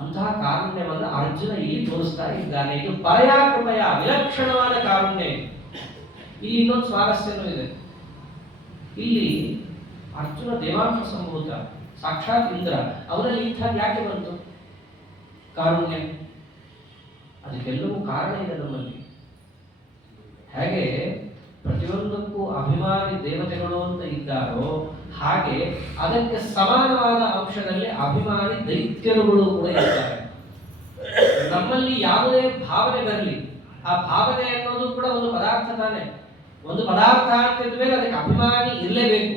ಅಂತಹ ಕಾರುಣ್ಯವನ್ನು ಅರ್ಜುನ ಇಲ್ಲಿ ತೋರಿಸ್ತಾ ಇದ್ದಾನೆ. ಇದು ಪರಯಾ ಕೃಪೆಯ ವಿಲಕ್ಷಣವಾದ ಕಾರುಣ್ಯ. ಇಲ್ಲಿ ಇನ್ನೊಂದು ಸ್ವಾರಸ್ಯನೂ ಇದೆ. ಇಲ್ಲಿ ಅರ್ಜುನ ದೇವಾಂಶ ಸಂಭೂತ, ಸಾಕ್ಷಾತ್ ಇಂದ್ರ, ಅವರಲ್ಲಿ ಇಂಥದ್ದು ಯಾಕೆ ಬಂತು ಕಾರುಣ್ಯ? ಅದಕ್ಕೆಲ್ಲವೂ ಕಾರಣ ಇದೆ ನಮ್ಮಲ್ಲಿ. ಹೇಗೆ ಪ್ರತಿಯೊಂದಕ್ಕೂ ಅಭಿಮಾನಿ ದೇವತೆಗಳು ಅಂತ ಇದ್ದಾರೋ, ಹಾಗೆ ಅದಕ್ಕೆ ಸಮಾನವಾದ ಅಂಶದಲ್ಲಿ ಅಭಿಮಾನಿ ದೈತ್ಯರುಗಳು ಕೂಡ ಇದ್ದಾರೆ. ನಮ್ಮಲ್ಲಿ ಯಾವುದೇ ಭಾವನೆ ಬರಲಿ, ಆ ಭಾವನೆ ಅನ್ನೋದು ಕೂಡ ಒಂದು ಪದಾರ್ಥ ತಾನೆ. ಒಂದು ಪದಾರ್ಥ ಅಂತಿದ್ಮೇಲೆ ಅದಕ್ಕೆ ಅಭಿಮಾನಿ ಇರಲೇಬೇಕು.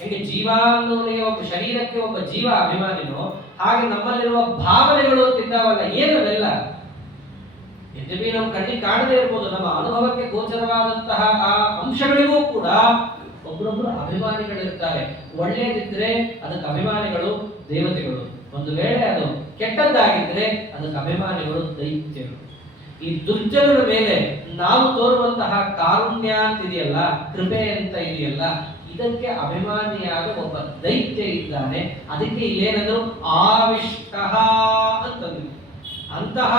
ಹೇಗೆ ಜೀವ ಅನ್ನೋನಿಗೆ ಒಬ್ಬ ಶರೀರಕ್ಕೆ ಒಬ್ಬ ಜೀವ ಅಭಿಮಾನಿನೋ, ಹಾಗೆ ನಮ್ಮಲ್ಲಿರುವ ಭಾವನೆಗಳು ಅಂತಿದ್ದಾವಲ್ಲ, ಏನವೆಲ್ಲ ಯದ್ಯಪಿ ನಮ್ಮ ಕಣ್ಣಿಗೆ ಕಾಣದೇ ಇರ್ಬೋದು, ನಮ್ಮ ಅನುಭವಕ್ಕೆ ಗೋಚರವಾದಂತಹ ಆ ಅಂಶಗಳಿಗೂ ಕೂಡ ಒಬ್ಬರೊಬ್ಬರು ಅಭಿಮಾನಿಗಳಿರ್ತಾರೆ. ಒಳ್ಳೆಯದಿದ್ರೆ ಅದಕ್ಕೆ ಅಭಿಮಾನಿಗಳು ದೇವತೆಗಳು, ಒಂದು ವೇಳೆ ಅದು ಕೆಟ್ಟದ್ದಾಗಿದ್ರೆ ಅದಕ್ಕೆ ಅಭಿಮಾನಿಗಳು ದೈತ್ಯರು. ಈ ದುರ್ಜನರ ಮೇಲೆ ನಾವು ತೋರುವಂತಹ ಕಾರುಣ್ಯ ಅಂತ ಇದೆಯಲ್ಲ, ಕೃಪೆ ಅಂತ ಇದೆಯಲ್ಲ, ಇದಕ್ಕೆ ಅಭಿಮಾನಿಯಾದ ಒಬ್ಬ ದೈತ್ಯ ಇದ್ದಾನೆ. ಅದಕ್ಕೆ ಇಲ್ಲೇನದು ಆವಿಷ್ಟ ಅಂತಂದ್ರು. ಅಂತಹ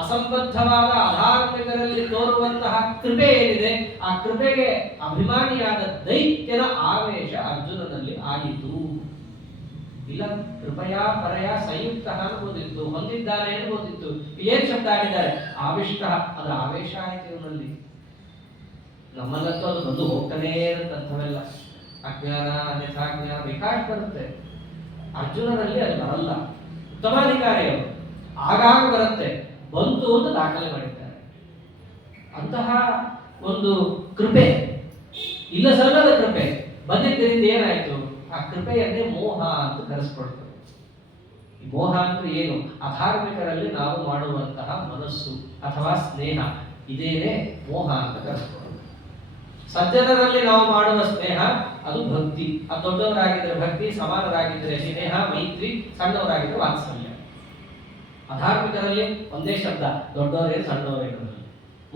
ಅಸಂಬದ್ಧವಾದ ಅಧಾರ್ಮಿಕರಲ್ಲಿ ತೋರುವಂತಹ ಕೃಪೆ ಏನಿದೆ, ಆ ಕೃಪೆಗೆ ಅಭಿಮಾನಿಯಾದ ದೈತ್ಯನ ಆವೇಶ ಅರ್ಜುನನಲ್ಲಿ ಆಯಿತು. ಇಲ್ಲ ಕೃಪೆಯ ಪರಯ ಸಂಯುಕ್ತ ಅನ್ಬೋದಿತ್ತು, ಹೊಂದಿದ್ದಾನೆ ಅನ್ಬೋದಿತ್ತು. ಏನ್ ಶಬ್ದ ಆಗಿದ್ದಾರೆ? ಆವಿಷ್ಟ, ಅದರ ಆವೇಶ ಆಯಿತು ಇವನಲ್ಲಿ. ನಮ್ಮಲ್ಲಂತೂ ಅದು ಬಂದು ಹೋಗ್ತಾನೇ ಇರುತ್ತಂಥವೆಲ್ಲ ಅಜ್ಞಾನ ಅನ್ಯಥಾಜ್ಞಾನ ಬೇಕಾಗಿ ಬರುತ್ತೆ. ಅರ್ಜುನನಲ್ಲಿ ಅದು ಬರಲ್ಲ. ಉತ್ತಮಾಧಿಕಾರಿ ಅವರು ಆಗಾಗ ಬರುತ್ತೆ, ಬಂತು ಅಂತ ದಾಖಲೆ ಮಾಡಿದ್ದಾರೆ. ಅಂತಹ ಒಂದು ಕೃಪೆ, ಇಲ್ಲ ಸಲ್ಲದ ಕೃಪೆ ಬಂದಿದ್ದರಿಂದ ಏನಾಯ್ತು, ಆ ಕೃಪೆಯನ್ನೇ ಮೋಹ ಅಂತ ಕರೆಸ್ಕೊಳ್ತದೆ. ಮೋಹ ಅಂದ್ರೆ ಏನು? ಅಧಾರ್ಮಿಕರಲ್ಲಿ ನಾವು ಮಾಡುವಂತಹ ಮನಸ್ಸು ಅಥವಾ ಸ್ನೇಹ, ಇದೇನೇ ಮೋಹ ಅಂತ ಕರೆಸ್ಕೊಳ್ಳೋದು. ಸಜ್ಜನರಲ್ಲಿ ನಾವು ಮಾಡುವ ಸ್ನೇಹ ಅದು ಭಕ್ತಿ. ಅದು ದೊಡ್ಡವರಾಗಿದ್ದರೆ ಭಕ್ತಿ, ಸಮಾನರಾಗಿದ್ದರೆ ಸ್ನೇಹ, ಮೈತ್ರಿ, ಸಣ್ಣವರಾಗಿದ್ದರೆ ವಾತ್ಸಲ್ಯ. ಅಧಾರ್ಮಿಕರಲ್ಲಿ ಒಂದೇ ಶಬ್ದ, ದೊಡ್ಡವರೇ ಸಣ್ಣವರೇನು,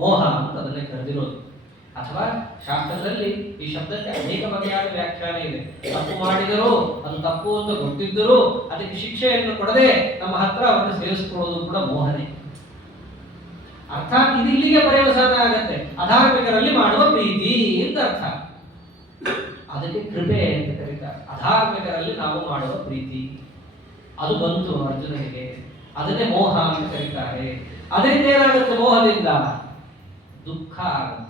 ಮೋಹ ಅಂತ ಅದನ್ನೇ ಕರೆದಿರೋದು. ಅಥವಾ ಶಾಸ್ತ್ರದಲ್ಲಿ ಈ ಶಬ್ದಕ್ಕೆ ಅನೇಕ ಬಗೆಯಾದ ವ್ಯಾಖ್ಯಾನ ಇದೆ. ತಪ್ಪು ಮಾಡಿದರೂ, ಅದು ತಪ್ಪು ಅಂತ ಗೊತ್ತಿದ್ದರೂ ಅದಕ್ಕೆ ಶಿಕ್ಷೆಯನ್ನು ಕೊಡದೆ ನಮ್ಮ ಹತ್ರ ಅವರನ್ನು ಸೇರಿಸಿಕೊಳ್ಳೋದು ಕೂಡ ಮೋಹನೆ. ಅರ್ಥಾತ್ ಇದು ಇಲ್ಲಿಗೆ ಪರ್ಯವಸಾನ ಆಗತ್ತೆ. ಅಧಾರ್ಮಿಕರಲ್ಲಿ ಮಾಡುವ ಪ್ರೀತಿ ಅಂತ ಅರ್ಥ. ಅದಕ್ಕೆ ಕೃಪೆ ಅಂತ ಕರೀತಾರೆ. ಅಧಾರ್ಮಿಕರಲ್ಲಿ ನಾವು ಮಾಡುವ ಪ್ರೀತಿ ಅದು ಬಂತು ಅರ್ಜುನನಿಗೆ, ಅದನ್ನೇ ಮೋಹ ಅಂತ ಕರೀತಾರೆ. ಅದರಿಂದ ಏನಾಗುತ್ತೆ? ಮೋಹದಿಂದ ದುಃಖ ಆಗುತ್ತೆ.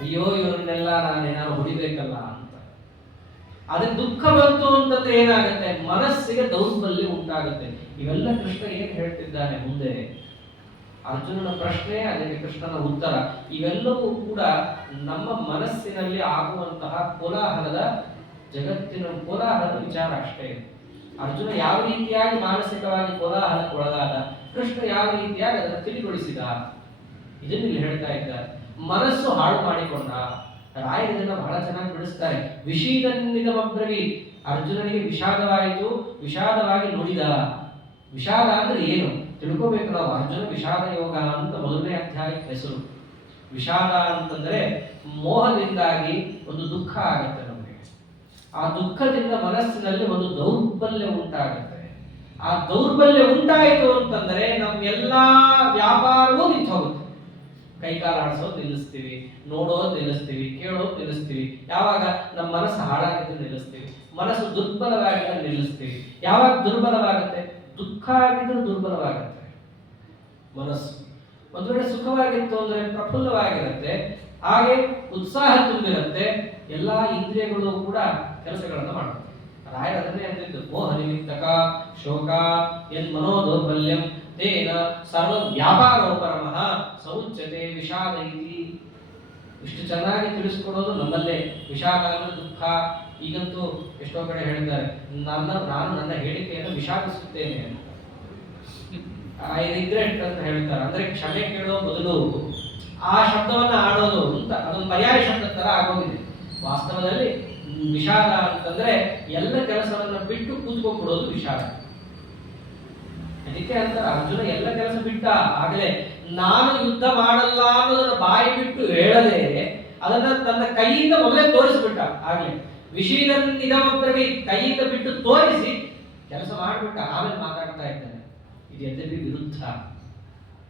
ಅಯ್ಯೋ ಇವರನ್ನೆಲ್ಲ ನಾನೇನಾದ್ರು ಹೊಡಿಬೇಕಲ್ಲ ಅಂತ. ಅದಕ್ಕೆ ದುಃಖ ಬಂತು ಅಂತಂದ್ರೆ ಏನಾಗುತ್ತೆ? ಮನಸ್ಸಿಗೆ ದೌರ್ಬಲ್ಯ ಉಂಟಾಗುತ್ತೆ. ಇವೆಲ್ಲ ಕೃಷ್ಣ ಏನ್ ಹೇಳ್ತಿದ್ದಾನೆ ಮುಂದೆ, ಅರ್ಜುನನ ಪ್ರಶ್ನೆ, ಅದಕ್ಕೆ ಕೃಷ್ಣನ ಉತ್ತರ, ಇವೆಲ್ಲವೂ ಕೂಡ ನಮ್ಮ ಮನಸ್ಸಿನಲ್ಲಿ ಆಗುವಂತಹ ಕೋಲಾಹಲದ, ಜಗತ್ತಿನ ಕೋಲಾಹಲದ ವಿಚಾರ ಅಷ್ಟೇ. ಅರ್ಜುನ ಯಾವ ರೀತಿಯಾಗಿ ಮಾನಸಿಕವಾಗಿ ಕೋಲಾಹಲಕ್ಕೊಳಗಾದ, ಕೃಷ್ಣ ಯಾವ ರೀತಿಯಾಗಿ ಅದನ್ನು ತಿಳಿಗೊಳಿಸಿದ, ಇದನ್ನು ಇಲ್ಲಿ ಹೇಳ್ತಾ ಇದ್ದಾರೆ. ಮನಸ್ಸು ಹಾಳು ಮಾಡಿಕೊಂಡ. ರಾಯರು ಇದನ್ನ ಬಹಳ ಚೆನ್ನಾಗಿ ಬಿಡಿಸ್ತಾರೆ. ವಿಷೀದನ್ನಿದಮಬ್ರವಿ, ಅರ್ಜುನನಿಗೆ ವಿಷಾದವಾಯಿತು, ವಿಷಾದವಾಗಿ ನುಡಿದ. ವಿಷಾದ ಅಂದ್ರೆ ಏನು ತಿಳ್ಕೋಬೇಕು ನಾವು. ಅರ್ಜುನ ವಿಷಾದ ಯೋಗ ಅಂತ ಮೊದಲನೇ ಅಧ್ಯಾಯಕ್ಕೆ ಹೆಸರು. ವಿಷಾದ ಅಂತಂದ್ರೆ ಮೋಹದಿಂದಾಗಿ ಒಂದು ದುಃಖ ಆಗುತ್ತೆ ನಮಗೆ. ಆ ದುಃಖದಿಂದ ಮನಸ್ಸಿನಲ್ಲಿ ಒಂದು ದೌರ್ಬಲ್ಯ ಉಂಟಾಗುತ್ತೆ. ಆ ದೌರ್ಬಲ್ಯ ಉಂಟಾಯಿತು ಅಂತಂದ್ರೆ ನಮ್ಮೆಲ್ಲಾ ವ್ಯಾಪಾರವೂ ನಿಂತು ಹೋಗುತ್ತೆ. ಕೈಕಾಲು ಆಡಿಸೋದು ನಿಲ್ಲಿಸ್ತೀವಿ, ನೋಡೋದು ನಿಲ್ಲಿಸ್ತೀವಿ, ಕೇಳೋದು ನಿಲ್ಲಿಸ್ತೀವಿ. ಯಾವಾಗ ನಮ್ಮ ಮನಸ್ಸು ಹಾಳಾಗಿದ್ದು ನಿಲ್ಲಿಸ್ತೀವಿ, ಮನಸ್ಸು ದುರ್ಬಲವಾಗಿದ್ದು ನಿಲ್ಲಿಸ್ತೀವಿ. ಯಾವಾಗ ದುರ್ಬಲವಾಗುತ್ತೆ? ದುಃಖ ಆಗಿದ್ರೆ ದುರ್ಬಲವಾಗುತ್ತೆ ಮನಸ್ಸು. ಒಂದು ವೇಳೆ ಸುಖವಾಗಿತ್ತು ಅಂದ್ರೆ ಪ್ರಫುಲ್ಲವಾಗಿರುತ್ತೆ, ಹಾಗೆ ಉತ್ಸಾಹ ತುಂಬಿರುತ್ತೆ, ಎಲ್ಲಾ ಇಂದ್ರಿಯಗಳು ಕೂಡ ಕೆಲಸಗಳನ್ನು ಮಾಡುತ್ತೆ. ರಾಯರು ಅದನ್ನೇ ಅಂದಿದ್ದು, ಮೋಹ ನಿಮಿತ್ತಕ ಶೋಕ ಯನ್ ಮನೋದೌರ್ಬಲ್ಯಂ ತೇನ ಸರ್ವ ವ್ಯಾಪಾರೋಪರಮಃ ಸೌಚ್ಯತೆ ವಿಷಾದ ಇತಿ. ಇಷ್ಟು ಚೆನ್ನಾಗಿ ತಿಳಿಸ್ಕೊಡೋದು ನಮ್ಮಲ್ಲೇ. ವಿಷಾದ ಅಂದ್ರೆ ದುಃಖ. ಈಗಂತೂ ಎಷ್ಟೋ ಕಡೆ ಹೇಳ್ತಾರೆ, ನಾನು ನನ್ನ ಹೇಳಿಕೆಯನ್ನು ವಿಷಾದಿಸುತ್ತೇನೆ ಅಂತ. ಐ ರಿಗ್ರೆಟ್ ಅಂತ ಹೇಳ್ತಾರೆ. ಅಂದ್ರೆ ಕ್ಷಮೆ ಕೇಳೋ ಬದಲು ಆ ಶಬ್ದವನ್ನ ಆಡೋದು ಅಂತ, ಅದೊಂದು ಪರ್ಯಾಯ ಶಬ್ದ ತರ ಆಗೋಗಿದೆ. ವಾಸ್ತವದಲ್ಲಿ ವಿಷಾದ ಅಂತಂದ್ರೆ ಎಲ್ಲ ಕೆಲಸವನ್ನ ಬಿಟ್ಟು ಕೂತ್ಕೊಂಡ್ಬಿಡೋದು ವಿಷಾದ. ಅದಕ್ಕೆ ಅಂತಾರೆ ಅರ್ಜುನ ಎಲ್ಲ ಕೆಲಸ ಬಿಟ್ಟ. ಆಗಲೇ ನಾನು ಯುದ್ಧ ಮಾಡಲ್ಲ ಅನ್ನೋದನ್ನ ಬಾಯಿ ಬಿಟ್ಟು ಹೇಳದೆ ಅದನ್ನ ತನ್ನ ಕೈಯಿಂದ ಮೊದಲೇ ತೋರಿಸ್ಬಿಟ್ಟ. ಆಗ್ಲೇ ವಿಷೀದನ್ನಿದಮಬ್ರವಿ, ಕೈಯಿಂದ ಬಿಟ್ಟು ತೋರಿಸಿ ಕೆಲಸ ಮಾಡಿಬಿಟ್ಟ. ಆಮೇಲೆ ಮಾತಾಡ್ತಾ ಇದ್ದಾನೆ. ಇದು ಎಲ್ಲರಿಗೂ ವಿರುದ್ಧ.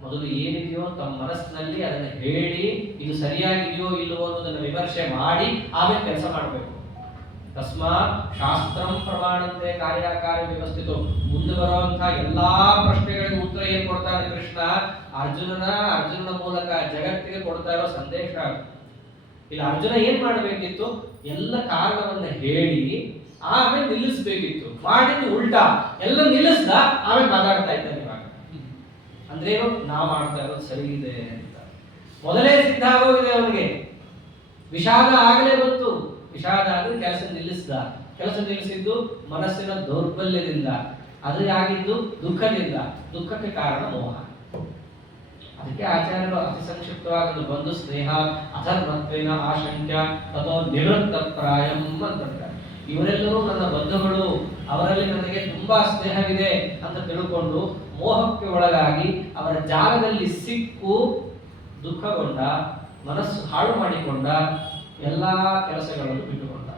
ಮೊದಲು ಏನಿದೆಯೋ ತಮ್ಮ ಮನಸ್ಸಿನಲ್ಲಿ ಅದನ್ನು ಹೇಳಿ, ಇದು ಸರಿಯಾಗಿದೆಯೋ ಇಲ್ಲವೋ ಅನ್ನೋದನ್ನು ವಿಮರ್ಶೆ ಮಾಡಿ ಆಮೇಲೆ ಕೆಲಸ ಮಾಡಬೇಕು. ತಸ್ಮಾತ್ ಶಾಸ್ತ್ರಂ ಪ್ರಮಾಣಂತೆ ಕಾರ್ಯಕಾರ್ಯ ವ್ಯವಸ್ಥಿತ. ಮುಂದೆ ಬರುವಂತಹ ಎಲ್ಲಾ ಪ್ರಶ್ನೆಗಳಿಗೆ ಉತ್ತರ ಏನ್ ಕೊಡ್ತಾನೆ ಕೃಷ್ಣ? ಅರ್ಜುನನ ಮೂಲಕ ಜಗತ್ತಿಗೆ ಕೊಡ್ತಾ ಇರೋ ಸಂದೇಶ. ಇಲ್ಲಿ ಅರ್ಜುನ ಏನ್ ಮಾಡಬೇಕಿತ್ತು? ಎಲ್ಲ ಕಾರಣವನ್ನ ಹೇಳಿ ಆಮೇಲೆ ನಿಲ್ಲಿಸ್ಬೇಕಿತ್ತು. ಮಾಡಿದ್ದು ಉಲ್ಟಾ, ಎಲ್ಲ ನಿಲ್ಲಿಸ್ದ ಆಮೇಲೆ ಮಾತಾಡ್ತಾ ಇದ್ದಾನೆ ಇವಾಗ. ಅಂದ್ರೆ ಏನು? ನಾವು ಮಾಡ್ತಾ ಇರೋದು ಸರಿ ಇದೆ ಅಂತ ಮೊದಲೇ ಸಿದ್ಧ ಆಗೋಗಿದೆ ಅವನಿಗೆ. ವಿಷಾದ ಆಗಲೇ ಬಂತು. ವಿಷಾದ ಆದ್ರೆ ಕೆಲಸ ನಿಲ್ಲಿಸ್ದ. ಕೆಲಸ ನಿಲ್ಲಿಸಿದ್ದು ಮನಸ್ಸಿನ ದೌರ್ಬಲ್ಯದಿಂದ, ಅದು ಆಗಿದ್ದು ದುಃಖದಿಂದ. ದುಃಖಕ್ಕೆ ಕಾರಣ ಮೋಹ. ಅದಕ್ಕೆ ಆಚಾರ್ಯರು ಅತಿ ಸಂಕ್ಷಿಪ್ತವಾಗಿ ಬಂದು ಸ್ನೇಹ ಅಧರ್ಮತ್ವೇನ ಆಶಂಕ್ಯ ತಥೋ ನಿವೃತ್ತ ಪ್ರಾಯಂ ಅಂತಾರೆ. ಇವರೆಲ್ಲರೂ ನನ್ನ ಬಂಧುಗಳು, ಅವರಲ್ಲಿ ನನಗೆ ತುಂಬಾ ಸ್ನೇಹವಿದೆ ಅಂತ ತಿಳ್ಕೊಂಡು ಮೋಹಕ್ಕೆ ಒಳಗಾಗಿ ಅವರ ಜಾಗದಲ್ಲಿ ಸಿಕ್ಕು ದುಃಖಗೊಂಡ, ಮನಸ್ಸು ಹಾಳು ಮಾಡಿಕೊಂಡ, ಎಲ್ಲಾ ಕೆಲಸಗಳನ್ನು ಬಿಟ್ಟುಕೊಂಡ.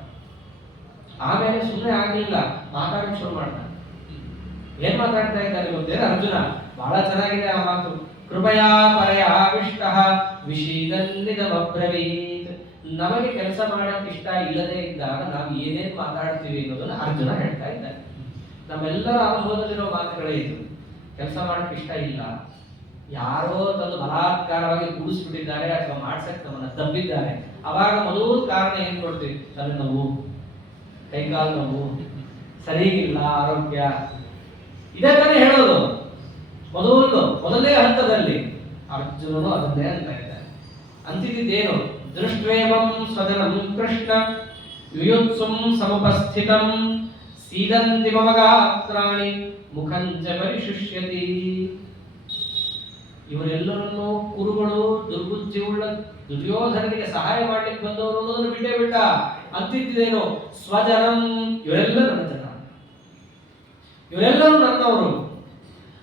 ಆಮೇಲೆ ಸುಮ್ಮನೆ ಆಗಲಿಲ್ಲ, ಮಾತಾಡಕ್ಕೆ ಶುರು ಮಾಡ್ತಾನೆ. ಏನ್ ಮಾತಾಡ್ತಾ ಇದ್ದಾರೆ ಗೊತ್ತೇನು ಅರ್ಜುನ? ಬಹಳ ಚೆನ್ನಾಗಿದೆ ಆ ಮಾತು. ಕೃಪಯಾ ಪರಯಾವಿಷ್ಟಃ ವಿಷೀದನ್ನಿದಮಬ್ರವೀತ್. ನಮಗೆ ಕೆಲಸ ಮಾಡಕ್ಕೆ ಇಷ್ಟ ಇಲ್ಲದೆ ಇದ್ದಾಗ ನಾವು ಏನೇನ್ ಮಾತಾಡ್ತೀವಿ ಅನ್ನೋದನ್ನ ಅರ್ಜುನ ಹೇಳ್ತಾ ಇದ್ದಾರೆ. ನಮ್ಮೆಲ್ಲರ ಅನುಭವದಲ್ಲಿರೋ ಮಾತುಗಳೇ ಇದು. ಕೆಲಸ ಮಾಡಕ್ಕೆ ಇಷ್ಟ ಇಲ್ಲ, ಯಾರೋ ತಂದು ಬಲಾತ್ಕಾರವಾಗಿ ಕೂಡಿಸ್ಬಿಟ್ಟಿದ್ದಾರೆ ಅಥವಾ ಮಾಡ್ಸಕ್ಕೆ ನಮ್ಮನ್ನ ತಬ್ಬಿದ್ದಾರೆ. ಅವಾಗ ಮೊದಲು ಕಾರಣ ಏನ್ ಕೊಡ್ತೀವಿ? ತಲೆನೋವು, ಕೈಕಾಲು ನೋವು, ಸರಿಗಿಲ್ಲ ಆರೋಗ್ಯ, ಇದೇ ತಾನೇ ಹೇಳೋದು ಮೊದಲನೇ ಹಂತದಲ್ಲಿ. ಅರ್ಜುನನು ಅದನ್ನೇ ಅಂತ ಇದ್ದಾರೆ. ಅಂತಿದ್ದೇನು? ದೃಷ್ಟ್ವೇವಂ ಸ್ವಜನಂ ಕೃಷ್ಣ ಯುಯುತ್ಸುಂ ಸಮುಪಸ್ಥಿತಂ ಸೀದಂತಿ ಮಮ ಗಾತ್ರಾಣಿ ಮುಖಂಚ ಪರಿಶುಷ್ಯತಿ. ಇವರೆಲ್ಲರನ್ನೂ ಕುರುಗಳು, ದುರ್ಬುದ್ಧಿಯುಳ್ಳ ದುರ್ಯೋಧನನಿಗೆ ಸಹಾಯ ಮಾಡ್ಲಿಕ್ಕೆ ಬಂದವರು ಅನ್ನೋದನ್ನು ಬಿಟ್ಟೇ ಬಿಟ್ಟ. ಅಂತಿದ್ದೇನು? ಸ್ವಜನಂ, ಇವರೆಲ್ಲರೂ ನನ್ನ ಜನ, ಇವರೆಲ್ಲರೂ ನನ್ನವರು.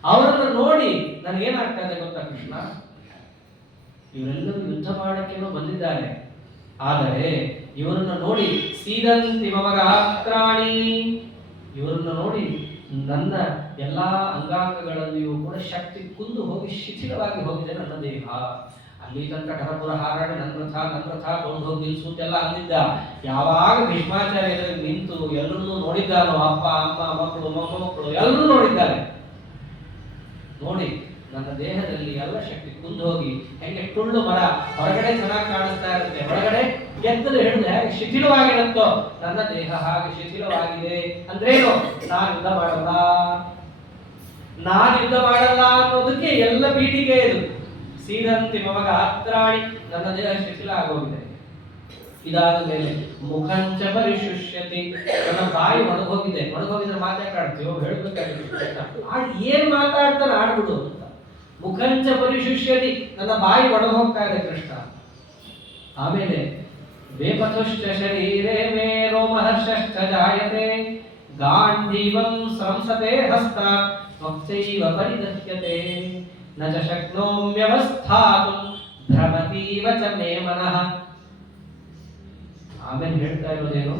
ಅವರನ್ನು ನೋಡಿ ನನಗೇನಾಗ್ತಾ ಇದೆ ಗೊತ್ತಾ ಕೃಷ್ಣ? ಇವರೆಲ್ಲರೂ ಯುದ್ಧ ಮಾಡಕ್ಕೇನೋ ಬಂದಿದ್ದಾರೆ, ಆದರೆ ಇವರನ್ನು ನೋಡಿ ಸೀದಂತಿ ಮಮ ಗಾತ್ರಾಣಿ, ಇವರನ್ನು ನೋಡಿ ನನ್ನ ಎಲ್ಲಾ ಅಂಗಾಂಗಗಳಲ್ಲಿಯೂ ಕೂಡ ಶಕ್ತಿ ಕುಂದು ಹೋಗಿ ಶಿಥಿಲವಾಗಿ ಹೋಗಿದೆ ನನ್ನ ದೇಹ. ಅಲ್ಲಿ ತನಕ ಠರಪುರ ಹಾರಾಡಿ ನನ್ನ ರಥ ಕೊಂಡು ಹೋಗಿ ನಿಲ್ಸುತ್ತೆಲ್ಲ ಅಂದಿದ್ದ. ಯಾವಾಗ ಭೀಷ್ಮಾಚಾರ್ಯ ಎದುರಿಗೆ ನಿಂತು ಎಲ್ಲರನ್ನೂ ನೋಡಿದ್ದಾನೋ, ಅಪ್ಪ ಅಮ್ಮ ಮಕ್ಕಳು ಮೊಮ್ಮಕ್ಕಳು ಎಲ್ಲರೂ ನೋಡಿದ್ದಾರೆ. ನೋಡಿ ನನ್ನ ದೇಹದಲ್ಲಿ ಎಲ್ಲ ಶಕ್ತಿ ಕುಂದು ಹೋಗಿ ಹೆಂಗೆ ಟುಳ್ಳು ಮರ ಹೊರಗಡೆ ಚೆನ್ನಾಗಿ ಕಾಣಿಸ್ತಾ ಇರುತ್ತೆ, ಒಳಗಡೆ ಎತ್ತಲು ಹಿಡಿದು ಹೇಗೆ ಶಿಥಿಲವಾಗಿರುತ್ತೋ ನನ್ನ ದೇಹ ಹಾಗೆ ಶಿಥಿಲವಾಗಿದೆ. ಅಂದ್ರೇನು? ನಾನು ಯುದ್ಧ ಮಾಡಲ್ಲ ಅನ್ನೋದಕ್ಕೆ ಎಲ್ಲ ಪೀಠಿಗೆ ಇದು. ಸೀದಂತಿ ಮಮ ಗಾತ್ರಾಣಿ, ನನ್ನ ದೇಹ ಶಿಥಿಲ ಆಗೋಗಿದೆ. ಇದಾದ ಮೇಲೆ ಮುಖಂಚ ಪರಿಶುಷ್ಯತಿ, ನನ್ನ ಬಾಯಿ ಒಣಗೋಗಿದೆ. ಒಣಗೋಗಿದ್ರೆ ಮಾತಾಡ್ತೀವೋ? ಹೇಳ್ಬೇಕಾಗಿತ್ತು. ಏನ್ ಮಾತಾಡ್ತಾನೆ ಆಡ್ಬಿಡು ಅಂತ. ಮುಖಂಚ ಪರಿಶುಷ್ಯತಿ, ನನ್ನ ಬಾಯಿ ಒಣಗೋಗ್ತಾ ಇದೆ ಕೃಷ್ಣ. ಆಮೇಲೆ ವೇಪಥುಶ್ಚ ಶರೀರೇ ಮೇ ರೋಮಹರ್ಷಶ್ಚ ಜಾಯತೆ ಗಾಂಧೀವಂ ಸಂಸತೆ ಹಸ್ತ ತ್ವಕ್ಚೈವ ಪರಿದಹ್ಯತೆ ನ ಚ ಶಕ್ನೋಮ್ಯವಸ್ಥಾತುಂ ಭ್ರಮತೀವ ಚ ಮೇ ಮನಃ. ಆಮೇಲೆ ಹೇಳ್ತಾ ಇರೋದೇನು?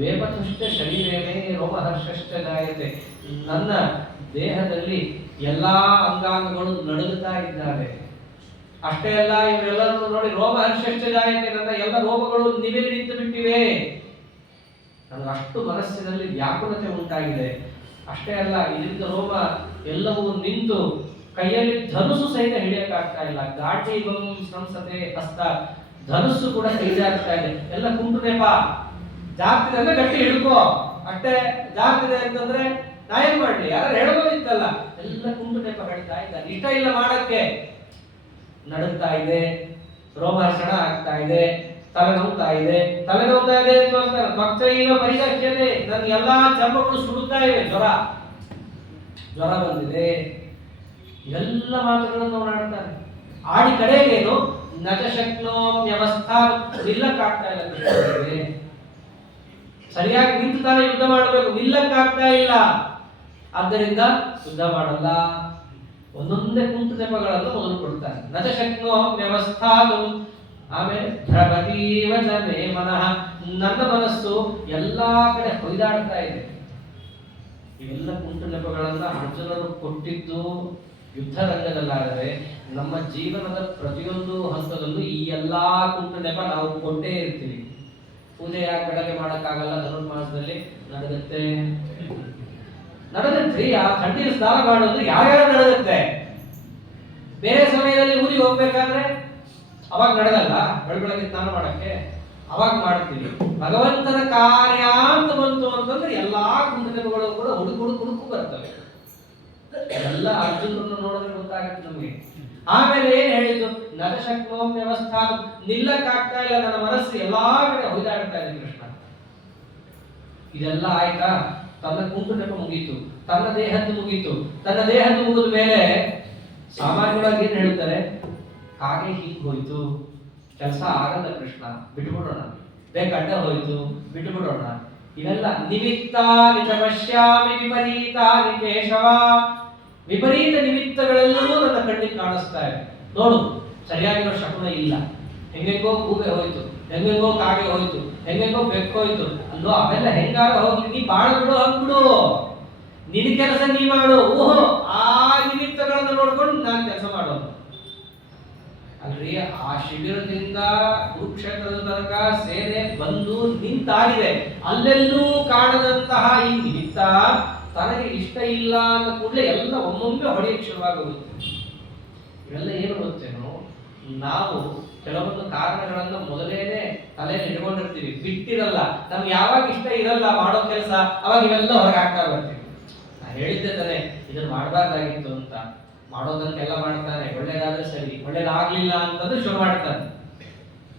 ವೇಪಥುಶ್ಚ ಶರೀರೇ ಮೇ ರೋಮಹರ್ಷಶ್ಚ ಜಾಯತೆ, ನನ್ನ ದೇಹದಲ್ಲಿ ಎಲ್ಲಾ ಅಂಗಾಂಗಗಳು ನಡುಗುತ್ತಾ ಇದ್ದಾವೆ. ಅಷ್ಟೇ ಅಲ್ಲ, ಇವರೆಲ್ಲರನ್ನು ನೋಡಿ ರೋಮಹರ್ಷಶ್ಚ ಜಾಯತೆ, ನನ್ನ ಎಲ್ಲ ರೋಮಗಳು ನಿವಿರಿ ನಿಂತು ಬಿಟ್ಟಿವೆ. ನನಗೆ ಅಷ್ಟು ಮನಸ್ಸಿನಲ್ಲಿ ವ್ಯಾಕುಲತೆ ಉಂಟಾಗಿದೆ. ಅಷ್ಟೇ ಅಲ್ಲ, ಇದರಿಂದ ರೋಮ ಎಲ್ಲವೂ ನಿಂತು ಕೈಯಲ್ಲಿ ಧನುಸು ಸಹಿತ ಹಿಡಿಯಕ್ಕಾಗ್ತಾ ಇಲ್ಲ. ಗಾಟಿ ಸಂಸತೆ ಹಸ್ತ, ಧನುಸ್ಸು ಕೂಡ ಕೈಜಾಗ್ತಾ ಇದೆ. ಎಲ್ಲ ಕುಂಟು ನೆಪ. ಜಾಗ್ತಿದೆ ಅಂದ್ರೆ ಗಟ್ಟಿ ಹಿಡ್ಕೋ, ಅಷ್ಟೇ. ಜಾಗ್ತಿದೆ ಅಂತಂದ್ರೆ ನಾ ಏನ್ ಮಾಡ್ಲಿ? ಯಾರು ಹೇಳ್ಬೋದಿತ್ತಲ್ಲ. ಎಲ್ಲ ಕುಂಟು ನೆಪ ಹೇಳ್ತಾ ಇದ್ದಾರೆ. ಇಷ್ಟ ಇಲ್ಲ ಮಾಡಕ್ಕೆ. ನಡುತ್ತಾ ಇದೆ, ರೋಮಹರ್ಷಣ ಆಗ್ತಾ ಇದೆ, ತಲೆನೋವ್ತಾ ಇದೆ ಅಂತ ಅಂತಾರೆ. ಭಕ್ತೈವ ಪರಿದಹ್ಯತೆ, ನನ್ನ ಎಲ್ಲಾ ಚರ್ಮಗಳು ಸುಡುತ್ತಾ ಇವೆ. ಜ್ವರ ಬಂದಿದೆ. ಎಲ್ಲ ಮಾತುಗಳನ್ನು ಓಡಾಡ್ತಾರೆ. ಆಡಿ ಕಡೆಗೇನು? ನಚ ಶಕ್ನೋಮ್ಯವಸ್ಥಾ, ನಿಲ್ಲಕ್ಕಾಗ್ತಾ ಇಲ್ಲ. ಸರಿಯಾಗಿ ನಿಂತು ತಾನೇ ಯುದ್ಧ ಮಾಡಬೇಕು, ನಿಲ್ಲಕ್ಕಾಗ್ತಾ ಇಲ್ಲ. ಆದ್ದರಿಂದ ಯುದ್ಧ ಮಾಡಲ್ಲ. ಒಂದೊಂದೇ ಕುಂಟು ನೆಪಗಳನ್ನು ಮೊದಲು ಕೊಡ್ತಾರೆ. ನಚ ಶಕ್ನೋಮ್ಯವಸ್ಥಾತು, ಆಮೇಲೆ ಭ್ರಮತೀವ ಚ ಮೇ ಮನಃ, ನನ್ನ ಮನಸ್ಸು ಎಲ್ಲಾ ಕಡೆ ಹೊಯ್ದಾಡ್ತಾ ಇದೆ. ಇವೆಲ್ಲ ಕುಂಟು ನೆಪಗಳನ್ನ ಅರ್ಜುನರು ಕೊಟ್ಟಿದ್ದು ಯುದ್ಧ ರಂಗದಲ್ಲಾದರೆ, ನಮ್ಮ ಜೀವನದ ಪ್ರತಿಯೊಂದು ಹಂತದಲ್ಲೂ ಈ ಎಲ್ಲಾ ಕುಂಟು ನೆಪ ನಾವು ಕೊಟ್ಟೇ ಇರ್ತೀವಿ. ಪೂಜೆ ಯಾಕೆ ಬೆಳಗ್ಗೆ ಮಾಡಕ್ಕಾಗಲ್ಲ? ಧನುರ್ಮಾಸದಲ್ಲಿ ನಡೆಯುತ್ತೆ. ಆ ಥಂಡಿ ಸ್ನಾನ ಮಾಡೋದು ಯಾರ್ಯಾರು ನಡೆಯುತ್ತೆ. ಬೇರೆ ಸಮಯದಲ್ಲಿ ಊರಿಗೆ ಹೋಗ್ಬೇಕಾದ್ರೆ ಅವಾಗ ನಡೆದಲ್ಲ, ಬೆಳಗ್ಗೆ ಸ್ನಾನ ಮಾಡಕ್ಕೆ ಅವಾಗ ಮಾಡ್ತೀವಿ. ಭಗವಂತನ ಕಾರ್ಯ ಅಂತ ಬಂತು ಅಂತಂದ್ರೆ ಎಲ್ಲಾ ಕುಂಟನೆಗಳು ಕೂಡ ಹುಡುಕು ಬರ್ತವೆ. ಎಲ್ಲ ಅರ್ಜುನರನ್ನು ನೋಡಿದ್ರೆ ಗೊತ್ತಾಗುತ್ತೆ ನಮಗೆ. ಆಮೇಲೆ ಏನ್ ಹೇಳಿದ್ದು? ನರ ಶಕ್ನೋಂ ವ್ಯವಸ್ಥಾ, ನಿಲ್ಲಕ್ಕಾಗ್ತಾ ಇಲ್ಲ, ನನ್ನ ಮನಸ್ಸು ಎಲ್ಲಾ ಕಡೆ ಹೊಯ್ದಾಡ್ತಾ ಇದೆ ಕೃಷ್ಣ. ಇದೆಲ್ಲ ಆಯ್ತಾ? ತನ್ನ ಕುಂಟು ನೆಪ ಮುಗೀತು, ತನ್ನ ದೇಹದ್ದು ಮುಗೀತು. ತನ್ನ ದೇಹದ್ದು ಮುಗಿದ ಮೇಲೆ ಸಾಮಾನ್ಯವಾಗಿ ಏನ್ ಹೇಳ್ತಾರೆ? ಹಾಗೆ ಹೀಗೆ ಹೋಯ್ತು, ಕೆಲಸ ಆಗಲ್ಲ ಕೃಷ್ಣ, ಬಿಟ್ಬಿಡೋಣ. ಬೇಕಡ್ಡ ಹೋಯ್ತು, ಬಿಟ್ಬಿಡೋಣ. ಇವೆಲ್ಲ ನಿಮಿತ್ತಾನಿ ಚ ಪಶ್ಯಾಮಿ ವಿಪರೀತಾನಿ ಕೇಶವ, ವಿಪರೀತ ನಿಮಿತ್ತಗಳೆಲ್ಲವೂ ನನ್ನ ಕಣ್ಣಿಗೆ ಕಾಣಿಸ್ತಾ ಇದೆ. ನೋಡು, ಸರಿಯಾಗಿರೋ ಶಕುನ ಇಲ್ಲ. ಹೆಂಗೆಂಗೋ ಗೂಬೆ ಹೋಯ್ತು, ಹೆಂಗೆಂಗೋ ಕಾಗೆ ಹೋಯ್ತು, ಹೆಂಗೆಂಗೋ ಬೆಕ್ಕೋಯ್ತು ಅಲ್ಲೋ. ಅವೆಲ್ಲ ಹೆಂಗಾರ ಹೋಗ್ಲಿ, ನೀ ಬಾಳ ಬಿಡು, ಹಂಗ್ಬಿಡು. ನಿನ್ ಕೆಲಸ ನೀ ಮಾಡು. ಓಹೋ, ಆ ನಿಮಿತ್ತಗಳನ್ನು ನೋಡ್ಕೊಂಡು ನಾನು ಕೆಲಸ ಮಾಡೋದು ಅಲ್ರಿ. ಆ ಶಿಬಿರದಿಂದ ಕುರುಕ್ಷೇತ್ರದ ತನಕ ಸೇನೆ ಬಂದು ನಿಂತಾಗಿದೆ. ಅಲ್ಲೆಲ್ಲೂ ಕಾಣದಂತಹ ಈ ನಿಮಿತ್ತ ತನಗೆ ಇಷ್ಟ ಇಲ್ಲ ಅಂತ ಕೂಡಲೇ ಎಲ್ಲ ಒಮ್ಮೊಮ್ಮೆ ಹೊಡೆಯಕ್ಕೆ ಶುರುವಾಗುತ್ತೆ. ಇವೆಲ್ಲ ಏನು ಗೊತ್ತೇನು, ನಾವು ಕೆಲವೊಂದು ಕಾರಣಗಳನ್ನ ಮೊದಲೇನೆ ತಲೆಯಲ್ಲಿ ಇಟ್ಕೊಂಡಿರ್ತೀವಿ, ಬಿಟ್ಟಿರಲ್ಲ. ನಮ್ಗೆ ಯಾವಾಗ ಇಷ್ಟ ಇರಲ್ಲ ಮಾಡೋ ಕೆಲಸ, ಅವಾಗ ಇವೆಲ್ಲ ಹೊರಗೆ ಹಾಕ್ತಾ ಬರ್ತೀವಿ. ನಾ ಹೇಳಿದ್ದೆ ತಾನೆ ಇದನ್ನ ಮಾಡಬಾರ್ದಾಗಿತ್ತು ಅಂತ. ಮಾಡೋದನ್ನೆಲ್ಲ ಮಾಡ್ತಾನೆ, ಒಳ್ಳೇದಾದ್ರೆ ಸರಿ, ಒಳ್ಳೇದಾಗ್ಲಿಲ್ಲ ಅಂತಂದ್ರೆ ಶುರು ಮಾಡ್ತಾನೆ.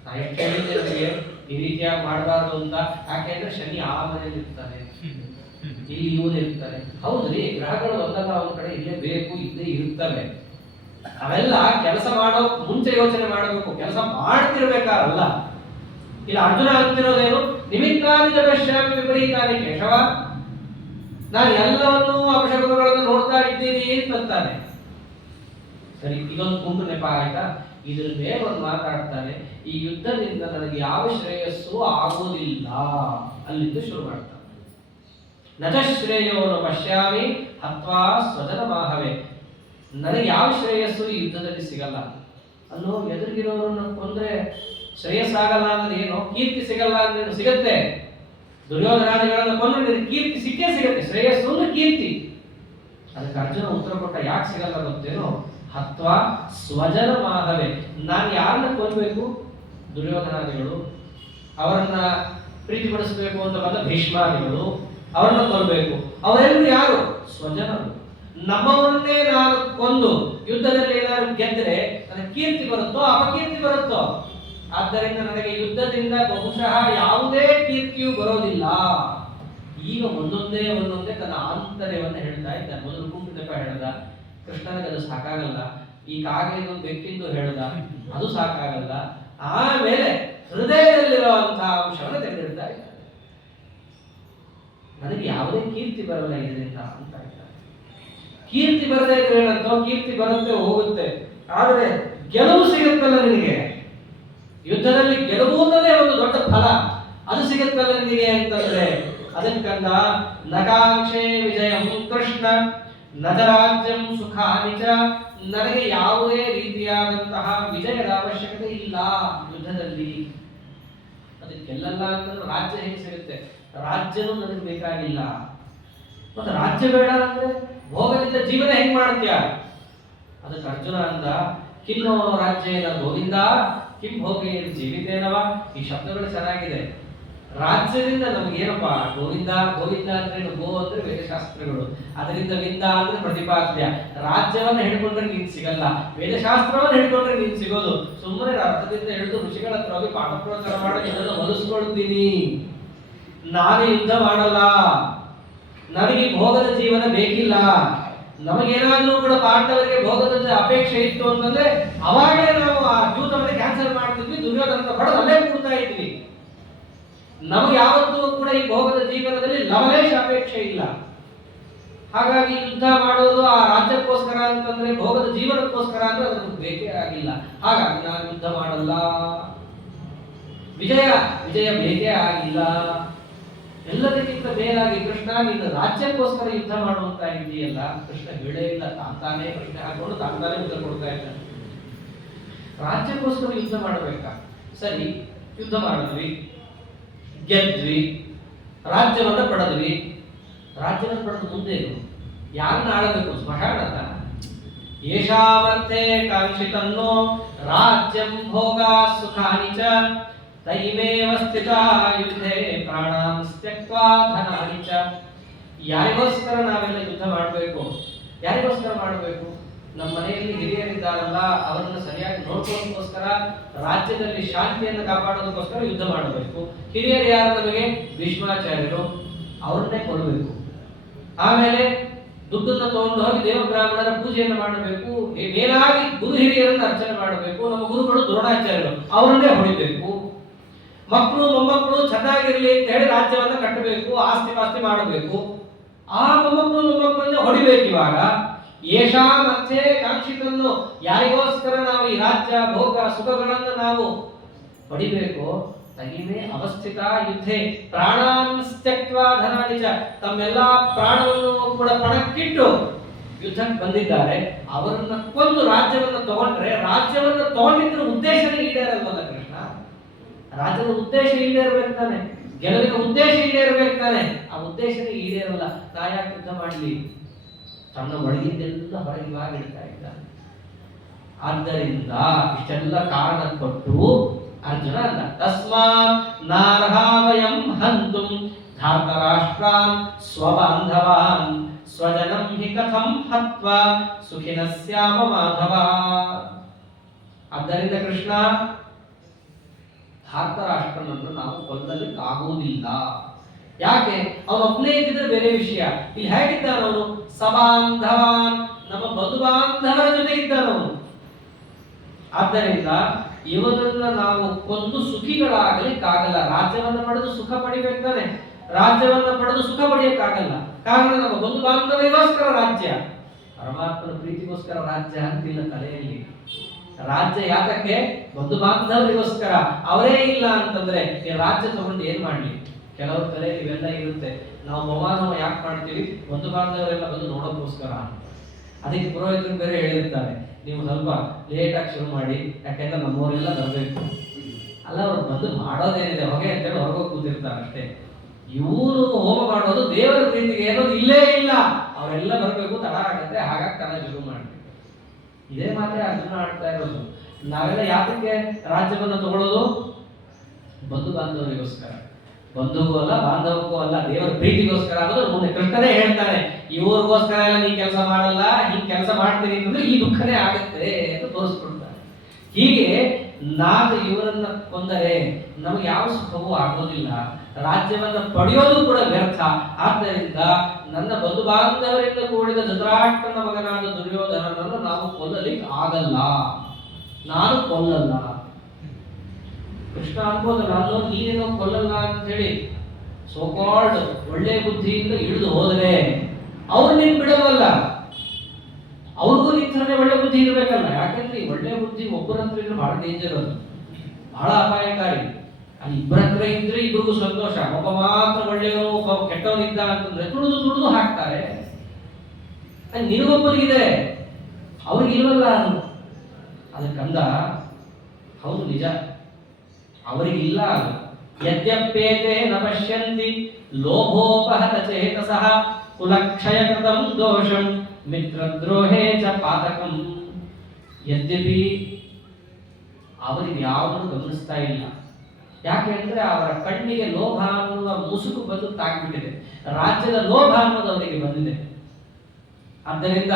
ನಾ ಎಷ್ಟು ಹೇಳಿದ್ದೆ ನಿಮಗೆ ಈ ರೀತಿಯಾಗಿ ಮಾಡಬಾರ್ದು ಅಂತ. ಯಾಕೆಂದ್ರೆ ಶನಿ ಆ ಮನೆಯಲ್ಲಿ ಇರ್ತಾನೆ, ಇಲ್ಲಿ ಇವನು ಇರ್ತಾನೆ. ಹೌದ್ರಿ, ಗ್ರಹಗಳು ಒಂದಲ್ಲ ಒಂದ್ ಕಡೆ ಇಲ್ಲೇ ಬೇಕು, ಇಲ್ಲೇ ಇರ್ತವೆ. ಅವೆಲ್ಲ ಕೆಲಸ ಮಾಡೋ ಮುಂಚೆ ಯೋಚನೆ ಮಾಡಬೇಕು, ಕೆಲಸ ಮಾಡ್ತಿರ್ಬೇಕಾರಲ್ಲ. ಇಲ್ಲ ಅರ್ಜುನ ಅಂತಿರೋದೇನು, ನಿಮಿತ್ತಾನಿಜ ಪಶ್ಯಾಮಿ ವಿಪರೀತಾನಿ ಕೇಶವ, ನಾನು ಎಲ್ಲವನ್ನೂ ಅಪಶಕುನಗಳನ್ನು ನೋಡ್ತಾ ಇದ್ದೀನಿ ಅಂತಾನೆ. ಸರಿ, ಇದೊಂದು ಗುಂಪು ನೆಪ ಆಯ್ತಾ. ಇದ್ರ ಮೇಲೆ ಒಂದು ಮಾತಾಡ್ತಾನೆ, ಈ ಯುದ್ಧದಿಂದ ನನಗೆ ಯಾವ ಶ್ರೇಯಸ್ಸು ಆಗೋದಿಲ್ಲ. ಅಲ್ಲಿಂದ ಶುರು ಮಾಡ್ತಾನೆ. ನಜ ಶ್ರೇಯೋನು ಪಶ್ಯಾಮಿ ಹತ್ವಾ ಸ್ವಜನ ಮಾಹವೇ, ನನಗೆ ಯಾವ ಶ್ರೇಯಸ್ಸು ಈ ಯುದ್ಧದಲ್ಲಿ ಸಿಗಲ್ಲ. ಅಲ್ಲೋ, ಎದುರಿಗಿರೋರನ್ನ ಕೊಂದ್ರೆ ಶ್ರೇಯಸ್ಸಾಗಲ್ಲ ಅಂದ್ರೆ ಏನು, ಕೀರ್ತಿ ಸಿಗಲ್ಲ ಅಂದ್ರೆ ಸಿಗತ್ತೆ. ದುರ್ಯೋಧನಾದಿಗಳನ್ನು ಕೊಂದ್ರೆ ಕೀರ್ತಿ ಸಿಕ್ಕೇ ಸಿಗತ್ತೆ, ಶ್ರೇಯಸ್ಸು ಒಂದು ಕೀರ್ತಿ. ಅದಕ್ಕೆ ಅರ್ಜುನ ಉತ್ತರ ಕೊಟ್ಟ, ಯಾಕೆ ಸಿಗಲ್ಲ ಗೊತ್ತೇನೋ, ಹತ್ವಾ ಸ್ವಜನ ಮಾಹವೇ, ನಾನು ಯಾರನ್ನ ಕೊಲ್ಲಬೇಕು, ದುರ್ಯೋಧನಾದಿಗಳು, ಅವರನ್ನ ಪ್ರೀತಿಪಡಿಸಬೇಕು ಅಂತ ಬಂದ ಭೀಷ್ಮಾದಿಗಳು, ಅವರನ್ನ ಕೊಲ್ಲಬೇಕು. ಅವರೆಲ್ಲರೂ ಯಾರು, ಸ್ವಜನರು. ನಮ್ಮವರನ್ನೇ ನಾನು ಕೊಂದು ಯುದ್ಧದಲ್ಲಿ ಏನಾದ್ರು ಗೆದ್ದರೆ ನನಗೆ ಕೀರ್ತಿ ಬರುತ್ತೋ ಅಪಕೀರ್ತಿ ಬರುತ್ತೋ. ಆದ್ದರಿಂದ ನನಗೆ ಯುದ್ಧದಿಂದ ಬಹುಶಃ ಯಾವುದೇ ಕೀರ್ತಿಯೂ ಬರೋದಿಲ್ಲ. ಈಗ ಒಂದೊಂದೇ ತನ್ನ ಆಂತರ್ಯವನ್ನು ಹೇಳ್ತಾ ಇದ್ದಾನೆ. ಮೊದಲು ಕುಂಪಿತಪ ಹೇಳ್ದ, ಕೃಷ್ಣನಿಗೆ ಅದು ಸಾಕಾಗಲ್ಲ. ಈ ಕಾಗೆದು ಬೆಕ್ಕಿಂದು ಹೇಳ್ದ, ಅದು ಸಾಕಾಗಲ್ಲ. ಆಮೇಲೆ ಹೃದಯದಲ್ಲಿರುವಂತಹ ಅಂಶವನ್ನು ತೆಗೆದಿಡ್ತಾ ಇದ್ದಾನೆ. ನನಗೆ ಯಾವುದೇ ಕೀರ್ತಿ ಬರಲ್ಲ ಇದರಿಂದ ಅಂತ ಇದ್ದಾರೆ. ಕೀರ್ತಿ ಬರದೇ ಇದ್ರೆ ಏನಂತ, ಕೀರ್ತಿ ಬರುತ್ತೆ ಹೋಗುತ್ತೆ, ಆದರೆ ಗೆಲುವು ಸಿಗುತ್ತಲ್ಲ ನಿನಗೆ. ಯುದ್ಧದಲ್ಲಿ ಗೆಲುವು ಅನ್ನೋದೇ ಒಂದು ದೊಡ್ಡ ಫಲ, ಅದು ಸಿಗುತ್ತಲ್ಲ ನಿನಗೆ ಅಂತಂದ್ರೆ ಅದಕ್ಕಂದ ನಕಾಂಕ್ಷೆ ವಿಜಯಂ ಕೃಷ್ಣ ನಜರಾಜ್ಯಂ ಸುಖಾನಿಚ, ನನಗೆ ಯಾವುದೇ ರೀತಿಯಾದಂತಹ ವಿಜಯದ ಅವಶ್ಯಕತೆ ಇಲ್ಲ ಯುದ್ಧದಲ್ಲಿ. ಅದಕ್ಕೆಲ್ಲಲ್ಲ ಅಂತಂದ್ರೆ ರಾಜ್ಯ ಹೇಗೆ ಸಿಗುತ್ತೆ, ರಾಜ್ಯನೂ ನನಗೆ ಬೇಕಾಗಿಲ್ಲ. ಮತ್ತೆ ರಾಜ್ಯ ಬೇಡ ಅಂದ್ರೆ ಭೋಗದಿಂದ ಜೀವನ ಹೆಂಗ್ ಮಾಡ್ತೀಯ. ಅದಕ್ಕೆ ಅರ್ಜುನ ಅಂದ, ಕಿನ್ನೋ ರಾಜ್ಯೇನ ಗೋವಿಂದ ಕಿಂ ಭೋಗೇ ಜೀವಿತೇನವ. ಈ ಶಬ್ದಗಳು ಚೆನ್ನಾಗಿದೆ. ರಾಜ್ಯದಿಂದ ನಮಗೇನಪ್ಪ, ಗೋವಿಂದ ಗೋವಿಂದ ಅಂದ್ರೆ ಗೋ ಅಂದ್ರೆ ವೇದಶಾಸ್ತ್ರಗಳು, ಅದರಿಂದ ವಿಂದ ಅಂದ್ರೆ ಪ್ರತಿಪಾದ್ಯ. ರಾಜ್ಯವನ್ನ ಹಿಡ್ಕೊಂಡ್ರೆ ನೀನ್ ಸಿಗಲ್ಲ, ವೇದಶಾಸ್ತ್ರವನ್ನ ಹಿಡ್ಕೊಂಡ್ರೆ ನೀನ್ ಸಿಗೋದು. ಸುಮ್ಮನೆ ಅರ್ಥದಿಂದ ಹಿಡಿದು ಋಷಿಗಳ ಹತ್ರ ಹೋಗಿ ಪಾಠ ಪ್ರವಚನ ಮಾಡಿ ಇದನ್ನು ಹೊಲಿಸ್ಕೊಳ್ತೀನಿ. ನಾನು ಯುದ್ಧ ಮಾಡಲ್ಲ, ನನಗೆ ಭೋಗದ ಜೀವನ ಬೇಕಿಲ್ಲ. ನಮಗೇನಾದ್ರೂ ಕೂಡ ಪಾಂಡವರಿಗೆ ಭೋಗದ ಅಪೇಕ್ಷೆ ಇತ್ತು ಅಂತಂದ್ರೆ ಅವಾಗಲೇ ನಾವು ಆ ದ್ಯೂತವನ್ನು ಕ್ಯಾನ್ಸಲ್ ಮಾಡ್ತಿದ್ವಿ, ದುರ್ಯೋಧನ ಬಡದು ಅಲ್ಲೇ ಕೂಡ್ತಾ ಇದ್ವಿ. ನಮಗೆ ಯಾವತ್ತೂ ಕೂಡ ಈ ಭೋಗದ ಜೀವನದಲ್ಲಿ ಲವಲೇಶ ಅಪೇಕ್ಷೆ ಇಲ್ಲ. ಹಾಗಾಗಿ ಯುದ್ಧ ಮಾಡೋದು ಆ ರಾಜ್ಯಕ್ಕೋಸ್ಕರ ಅಂತಂದ್ರೆ, ಭೋಗದ ಜೀವನಕ್ಕೋಸ್ಕರ ಅಂದ್ರೆ ಅದಕ್ಕೆ ಬೇಕೇ ಆಗಿಲ್ಲ. ಹಾಗಾಗಿ ನಾನು ಯುದ್ಧ ಮಾಡಲ್ಲ. ವಿಜಯ ಬೇಕೇ ಆಗಿಲ್ಲ. ಎಲ್ಲದಕ್ಕಿಂತ ಮೇಲಾಗಿ ಕೃಷ್ಣ ನೀನು ರಾಜ್ಯಕ್ಕೋಸ್ಕರ ಯುದ್ಧ ಮಾಡುವಂತ ಇದೆಯಲ್ಲ. ಕೃಷ್ಣ ಹೇಳೇ ಇಲ್ಲ, ತಾನೇ ಪ್ರಶ್ನೆ ಹಾಕೊಂಡು ತಾನೇ ಉತ್ತರ ಕೊಡ್ತಾ ಇದ್ದಾನೆ. ರಾಜ್ಯಕ್ಕೋಸ್ಕರ ಯುದ್ಧ ಮಾಡಬೇಕಾ? ಸರಿ, ಯುದ್ಧ ಮಾಡಿದ್ವಿ, ಗೆದ್ವಿ, ರಾಜ್ಯವನ್ನ ಪಡೆದ್ವಿ. ರಾಜ್ಯವನ್ನು ಪಡೆದ ಮುಂದೇನು, ಯಾರನ್ನ ಆಳಬೇಕು? ಸ್ಮಶಾನದ ಯೇಷಾಮರ್ಥೆ ಕಾಂಕ್ಷಿತನ್ನೋ ರಾಜ್ಯಂ ಭೋಗ ಸುಖಾನಿ ಚ ತೈಮೇವ ಸ್ಥಿತಾ ಯುದ್ಧೇ ಪ್ರಾಣಾನ್ ತ್ಯಕ್ವಾ ಧನಾನಿ ಚ. ಯಾರಿಗೋಸ್ಕರ ನಾವೆಲ್ಲ ಯುದ್ಧ ಮಾಡಬೇಕು? ಯಾರಿಗೋಸ್ಕರ ಮಾಡಬೇಕು? ನಮ್ಮ ಮನೆಯಲ್ಲಿ ಹಿರಿಯರಿದ್ದಾರಲ್ಲ, ಅವರನ್ನು ಸರಿಯಾಗಿ ನೋಡ್ಕೊಳ್ಳೋದಕ್ಕೋಸ್ಕರ, ರಾಜ್ಯದಲ್ಲಿ ಶಾಂತಿಯನ್ನು ಕಾಪಾಡೋದಕ್ಕೋಸ್ಕರ ಯುದ್ಧ ಮಾಡಬೇಕು. ಹಿರಿಯರು ಯಾರು ನಮಗೆ? ಭೀಷ್ಮಾಚಾರ್ಯರು, ಅವ್ರನ್ನೇ ಕೊಡಬೇಕು. ಆಮೇಲೆ ದುಡ್ಡನ್ನು ತಗೊಂಡು ಹೋಗಿ ದೇವಬ್ರಾಹ್ಮಣರ ಪೂಜೆಯನ್ನು ಮಾಡಬೇಕು. ಮೇಲಾಗಿ ಗುರು ಹಿರಿಯರನ್ನು ಅರ್ಚನೆ ಮಾಡಬೇಕು. ನಮ್ಮ ಗುರುಗಳು ದ್ರೋಣಾಚಾರ್ಯರು, ಅವರನ್ನೇ ಹೊಡಿಬೇಕು. ಮಕ್ಕಳು ಮೊಮ್ಮಕ್ಕಳು ಚೆನ್ನಾಗಿರ್ಲಿ ಅಂತ ಹೇಳಿ ರಾಜ್ಯವನ್ನ ಕಟ್ಟಬೇಕು, ಆಸ್ತಿ ಪಾಸ್ತಿ ಮಾಡಬೇಕು. ಆ ಮೊಮ್ಮಕ್ಕಳು ಮೊಮ್ಮಕ್ಕಳನ್ನೇ ಹೊಡಿಬೇಕು. ಇವಾಗ ಯೇಷಾಮರ್ಥೆ ಕಾಂಕ್ಷಿತನ್ನು, ಯಾರಿಗೋಸ್ಕರ ನಾವು ಈ ರಾಜ್ಯ ಭೋಗ ಸುಖಗಳನ್ನು ನಾವು ಪಡಿಬೇಕು, ತಗಿಮೆ ಅವಸ್ಥಿತ ಯುದ್ಧೆ ಪ್ರಾಣಾನ್ ತ್ಯಕ್ವಾ ಧನಾನಿ ಚ. ತಮ್ಮೆಲ್ಲಾ ಪ್ರಾಣವನ್ನು ಕೂಡ ಪಣಕ್ಕಿಟ್ಟು ಯುದ್ಧಕ್ಕೆ ಬಂದಿದ್ದಾರೆ. ಅವರನ್ನ ಕೊಂದು ರಾಜ್ಯವನ್ನು ತಗೊಂಡ್ರೆ, ರಾಜ್ಯವನ್ನು ತಗೊಂಡಿದ್ರ ಉದ್ದೇಶನೇ ಈಡೇರಲ್ವಲ್ಲ ಕೃಷ್ಣ. ರಾಜ್ಯದ ಉದ್ದೇಶ ಈಡೇರ್ಬೇಕು ತಾನೆ, ಗೆಲುವಿನ ಉದ್ದೇಶ ಈಡೇರ್ಬೇಕು ತಾನೆ. ಆ ಉದ್ದೇಶನೇ ಈಡೇರಲ್ಲ. ನಾ ಯಾಕೆ ಯುದ್ಧ ಮಾಡಲಿ? ತನ್ನ ಒಳಗಿದ್ದೆಲ್ಲ ಹೊರಗೆ ಇವಾಗ ಇಡ್ತಾ ಇದ್ದಾನೆ. ಆದ್ದರಿಂದ ಇಷ್ಟೆಲ್ಲ ಕಾರಣ ಕೊಟ್ಟು ಅರ್ಜುನ ಅಂದ, ತಸ್ಮಾತ್ ನಾರ್ಹಾವಯಂ ಹಂತುಂ ಧಾರ್ತರಾಷ್ಟ್ರಾನ್ ಸ್ವಬಾಂಧವಾನ್ ಸ್ವಜನಂ ಹಿ ಕಥಂ ಹತ್ವಾ ಸುಖಿನಃ ಸ್ಯಾಮ ಮಾಧವ. ಆದ್ದರಿಂದ ಕೃಷ್ಣ, ಧಾರ್ತರಾಷ್ಟ್ರನನ್ನು ನಾವು ಕೊಲ್ಲಲಿಕ್ಕಾಗುವುದಿಲ್ಲ. ಯಾಕೆ? ಅವನೊಬ್ಬನೇ ಇದ್ದಿದ್ರೆ ಬೇರೆ ವಿಷಯ. ಇಲ್ಲಿ ಹೇಗಿದ್ದಾನ ಅವನು? ಸಬಾಂಧವಾನ್, ನಮ್ಮ ಬಂಧು ಬಾಂಧವರ ಜೊತೆ ಇದ್ದಾನವನು. ಆದ್ದರಿಂದ ಇವನನ್ನ ನಾವು ಕೊಂದು ಸುಖಿಗಳಾಗಲಿಕ್ಕಾಗಲ್ಲ. ರಾಜ್ಯವನ್ನ ಪಡೆದು ಸುಖ ಪಡಿಬೇಕಾನೆ, ರಾಜ್ಯವನ್ನ ಪಡೆದು ಸುಖ ಪಡೆಯಕ್ಕಾಗಲ್ಲ. ಕಾರಣ ನಮ್ಮ ಬಂಧು ಬಾಂಧವರಿಗೋಸ್ಕರ ರಾಜ್ಯ, ಪರಮಾತ್ಮನ ಪ್ರೀತಿಗೋಸ್ಕರ ರಾಜ್ಯ ಅಂತಿಲ್ಲ ತಲೆಯಲ್ಲಿ. ರಾಜ್ಯ ಯಾತಕ್ಕೆ? ಬಂಧು ಬಾಂಧವರಿಗೋಸ್ಕರ. ಅವರೇ ಇಲ್ಲ ಅಂತಂದ್ರೆ ಈ ರಾಜ್ಯ ತಗೊಂಡು ಏನ್ ಮಾಡ್ಲಿ? ಕೆಲವ್ರ ತಲೆಯಲ್ಲಿ ಇವೆಲ್ಲ ಇರುತ್ತೆ. ನಾವು ಬಹುಮಾನ ಯಾಕೆ ಮಾಡ್ತೀವಿ? ಬಂಧು ಬಾಂಧವರೆಲ್ಲ ಬಂದು ನೋಡೋದಕ್ಕೋಸ್ಕರ. ಅದಕ್ಕೆ ಪುರೋಹಿತರು ಬೇರೆ ಹೇಳಿರ್ತಾರೆ, ನೀವು ಸ್ವಲ್ಪ ಲೇಟಾಗಿ ಶುರು ಮಾಡಿ, ಯಾಕೆಂದ್ರೆ ನಮ್ಮವರೆಲ್ಲ ಬರಬೇಕು. ಅಲ್ಲ, ಅವ್ರು ಬಂದು ಮಾಡೋದೇನಿದೆ ಹೊಗೆ ಅಂತೇಳಿ ಹೊರಗೋಗಿ ಕೂತಿರ್ತಾರೆ ಅಷ್ಟೇ. ಇವರು ಹೋಮ ಮಾಡೋದು ದೇವರ ಪ್ರೀತಿಗೆ ಏನೋದು ಇಲ್ಲೇ ಇಲ್ಲ. ಅವರೆಲ್ಲ ಬರಬೇಕು, ತಡ ಆಗತ್ತೆ, ಹಾಗಾಗಿ ತಡ ಶುರು ಮಾಡ್ತೀವಿ. ಇದೇ ಮಾತ್ರ ಅರ್ಜುನ ಆಡ್ತಾ ಇರೋದು. ನಾವೆಲ್ಲ ಯಾತಕ್ಕೆ ರಾಜ್ಯವನ್ನು ತಗೊಳ್ಳೋದು? ಬಂಧು ಬಾಂಧವರಿಗೋಸ್ಕರ. ಬಂಧುಗೂ ಅಲ್ಲ, ಬಾಂಧವಕ್ಕೂ ಅಲ್ಲ, ದೇವರ ಪ್ರೀತಿಗೋಸ್ಕರ ಅನ್ನೋದು ಮುಂದೆ ಕೃಷ್ಣನೇ ಹೇಳ್ತಾನೆ. ಇವ್ರಿಗೋಸ್ಕರ ಎಲ್ಲ ನೀ ಕೆಲಸ ಮಾಡಲ್ಲ, ಹಿಂಗ್ ಕೆಲಸ ಮಾಡ್ತೀನಿ ಅಂತಂದ್ರೆ ಈ ದುಃಖನೇ ಆಗುತ್ತೆ ಅಂತ ತೋರಿಸ್ಕೊಡ್ತಾನೆ. ಹೀಗೆ ನಾವು ಇವರನ್ನ ಕೊಂದರೆ ನಮಗೆ ಯಾವ ಸುಖವೂ ಆಗೋದಿಲ್ಲ, ರಾಜ್ಯವನ್ನ ಪಡೆಯೋದು ಕೂಡ ವ್ಯರ್ಥ. ಆದ್ದರಿಂದ ನನ್ನ ಬಂಧು ಬಾಂಧವರಿಂದ ಕೂಡಿದ ಧೃತರಾಷ್ಟ್ರನ ಮಗನಾದ ದುರ್ಯೋಧನನನ್ನು ನಾವು ಕೊಲ್ಲಲಿಕ್ಕೆ ಆಗಲ್ಲ, ನಾನು ಕೊಲ್ಲಲ್ಲ. ಕೃಷ್ಣ ಅನ್ಬೋದು, ನಾನು ನೀನೇನೋ ಕೊಲ್ಲಲ್ಲ ಅಂತ ಹೇಳಿ ಸೋಕಾಲ್ಡ್ ಒಳ್ಳೆ ಬುದ್ಧಿಯಿಂದ ಇಳಿದು ಹೋದರೆ ಅವ್ರು ನೀನ್ ಬಿಡವಲ್ಲ. ಅವ್ರಿಗೂ ನಿಂತರೇ ಒಳ್ಳೆ ಬುದ್ಧಿ ಇರ್ಬೇಕಲ್ಲ. ಯಾಕಂದ್ರೆ ಈ ಒಳ್ಳೆ ಬುದ್ಧಿ ಒಬ್ಬರ ಹತ್ರ ಇದ್ರೆ ಬಹಳ ಡೇಂಜರ್, ಅದು ಬಹಳ ಅಪಾಯಕಾರಿ. ಅಲ್ಲಿ ಇಬ್ಬರ ಹತ್ರ ಇದ್ರೆ ಇಬ್ಬರಿಗೂ ಸಂತೋಷ. ಒಬ್ಬ ಮಾತ್ರ ಒಳ್ಳೆಯವನು, ಒಬ್ಬ ಕೆಟ್ಟವನಿದ್ದ ಅಂತಂದ್ರೆ ತುಳಿದು ಹಾಕ್ತಾರೆ. ನಿನಗೊಬ್ಬರಿಗಿದೆ, ಅವ್ರಿಗಿಲ್ವಲ್ಲ. ಅದಕ್ಕಂದ ಹೌದು, ನಿಜ, ಅವರಿಗಿಲ್ಲ. ಯದ್ಯಪ್ಯೇತೆ ನ ಪಶ್ಯಂತಿ ಲೋಭೋಪಹತ ಚೇತಸಃ ಕುಲಕ್ಷಯ ಕೃತಂ ದೋಷಂ ಮಿತ್ರದ್ರೋಹೇ ಚ ಪಾತಕಂ. ಯದ್ಯಪಿ ಅವರಿಗೆ ಯಾವುದನ್ನು ಗಮನಿಸ್ತಾ ಇಲ್ಲ. ಯಾಕೆ ಅಂದ್ರೆ ಅವರ ಕಣ್ಣಿಗೆ ಲೋಭ ಅನ್ನುವ ಮುಸುಕು ಬಂದು ತಾಕ್ಬಿಟ್ಟಿದೆ. ರಾಜ್ಯದ ಲೋಭ ಅನ್ನೋದು ಅವರಿಗೆ ಬಂದಿದೆ. ಆದ್ದರಿಂದ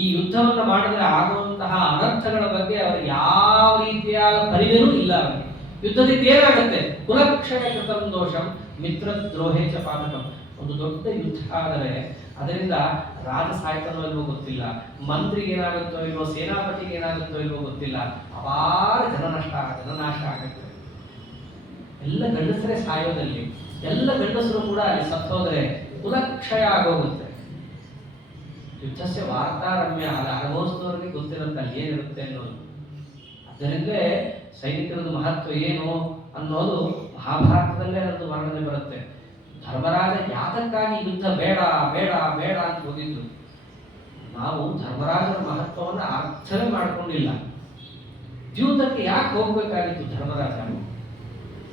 ಈ ಯುದ್ಧವನ್ನು ಮಾಡಿದ್ರೆ ಆಗುವಂತಹ ಅನರ್ಥಗಳ ಬಗ್ಗೆ ಅವರಿಗೆ ಯಾವ ರೀತಿಯಾದ ಪರಿವೇನೂ ಇಲ್ಲ. ಅವರಿಗೆ ಯುದ್ಧದಿಂದ ಏನಾಗುತ್ತೆ? ಕುಲಕ್ಷಯ ಕೃತಂ ದೋಷಂ ಮಿತ್ರದ್ರೋಹೇ ಚ ಪಾತಕಂ. ಒಂದು ದೊಡ್ಡ ಯುದ್ಧ ಆದರೆ ಅದರಿಂದ ರಾಜ ಸಾಯ್ತಾನೋ ಇಲ್ವೋ ಗೊತ್ತಿಲ್ಲ, ಮಂತ್ರಿಗೆ ಏನಾಗುತ್ತೋ ಇಲ್ವೋ, ಸೇನಾಪತಿಗೆ ಏನಾಗುತ್ತೋ ಇಲ್ವೋ ಗೊತ್ತಿಲ್ಲ, ಅಪಾರ ಜನನಾಶ ಆಗುತ್ತೆ. ಎಲ್ಲ ಗಂಡಸರೇ ಸಾಯೋದಲ್ಲಿ, ಎಲ್ಲ ಗಂಡಸರು ಕೂಡ ಅಲ್ಲಿ ಸತ್ತೋದ್ರೆ ಕುಲಕ್ಷಯ ಆಗೋಗುತ್ತೆ. ಯುದ್ಧಸ್ಯ ವಾರ್ತಾರಮ್ಯ, ಅದು ಅನುಭವಿಸಿದವರಿಗೆ ಗೊತ್ತಿರುತ್ತೆ ಅಲ್ಲಿ ಏನಿರುತ್ತೆ ಅನ್ನೋದು. ಅದರಿಂದಲೇ ಸೈನಿಕರದ ಮಹತ್ವ ಏನು ಅನ್ನೋದು ಮಹಾಭಾರತದಲ್ಲೇ ಅದೊಂದು ವರ್ಣನೆ ಬರುತ್ತೆ. ಧರ್ಮರಾಜ ಯಾತಕ್ಕಾಗಿ ಯುದ್ಧ ಬೇಡ ಬೇಡ ಬೇಡ ಅಂತ ಹೋಗಿದ್ದು, ನಾವು ಧರ್ಮರಾಜನ ಮಹತ್ವವನ್ನು ಅರ್ಥವೇ ಮಾಡ್ಕೊಂಡಿಲ್ಲ. ದ್ಯೂತಕ್ಕೆ ಯಾಕೆ ಹೋಗ್ಬೇಕಾಗಿತ್ತು ಧರ್ಮರಾಜ?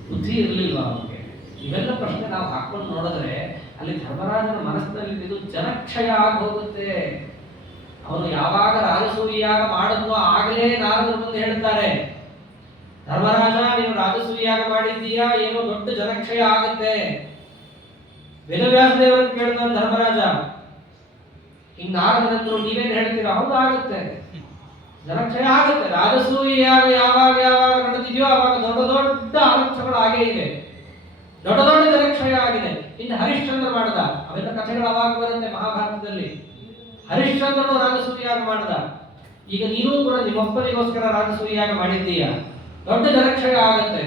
ಬುದ್ಧಿ ಇರಲಿಲ್ವ ಅವನಿಗೆ? ಇವೆಲ್ಲ ಪ್ರಶ್ನೆ ನಾವು ಹಾಕೊಂಡು ನೋಡಿದ್ರೆ ಅಲ್ಲಿ ಧರ್ಮರಾಜನ ಮನಸ್ಸಿನಲ್ಲಿ ಇದು ಜನಕ್ಷಯ ಆಗಿ ಹೋಗುತ್ತೆ. ಅವನು ಯಾವಾಗ ರಾಜಸೂಯಾಗ ಮಾಡಿದ್ನೋ ಆಗಲೇ ನಾರದರು ಬಂದು ಹೇಳ್ತಾರೆ, ಧರ್ಮರಾಜ ನೀನು ರಾಜಸೂಯಾಗ ಮಾಡಿದ್ದೀಯಾ, ಏನೋ ದೊಡ್ಡ ಜನಕ್ಷಯ ಆಗುತ್ತೆ. ವೇದವ್ಯಾಸ ದೇವರನ್ನು ಕೇಳ್ತಾನೆ ಧರ್ಮರಾಜ, ಹಿಂಗ್ ನಾರದರಂದ್ರು ನೀವೇನ್ ಹೇಳ್ತೀರಾ? ಹೌದು, ಆಗುತ್ತೆ, ಜನಕ್ಷಯ ಆಗುತ್ತೆ. ರಾಜಸೂಯಾಗ ಯಾವಾಗ ಯಾವಾಗ ನಡೆದಿದೆಯೋ ಆವಾಗ ದೊಡ್ಡ ದೊಡ್ಡ ಅನರ್ಥಗಳು ಆಗೇ ಇದೆ, ದೊಡ್ಡ ದೊಡ್ಡ ಜನಕ್ಷಯ ಆಗಿದೆ. ಇನ್ನು ಹರಿಶ್ಚಂದ್ರ ಮಾಡ್ದ, ಅವೆಲ್ಲ ಕಥೆಗಳು ಅವಾಗ ಬರುತ್ತೆ ಮಹಾಭಾರತದಲ್ಲಿ. ಹರಿಶ್ಚಂದ್ರನು ರಾಜಸೂಯಾಗ ಮಾಡ್ದ. ಈಗ ನೀನು ಕೂಡ ನಿಮ್ಮಪ್ಪನಿಗೋಸ್ಕರ ರಾಜಸೂಯಾಗ ಮಾಡಿದ್ದೀಯ, ದೊಡ್ಡ ಜನಕ್ಷಯ ಆಗತ್ತೆ.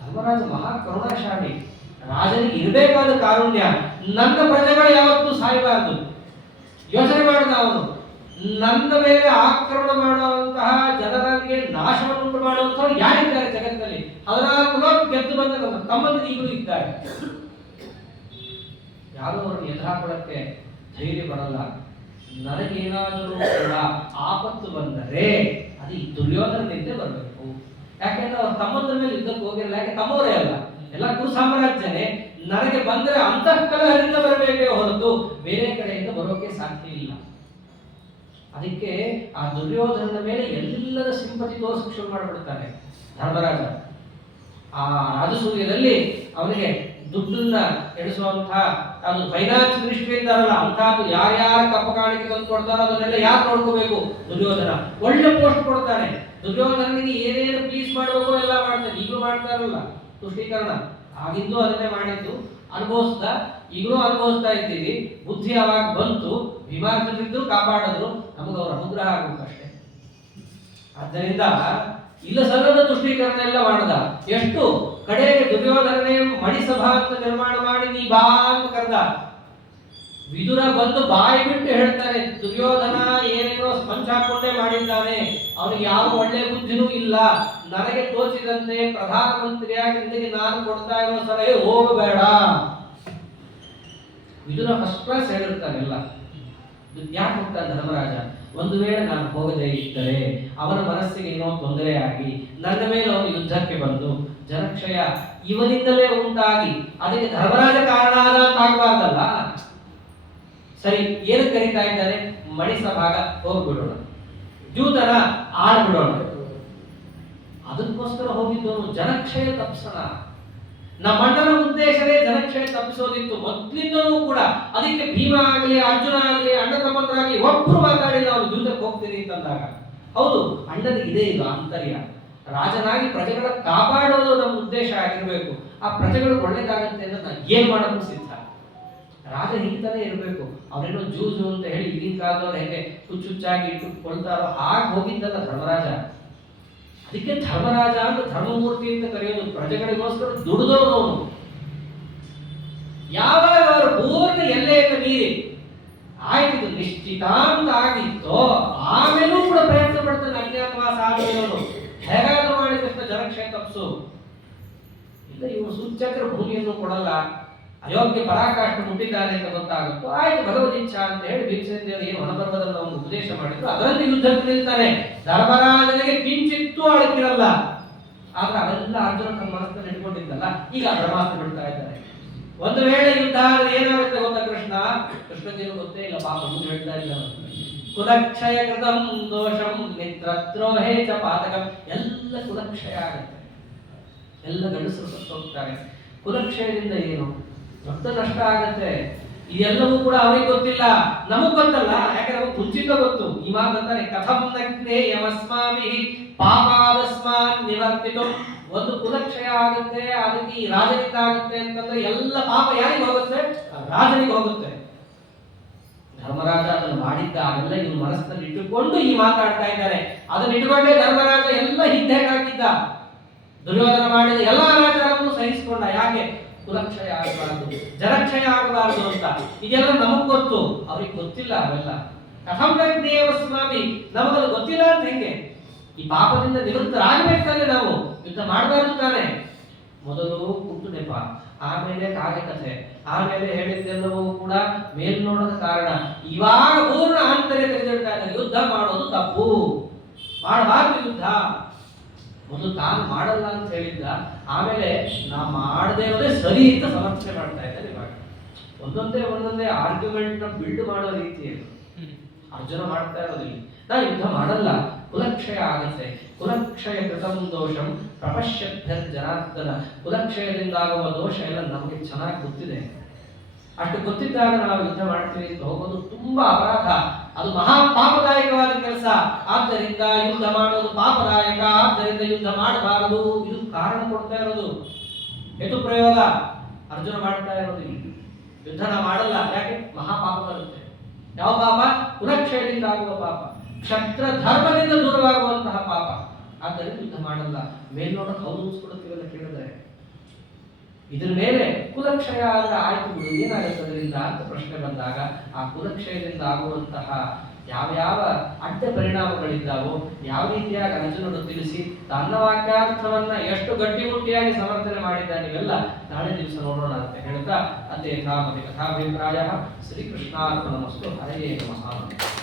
ಧರ್ಮರಾಜ ಮಹಾ ಕರುಣಾಶಾಲಿ. ರಾಜನಿಗೆ ಇರಬೇಕಾದ ಕಾರುಣ್ಯ, ನನ್ನ ಪ್ರಜೆಗಳು ಯಾವತ್ತೂ ಸಾಯಬಾರದು ಯೋಚನೆ ಮಾಡಿದ ಅವನು. ನನ್ನ ಮೇಲೆ ಆಕ್ರಮಣ ಮಾಡುವಂತಹ ಜನರಿಗೆ ನಾಶವನ್ನುಂಟು ಮಾಡುವಂತಹ ಯಾರಿದ್ದಾರೆ ಜಗತ್ತಿನಲ್ಲಿ? 14 ಲೋಕ ಗೆದ್ದು ಬಂದ ನನ್ನ ತಮ್ಮಂದಿರು ಈಗಲೂ ಇದ್ದಾರೆ. ಯಾರು ಅವರನ್ನು ಎದುರಾಕೊಳ್ಳಕ್ಕೆ ಧೈರ್ಯ ಬರಲ್ಲ. ನನಗೇನಾದರೂ ಕೂಡ ಆಪತ್ತು ಬಂದರೆ ಅದು ಈ ದುರ್ಯೋಧನನಿಂದ ಬರಬೇಕು. ಯಾಕೆಂದ್ರೆ ಅವ್ರ ತಮ್ಮಂದ್ರ ಮೇಲೆ ಯುದ್ಧಕ್ಕೆ ಹೋಗಿರಲ್ಲ. ಯಾಕೆ? ತಮ್ಮವರೇ ಅಲ್ಲ, ಎಲ್ಲ ಕುಸಾಮ್ರಾಜ್ಯನೇ. ನನಗೆ ಬಂದರೆ ಅಂತಃಕಲಹದಿಂದ ಬರಬೇಕೇ ಹೊರತು ಬೇರೆ ಕಡೆಯಿಂದ ಬರೋಕೆ ಸಾಧ್ಯ ಇಲ್ಲ. ಅದಕ್ಕೆ ಆ ದುರ್ಯೋಧನನ ಮೇಲೆ ಎಲ್ಲದ ಸಿಂಪತಿ ತೋರಿಸಕ್ಕೆ ಶುರು ಮಾಡಿಬಿಡ್ತಾನೆ ಧರ್ಮರಾಜ. ಆ ರಾಜಸೂಯದಲ್ಲಿ ಅವನಿಗೆ ದುಡ್ಡನ್ನ ಎಣಿಸುವಂತಹ ಅದು ಫೈನಾನ್ಸ್ ದೃಷ್ಟಿಯಿಂದ ಅಲ್ಲ, ಅಂತಹದ್ದು ಯಾರ್ಯಾರ ಕಪ್ಪ ಕಾಣಿಕೆ ತಂದು ಕೊಡ್ತಾರೋ ಅದನ್ನೆಲ್ಲ ಯಾರು ನೋಡ್ಕೋಬೇಕು? ದುರ್ಯೋಧನ. ಒಳ್ಳೆ ಪೋಸ್ಟ್ ಕೊಡ್ತಾನೆ. ದುರ್ಯೋಧನಿಗೆ ಏನೇನು ಪ್ಲೀಸ್ ಮಾಡಬೇಕು ಎಲ್ಲ ಮಾಡ್ತಾನೆ. ಈಗಲೂ ಮಾಡ್ತಾರಲ್ಲ ತುಷ್ಟೀಕರಣ, ಆಗಿಂದು ಅದನ್ನೇ ಮಾಡಿದ್ದು, ಅನುಭವಿಸ್ತಾ ಈಗಲೂ ಅನುಭವಿಸ್ತಾ ಇದ್ದೀವಿ. ಬುದ್ಧಿ ಅವಾಗ ಬಂತು, ವಿಮಾನದಿದ್ರು ಕಾಪಾಡಿದ್ರು, ನಮಗೆ ಅವ್ರ ಅನುಗ್ರಹ ಆಗಬೇಕಷ್ಟೇ. ಆದ್ದರಿಂದ ಇಲ್ಲ ಸಲ್ಲದ ತುಷ್ಟೀಕರಣ ಎಲ್ಲ ಮಾಡದ. ಎಷ್ಟು ಕಡೆಗೆ ದುರ್ಯೋಧನನೇ ಮಣಿಸಭಾ ಅಂತ ನಿರ್ಮಾಣ ಮಾಡಿ ನೀ ಬಾ ಅಂತ ಕರೆದ. ವಿದುರ ಬಂದು ಬಾಯಿ ಬಿಟ್ಟು ಹೇಳ್ತಾನೆ, ದುರ್ಯೋಧನ ಏನೇನೋ ಸ್ಪಂಜ್ ಹಾಕೊಂಡೇ ಮಾಡಿದ್ದಾನೆ, ಅವನಿಗೆ ಯಾವ ಒಳ್ಳೆ ಬುದ್ಧಿನೂ ಇಲ್ಲ, ನನಗೆ ತೋಚಿದಂತೆ ಪ್ರಧಾನಮಂತ್ರಿಯಾಗಿ ನಿನಗೆ ನಾನು ಕೊಡ್ತಾ ಇರೋ ಸಲಹೆ ಹೋಗಬೇಡ. ವಿದುರ ಫಸ್ಟ್ ಕ್ಲಾಸ್ ಹೇಳಿರ್ತಾನೆ ಎಲ್ಲ. ಯಾಕೆ ಹೋಗ್ತಾನೆ ಧರ್ಮರಾಜ? ಒಂದು ವೇಳೆ ನಾನು ಹೋಗದೇ ಇದ್ದರೆ ಅವನ ಮನಸ್ಸಿಗೆ ಏನೋ ತೊಂದರೆ ಆಗಿ ನನ್ನ ಮೇಲೆ ಅವನು ಯುದ್ಧಕ್ಕೆ ಬಂದು ಜನಕ್ಷಯ ಇವನಿಂದಲೇ ಉಂಟಾಗಿ ಅದಕ್ಕೆ ಧರ್ಮರಾಜ ಕಾರಣ ಆದ ಅಂತ ಆಗಬಾರ್ದಲ್ಲ. ಸರಿ, ಏನು ಕರೀತಾ ಇದ್ದಾರೆ? ಮಣಿಸಭಾಗ ಹೋಗ್ಬಿಡೋಣ, ದ್ಯೂತನ ಆಡ್ಬಿಡೋಣ. ಅದಕ್ಕೋಸ್ಕರ ಹೋಗಿದ್ದವನು ಜನಕ್ಷಯ ತಪ್ಪಿಸೋಣ. ನಮ್ಮ ಅಣ್ಣನ ಉದ್ದೇಶವೇ ಜನಕ್ಷಯ ತಪ್ಪಿಸೋದಿತ್ತು ಮೊದಲಿಂದಲೂ ಕೂಡ. ಅದಕ್ಕೆ ಭೀಮ ಆಗಲಿ ಅರ್ಜುನ ಆಗಲಿ ಅಣ್ಣ ತಮ್ಮಂದರಾಗಲಿ ಒಬ್ಬರು ಮಾತಾಡಿಲ್ಲ ಅವನು ದ್ಯೂತಕ್ಕೆ ಹೋಗ್ತೀನಿ ಅಂತಂದಾಗ. ಹೌದು, ಅಣ್ಣನಿಗೆ ಇದೇ ಇದು ಆಂತರ್ಯ. ರಾಜನಾಗಿ ಪ್ರಜೆಗಳ ಕಾಪಾಡೋದು ನಮ್ಮ ಉದ್ದೇಶ ಆಗಿರ್ಬೇಕು. ಆ ಪ್ರಜೆಗಳು ಒಳ್ಳೇದಾಗತ್ತೆ ಅಂದ್ರೆ ನಾನು ಏನ್ ಮಾಡೋದು ಸಿದ್ಧ. ರಾಜ ಹಿಂತಾನೆ ಇರಬೇಕು. ಅವರೇನೋ ಜೂಜು ಅಂತ ಹೇಳಿ ಈಗಿನ ಕಾಲದವ್ರು ಹೇಗೆ ಹುಚ್ಚುಚ್ಚಾಗಿ ಇಟ್ಟುಕೊಳ್ತಾರೋ ಹಾಗೆ ಹೋಗಿದ್ದಲ್ಲ ಧರ್ಮರಾಜ. ಅದಕ್ಕೆ ಧರ್ಮರಾಜ ಅಂತ ಧರ್ಮಮೂರ್ತಿ ಅಂತ ಕರೆಯೋದು. ಪ್ರಜೆಗಳಿಗೋಸ್ಕರ ದುಡಿದವನು. ಯಾವಾಗ ಅವರು ಪೂರ್ಣ ಎಲ್ಲೆಯನ್ನು ಮೀರಿ ಆಯ್ತು ನಿಶ್ಚಿತ ಅಂತ ಆಗಿತ್ತೋ ಆಮೇಲೂ ಕೂಡ ಪ್ರಯತ್ನ ಪಡ್ತಾನೆ. ಅಜ್ಞಾತವಾಸ ಆದವನು ಹೇಗಾದ್ರೂ ಮಾಡಿ ತಕ್ಷಣ ಜನಕ್ಷಯ ತಪ್ಪಿಸು. ಇಲ್ಲ, ಇವರು ಸೂಚಕ್ರ ಭೂಮಿಯನ್ನು ಕೊಡಲ್ಲ, ಅಯೋಗ್ಯ ಪರಾಕಾಷ್ಠ ಮುಟ್ಟಿದ್ದಾನೆ ಅಂತ ಗೊತ್ತಾಗುತ್ತೋ ಆಯ್ತು ಭಗವದ್ ಇಚ್ಛಾ ಅಂತ ಹೇಳಿ ಭೀಮಸೇನದೇವರು ಏನು ವನಪರ್ವದಲ್ಲಿ ಒಂದು ಉಪದೇಶ ಮಾಡಿದ್ರು ಅದರಲ್ಲಿ ಯುದ್ಧಕ್ಕೆ ನಿಲ್ತಾನೆ. ಧರ್ಮರಾಜನಿಗೆ ಕಿಂಚಿತ್ತೂ ಅಳಕಿರಲ್ಲ. ಆದ್ರೆ ಅವೆಲ್ಲ ಅರ್ಜುನ ತನ್ನ ಮನಸ್ಸನ್ನು ಇಟ್ಕೊಂಡಿದ್ದಲ್ಲ, ಈಗ ಬ್ರಹ್ಮಾಸ್ತ್ರ ಬಿಡ್ತಾ ಇದ್ದಾರೆ. ಒಂದು ವೇಳೆ ಯುದ್ಧ ಏನಾಗುತ್ತೆ ಗೊತ್ತಾ? ಕೃಷ್ಣದೇವರು ಗೊತ್ತೇ ಇಲ್ಲ ಪಾಪ, ಮುಂದೆ ಹೇಳ್ತಾ ಇಲ್ಲ. ಕುಲಕ್ಷಯ ಕೃತಂ ದೋಷಂ ಮಿತ್ರದ್ರೋಹೇ ಚ ಪಾತಕಂ. ಎಲ್ಲ ಕುಲಕ್ಷಯ ಆಗುತ್ತೆ, ಎಲ್ಲ ಗಂಡಸರು ಸತ್ತೋಗ್ತಾರೆ. ಕುಲಕ್ಷಯದಿಂದ ಏನು ದೊಡ್ಡ ನಷ್ಟ ಆಗತ್ತೆ. ಇದೆಲ್ಲವೂ ಕೂಡ ಅವರಿಗೆ ಗೊತ್ತಿಲ್ಲ, ನಮಗ್ ಗೊತ್ತಲ್ಲ. ಯಾಕಂದ್ರೆ ನಮಗೆ ಮುಂಚಿತ ಗೊತ್ತು. ಈ ಮಾತಂತಾನೆ ಕಥಂ ನಗ್ನೇ ಯಮಸ್ಮಾಭಿ ಪಾಪಾದಸ್ಮಾನ್ ನಿವರ್ತಿತು. ಒಂದು ಕುಲಕ್ಷಯ ಆಗುತ್ತೆ, ಅದಕ್ಕೆ ಈ ರಾಜನಿಂದ ಆಗುತ್ತೆ ಅಂತಂದ್ರೆ ಎಲ್ಲ ಪಾಪ ಯಾರಿಗೆ ಹೋಗುತ್ತೆ? ರಾಜನಿಗೆ ಹೋಗುತ್ತೆ. ಧರ್ಮರಾಜ ಅದನ್ನು ಮಾಡಿದ್ದ, ಅದೆಲ್ಲ ಇವ್ರ ಮನಸ್ಸಿನಲ್ಲಿ ಇಟ್ಟುಕೊಂಡು ಈ ಮಾತಾಡ್ತಾ ಇದ್ದಾರೆ. ಅದನ್ನ ಇಟ್ಟುಕೊಂಡೇ ಧರ್ಮರಾಜ ಎಲ್ಲ ಹಿಂದೆ ಹಾಕಿದ್ದ. ದುರ್ಯೋಧನ ಮಾಡಿದ ಎಲ್ಲ ಅನಾಚಾರವನ್ನು ಸಹಿಸಿಕೊಂಡ. ಯಾಕೆ? ಕುಲಕ್ಷಯ ಆಗಬಾರ್ದು, ಜನಕ್ಷಯ ಆಗಬಾರ್ದು ಅಂತ. ಇದೆಲ್ಲ ನಮಗ್ ಗೊತ್ತು, ಅವ್ರಿಗೆ ಗೊತ್ತಿಲ್ಲ. ಅವೆಲ್ಲ ಕಥಂಸ್ವಾಮಿ ನಮಗದು ಗೊತ್ತಿಲ್ಲ ಅಂತ ಹೆಂಗೆ? ಈ ಪಾಪದಿಂದ ನಿವೃತ್ತರಾಗಬೇಕಾದ್ರೆ ನಾವು ಯುದ್ಧ ಮಾಡಬಾರ್ದು ತಾನೆ. ಮೊದಲು ಕುಂಟು ನೆಪ, ಆಮೇಲೆ ಕಾರ್ಯಕಥೆ, ಆಮೇಲೆ ಹೇಳಿದ್ದೆಲ್ಲವೂ ಕೂಡ ಮೇಲ್ನೋಟದ ಕಾರಣ. ಇವಾಗ ಪೂರ್ಣ ಆಂತರ್ಯ ತೆಗೆದಿಡ್ತಾ ಇದ್ದಾರೆ. ಯುದ್ಧ ಮಾಡೋದು ತಪ್ಪು, ಮಾಡಬಾರ್ದು ಯುದ್ಧ. ಮೊದಲು ತಾನು ಮಾಡಲ್ಲ ಅಂತ ಹೇಳಿದ್ದ, ಆಮೇಲೆ ನಾ ಮಾಡದೇ ಇರೋದೇ ಸರಿ ಅಂತ ಸಮರ್ಥನೆ ಮಾಡ್ತಾ ಇದ್ದಾರೆ. ಇವಾಗ ಒಂದೊಂದೇ ಆರ್ಗ್ಯುಮೆಂಟ್ ನ ಬಿಲ್ಡ್ ಮಾಡೋ ರೀತಿಯಲ್ಲಿ ಅರ್ಜುನ ಮಾಡ್ತಾ ಇರೋದಿಲ್ಲ. ನಾ ಯುದ್ಧ ಮಾಡಲ್ಲ, ಕುಲಕ್ಷಯ ಆಗತ್ತೆ. ಕುಲಕ್ಷಯ ಕೃತಂ ದೋಷಂ ಪ್ರಪಶ್ಯಭ್ಯರ್ ಜನಾರ್ದನ. ಕುಲಕ್ಷಯದಿಂದ ಆಗುವ ದೋಷ ಎಲ್ಲ ನಮಗೆ ಚೆನ್ನಾಗಿ ಗೊತ್ತಿದೆ. ಅಷ್ಟು ಗೊತ್ತಿದ್ದಾಗ ನಾವು ಯುದ್ಧ ಮಾಡ್ತೀವಿ ಅಂತ ಹೋಗೋದು ತುಂಬಾ ಅಪರಾಧ. ಅದು ಮಹಾ ಪಾಪದಾಯಕವಾದ ಕೆಲಸ. ಆದ್ದರಿಂದ ಯುದ್ಧ ಮಾಡೋದು ಪಾಪದಾಯಕ, ಆದ್ದರಿಂದ ಯುದ್ಧ ಮಾಡಬಾರದು. ಇದು ಕಾರಣ ಕೊಡ್ತಾ ಇರೋದು. ಹೆತು ಪ್ರಯೋಗ ಅರ್ಜುನ ಮಾಡ್ತಾ ಇರೋದು. ಯುದ್ಧ ನಾ ಮಾಡಲ್ಲ, ಯಾಕೆ? ಮಹಾಪಾಪ ಬರುತ್ತೆ. ಯಾವ ಪಾಪ? ಕುಲಕ್ಷಯದಿಂದ ಆಗುವ ಪಾಪ, ಕ್ಷತ್ರ ಧರ್ಮದಿಂದ ದೂರವಾಗುವಂತಹ ಪಾಪ. ಆದ್ದರಿಂದ ಯುದ್ಧ ಮಾಡಲ್ಲ. ಮೇಲ್ನೋಟಕ್ಕೆ ಹೌದು ಉಳಿಸ್ಕೊಡುತ್ತೀವಲ್ಲ ಕೇಳಿದ್ರೆ. ಇದ್ರ ಮೇಲೆ ಕುಲಕ್ಷಯ ಆದ್ರೆ ಆಯ್ತು ಬಿಡು, ಏನಾಗುತ್ತೆ ಅದರಿಂದ ಅಂತ ಪ್ರಶ್ನೆ ಬಂದಾಗ ಆ ಕುಲಕ್ಷಯದಿಂದ ಆಗುವಂತಹ ಯಾವ್ಯಾವ ಅಡ್ಡ ಪರಿಣಾಮಗಳಿದ್ದಾವೋ ಯಾವ ರೀತಿಯಾಗಿ ಅರ್ಜುನನು ತಿಳಿಸಿ ತನ್ನ ವಾಕ್ಯಾರ್ಥವನ್ನ ಎಷ್ಟು ಗಟ್ಟಿಮುಟ್ಟಿಯಾಗಿ ಸಮರ್ಥನೆ ಮಾಡಿದ್ದಾನೆ ಇವೆಲ್ಲ ನಾಳೆ ದಿವಸ ನೋಡೋಣ ಅಂತ ಹೇಳ್ತಾ ಅದೇ ಕಥಾಭಿಪ್ರಾಯ ಶ್ರೀಕೃಷ್ಣಾರ್ಪಣಮಸ್ತು. ಹರೇ ನಮಃ.